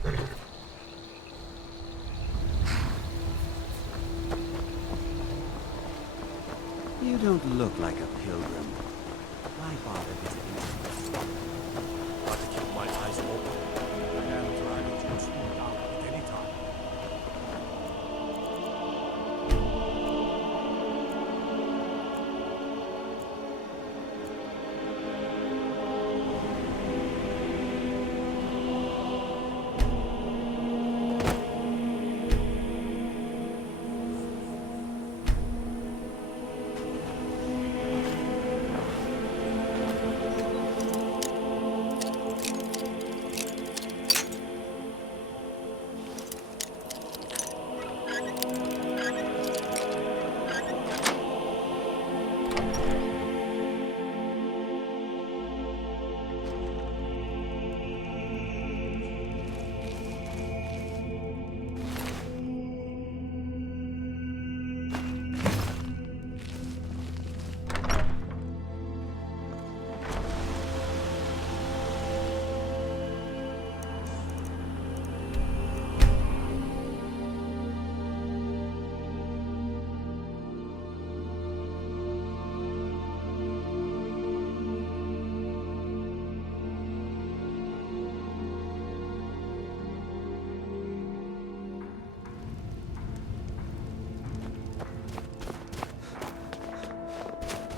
You don't look like a pilgrim. Why bother visiting? Got to keep my eyes open. The damn dragon can swoop down at any time.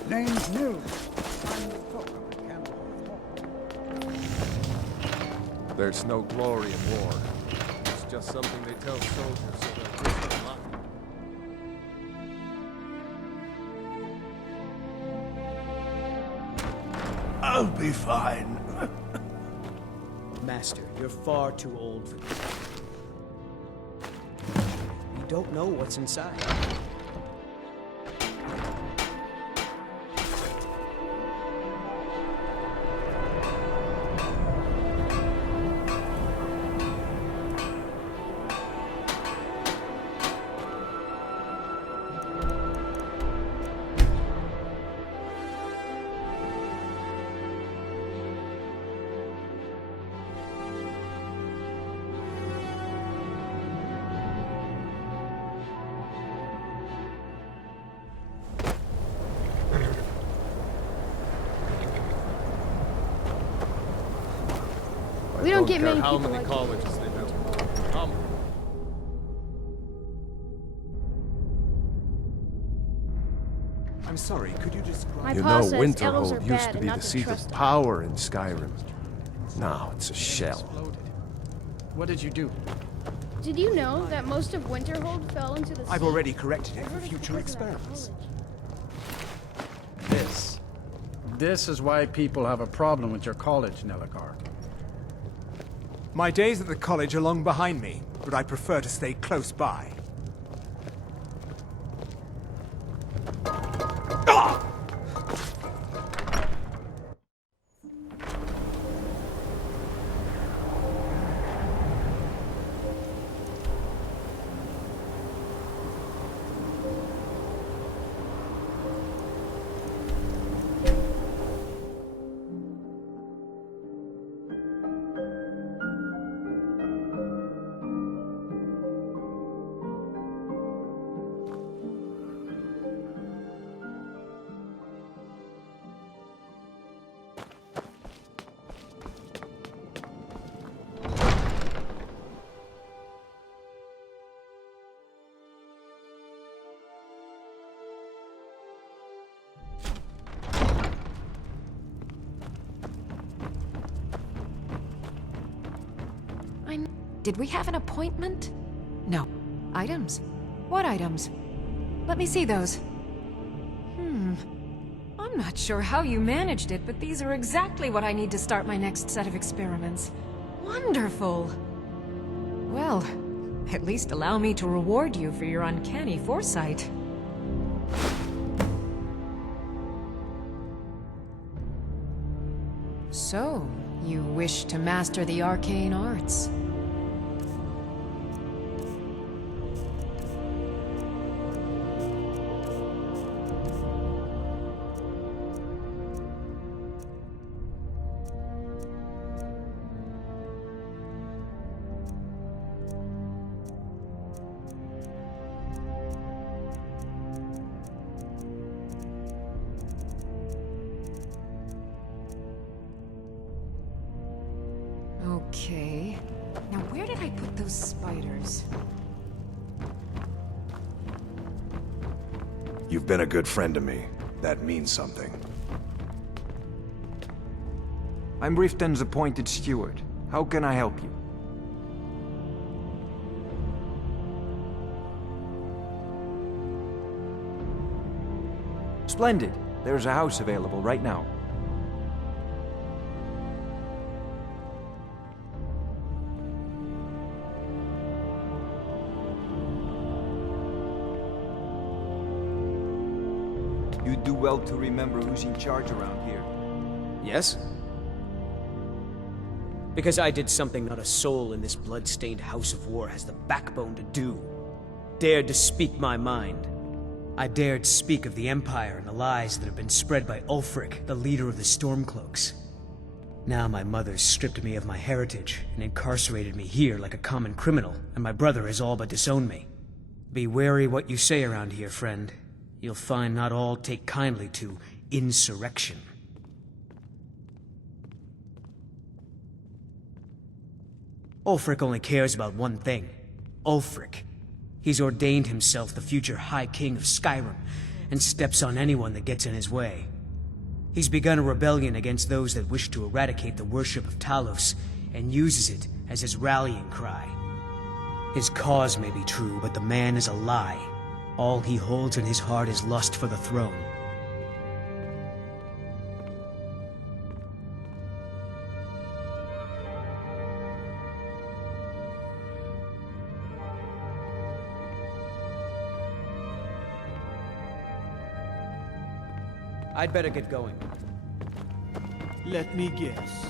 Name's new. I'm the cook of the Campbell Hall. There's no glory in war. It's just something they tell soldiers so they'll risk their life. I'll be fine. Master, you're far too old for this. We don't know what's inside. We don't get many people like colleges they built. I'm sorry, could you describe... You know, Winterhold used to be the seat of power in Skyrim. Now it's a shell. What did you do? Did you know that most of Winterhold fell into the sea? I've already corrected it for future experiments. This is why people have a problem with your college, Nelagar. My days at the college are long behind me, but I prefer to stay close by. Did we have an appointment? No. Items? What items? Let me see those. I'm not sure how you managed it, but these are exactly what I need to start my next set of experiments. Wonderful! Well, at least allow me to reward you for your uncanny foresight. So, you wish to master the arcane arts? those spiders. You've been a good friend to me. That means something. I'm Riften's appointed steward. How can I help you? Splendid. There's a house available right now. You'd do well to remember who's in charge around here. Yes? Because I did something not a soul in this blood-stained house of war has the backbone to do. Dared to speak my mind. I dared speak of the Empire and the lies that have been spread by Ulfric, the leader of the Stormcloaks. Now my mother's stripped me of my heritage and incarcerated me here like a common criminal, and my brother has all but disowned me. Be wary what you say around here, friend. You'll find not all take kindly to insurrection. Ulfric only cares about one thing. Ulfric. He's ordained himself the future High King of Skyrim, and steps on anyone that gets in his way. He's begun a rebellion against those that wish to eradicate the worship of Talos, and uses it as his rallying cry. His cause may be true, but the man is a lie. All he holds in his heart is lust for the throne. I'd better get going. Let me guess.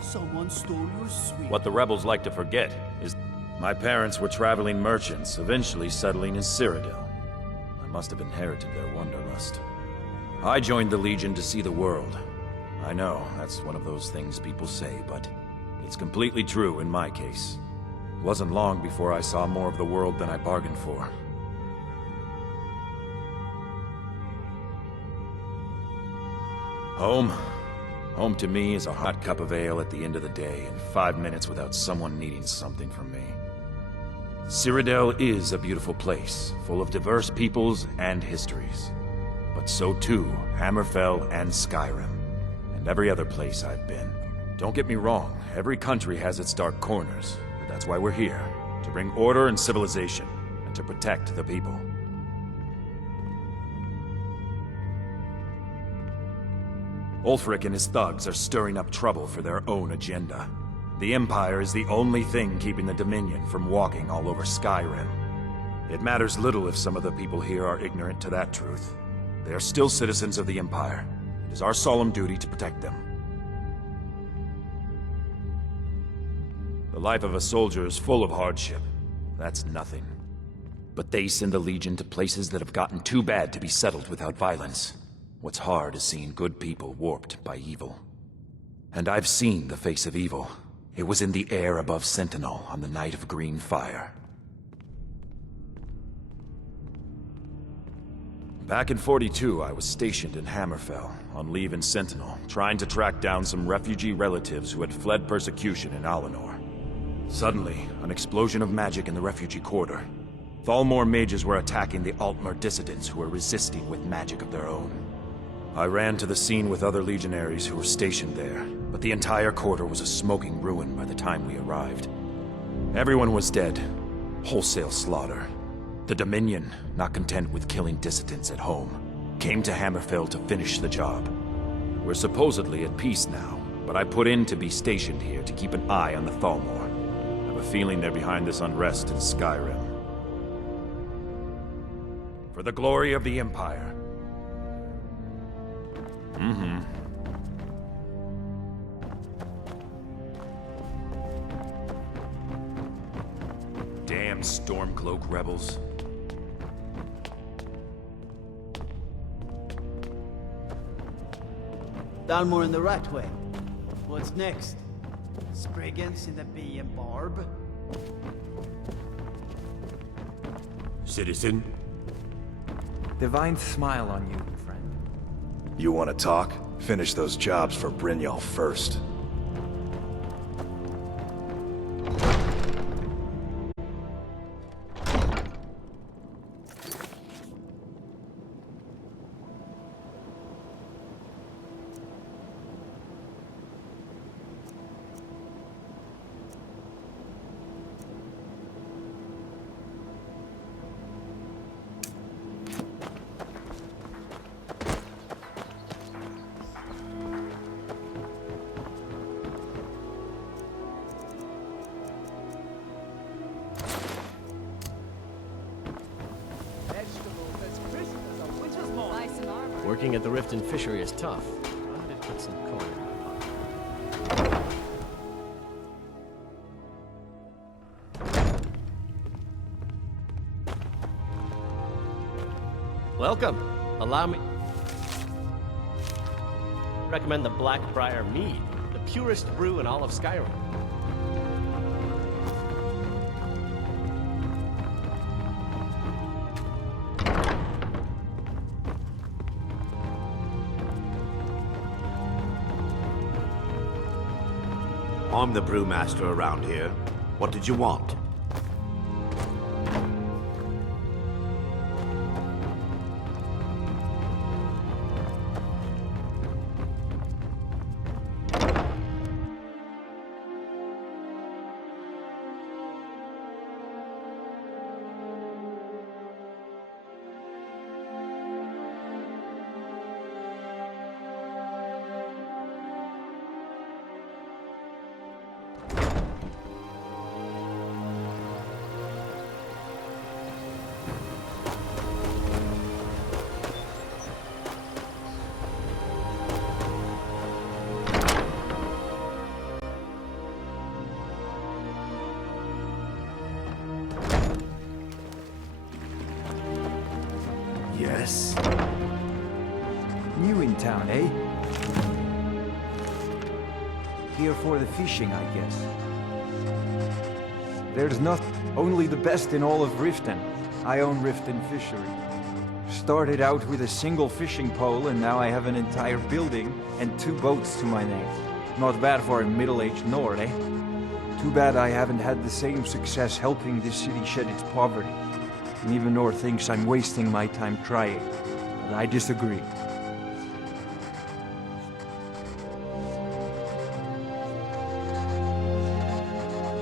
Someone stole your sweet. What the rebels like to forget is my parents were traveling merchants, eventually settling in Cyrodiil. I must have inherited their wanderlust. I joined the Legion to see the world. I know, that's one of those things people say, but it's completely true in my case. It wasn't long before I saw more of the world than I bargained for. Home? Home to me is a hot cup of ale at the end of the day, and 5 minutes without someone needing something from me. Cyrodiil is a beautiful place, full of diverse peoples and histories. But so too, Hammerfell and Skyrim, and every other place I've been. Don't get me wrong, every country has its dark corners, but that's why we're here, to bring order and civilization, and to protect the people. Ulfric and his thugs are stirring up trouble for their own agenda. The Empire is the only thing keeping the Dominion from walking all over Skyrim. It matters little if some of the people here are ignorant to that truth. They are still citizens of the Empire. It is our solemn duty to protect them. The life of a soldier is full of hardship. That's nothing. But they send the Legion to places that have gotten too bad to be settled without violence. What's hard is seeing good people warped by evil. And I've seen the face of evil. It was in the air above Sentinel on the night of Green Fire. Back in 42, I was stationed in Hammerfell, on leave in Sentinel, trying to track down some refugee relatives who had fled persecution in Alinor. Suddenly, an explosion of magic in the refugee quarter. Thalmor mages were attacking the Altmer dissidents who were resisting with magic of their own. I ran to the scene with other legionaries who were stationed there, but the entire quarter was a smoking ruin by the time we arrived. Everyone was dead. Wholesale slaughter. The Dominion, not content with killing dissidents at home, came to Hammerfell to finish the job. We're supposedly at peace now, but I put in to be stationed here to keep an eye on the Thalmor. I have a feeling they're behind this unrest in Skyrim. For the glory of the Empire. Damn Stormcloak rebels. Dalmor in the right way. What's next? Spriggans in the bee and barb? Citizen? Divine smile on you, friend. You want to talk? Finish those jobs for Brynjolf first. Working at the Riften fishery is tough. I did put some coin in my pocket. Welcome. Allow me... Recommend the Blackbriar Mead, the purest brew in all of Skyrim. I'm the brewmaster around here. What did you want? Yes? New in town, eh? Here for the fishing, I guess. There's only the best in all of Riften. I own Riften Fishery. Started out with a single fishing pole, and now I have an entire building and 2 boats to my name. Not bad for a middle-aged Nord, eh? Too bad I haven't had the same success helping this city shed its poverty. And even Nord thinks I'm wasting my time trying. But I disagree.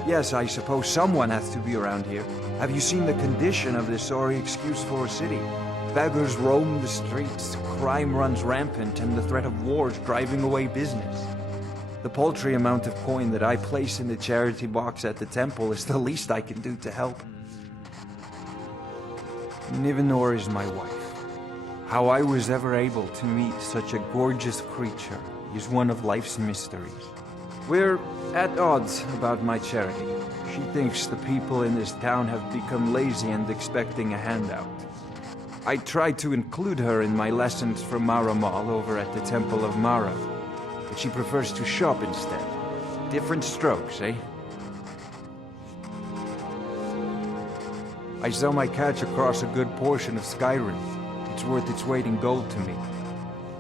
Yes, I suppose someone has to be around here. Have you seen the condition of this sorry excuse for a city? Beggars roam the streets, crime runs rampant, and the threat of wars driving away business. The paltry amount of coin that I place in the charity box at the temple is the least I can do to help. Nivenor is my wife. How I was ever able to meet such a gorgeous creature is one of life's mysteries. We're at odds about my charity. She thinks the people in this town have become lazy and expecting a handout. I tried to include her in my lessons from Maramal over at the Temple of Mara, but she prefers to shop instead. Different strokes, eh? I sell my catch across a good portion of Skyrim. It's worth its weight in gold to me.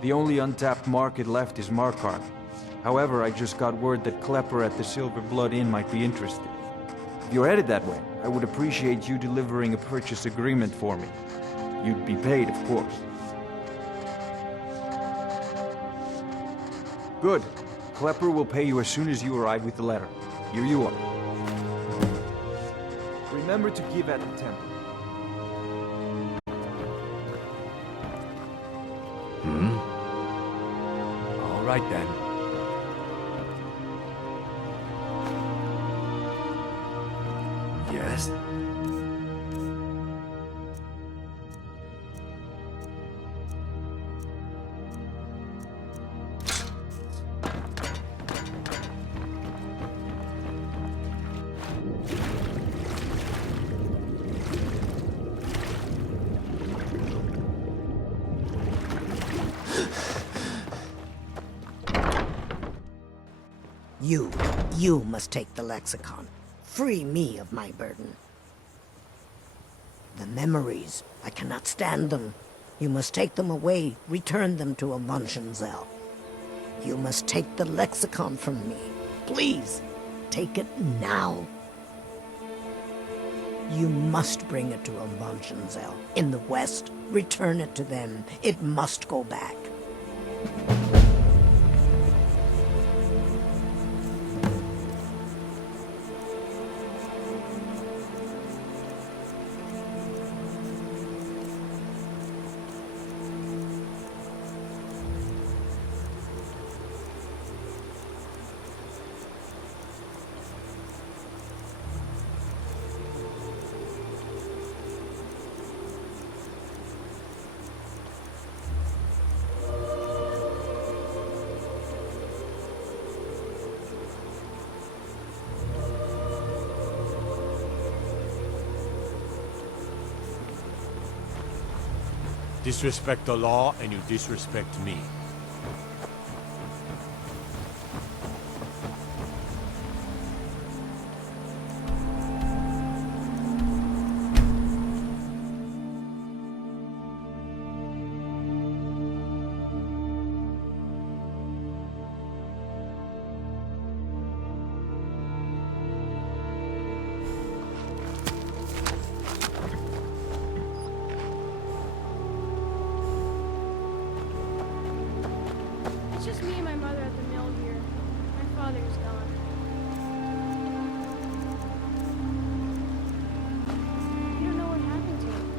The only untapped market left is Markarth. However, I just got word that Klepper at the Silver Blood Inn might be interested. If you're headed that way, I would appreciate you delivering a purchase agreement for me. You'd be paid, of course. Good. Klepper will pay you as soon as you arrive with the letter. Here you are. Remember to give at the temple. All right then. Yes? You must take the lexicon. Free me of my burden. The memories, I cannot stand them. You must take them away, return them to Avuntionzel. You must take the lexicon from me. Please, take it now. You must bring it to Avuntionzel. In the west, return it to them. It must go back. Disrespect the law, and you disrespect me. It's just me and my mother at the mill here. My father's gone. You don't know what happened to him.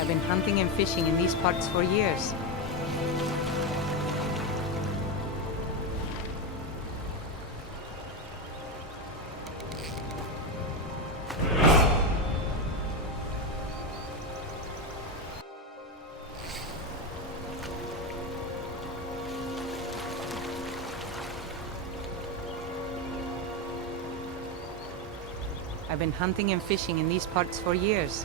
I've been hunting and fishing in these parts for years. I've been hunting and fishing in these parts for years.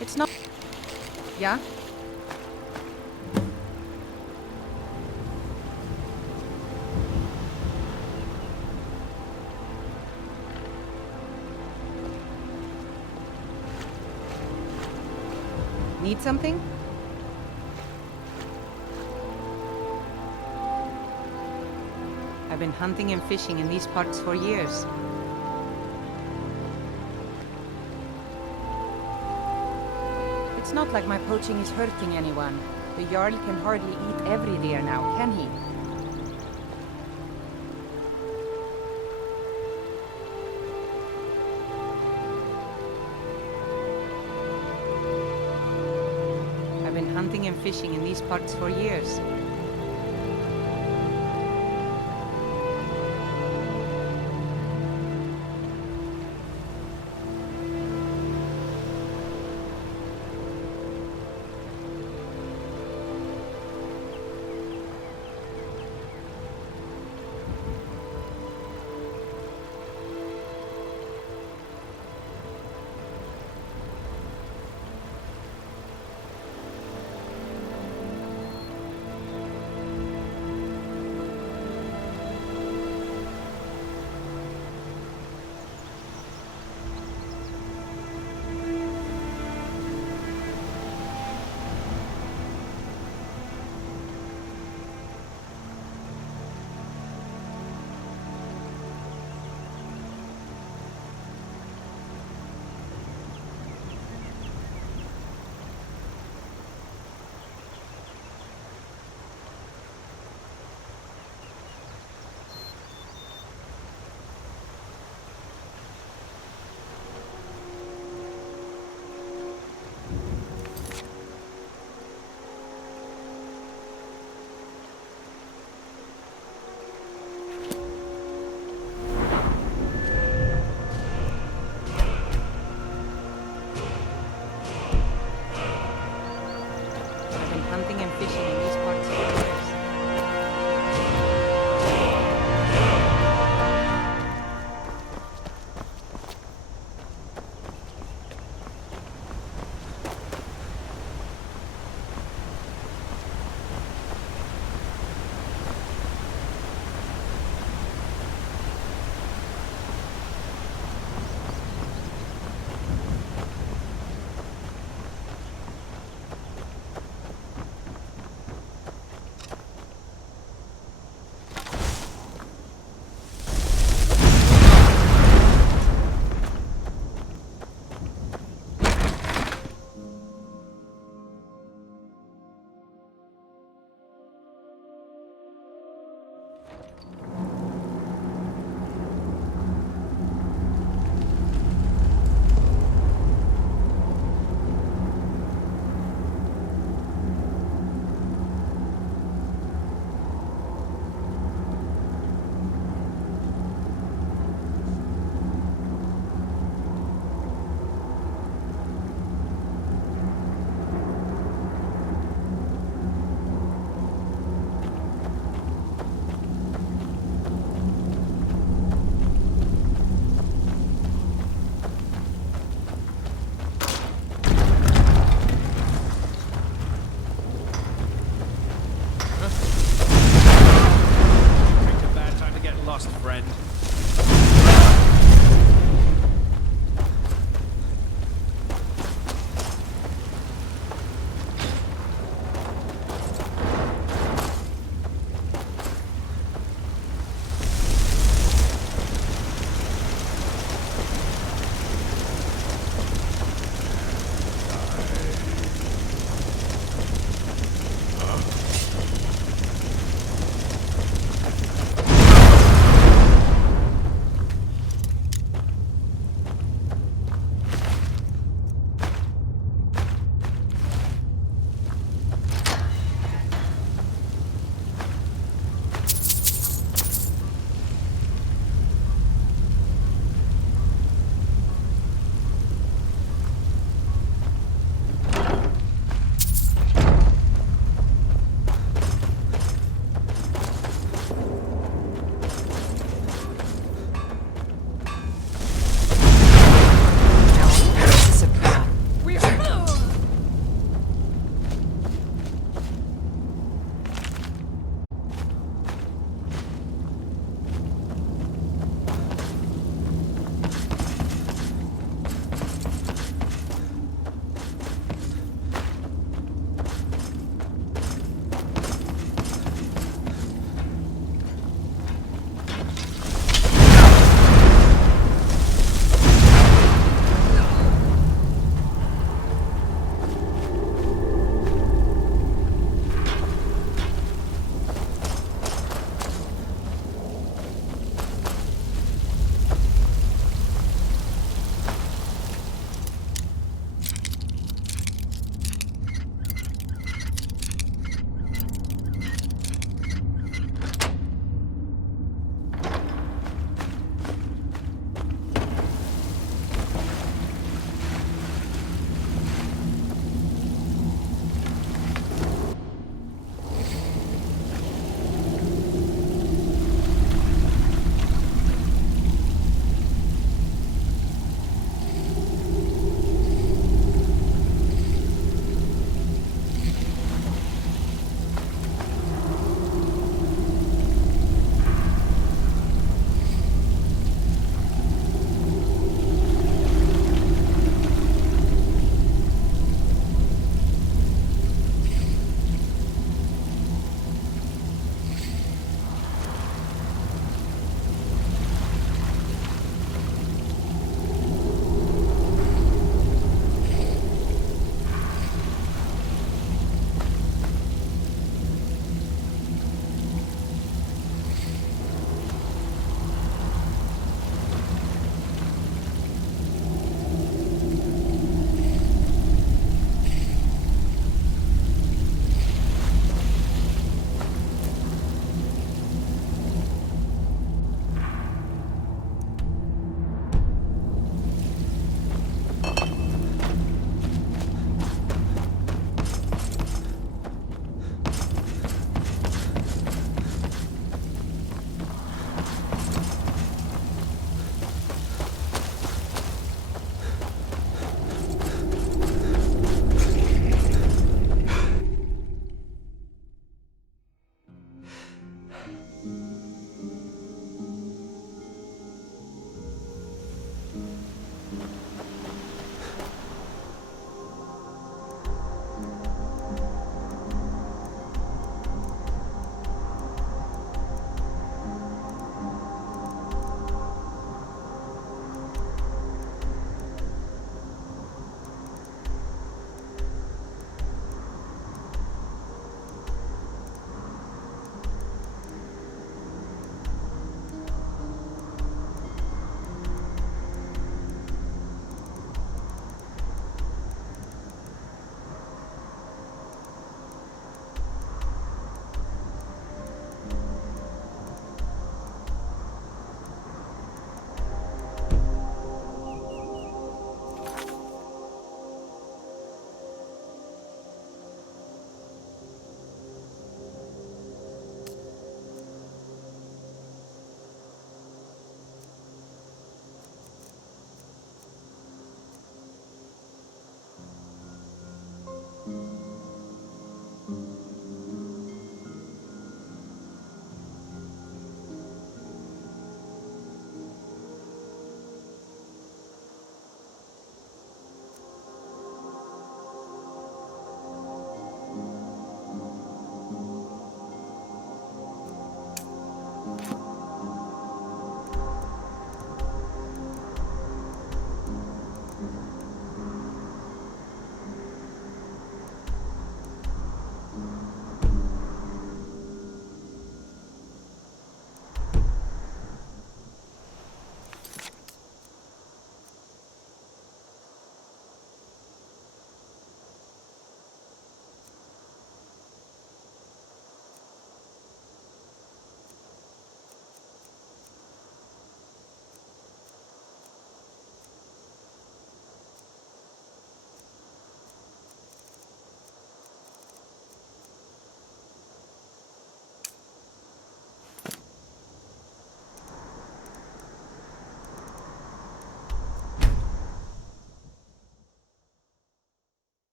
It's not... Yeah? Need something? I've been hunting and fishing in these parts for years. It's not like my poaching is hurting anyone. The Jarl can hardly eat every deer now, can he? I've been hunting and fishing in these parts for years. Hunting and fishing in these parts for years.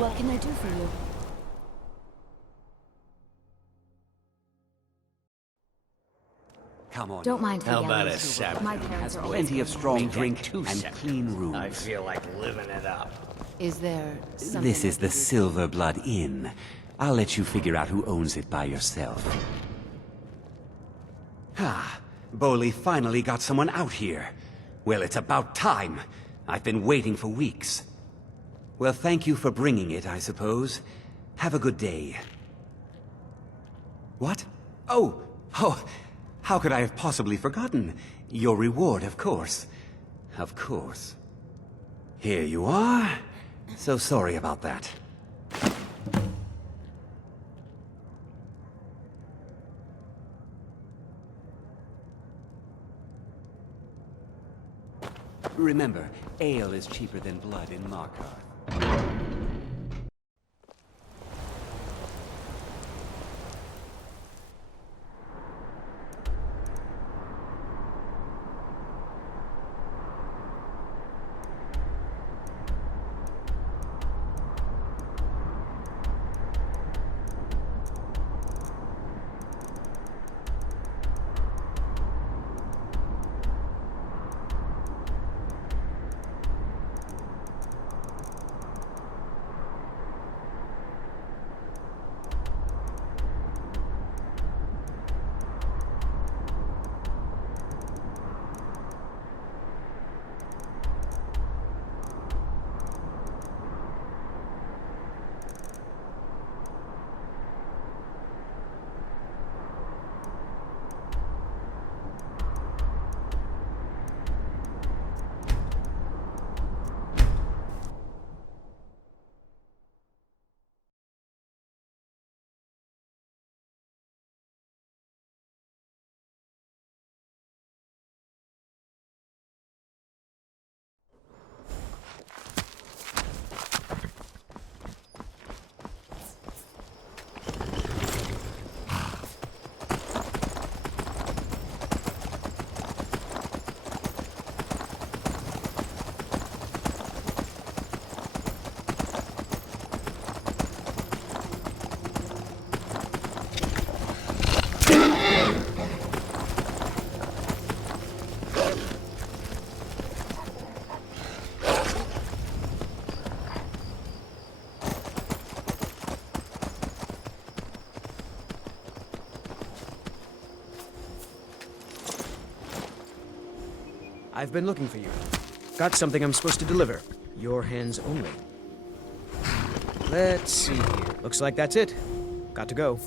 What can I do for you? Come on. Don't mind the How about yellow. a salad? My parents Has are always plenty of good. strong Make drink it 2 and seconds. clean rooms. I feel like living it up. Is there something This is I the can do? Silver Blood Inn. I'll let you figure out who owns it by yourself. Ah, Boley finally got someone out here. Well, it's about time. I've been waiting for weeks. Well, thank you for bringing it, I suppose. Have a good day. What? Oh, how could I have possibly forgotten? Your reward, of course. Of course. Here you are. So sorry about that. Remember, ale is cheaper than blood in Markarth. I've been looking for you. Got something I'm supposed to deliver. Your hands only. Let's see here. Looks like that's it. Got to go.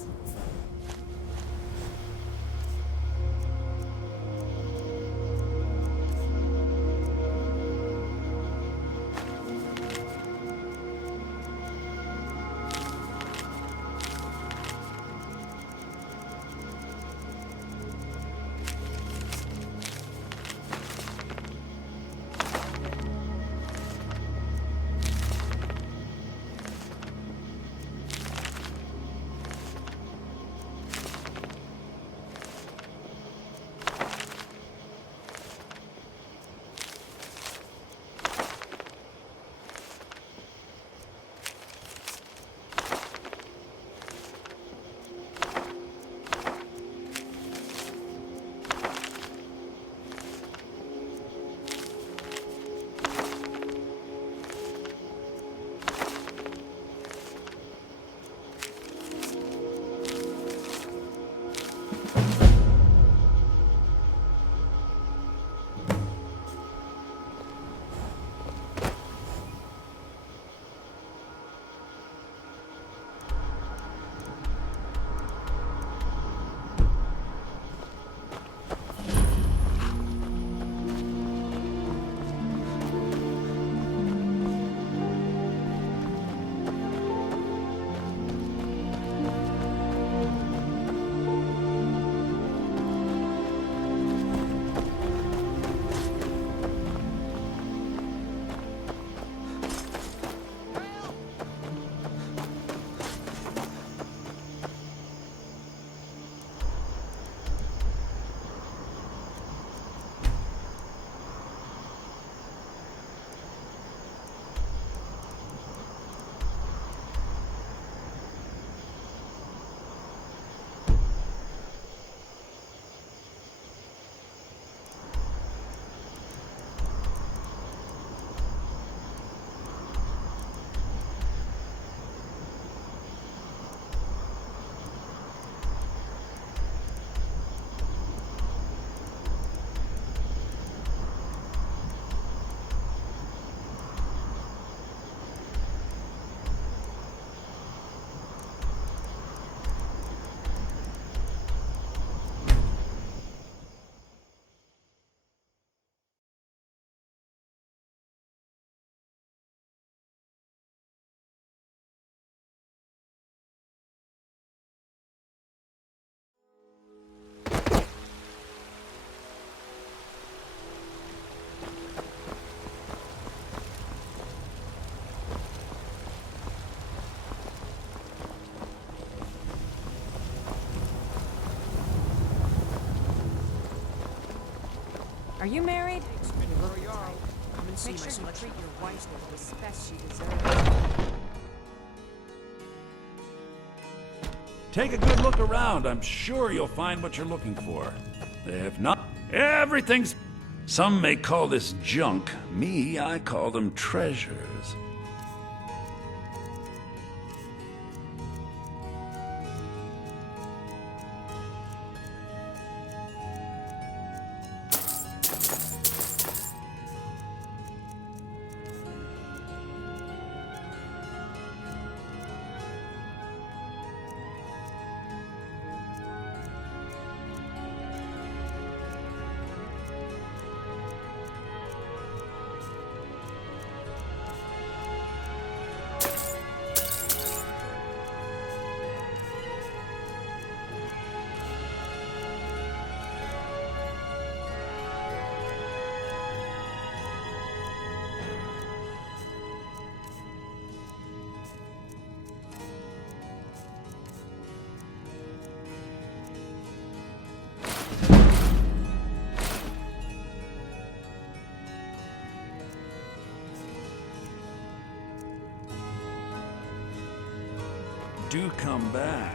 Are you married? You look tight. Come and see Make my sure you selection. treat your wife with the respect she deserves. Take a good look around. I'm sure you'll find what you're looking for. If not, everything's... Some may call this junk. Me, I call them treasures. Do come back.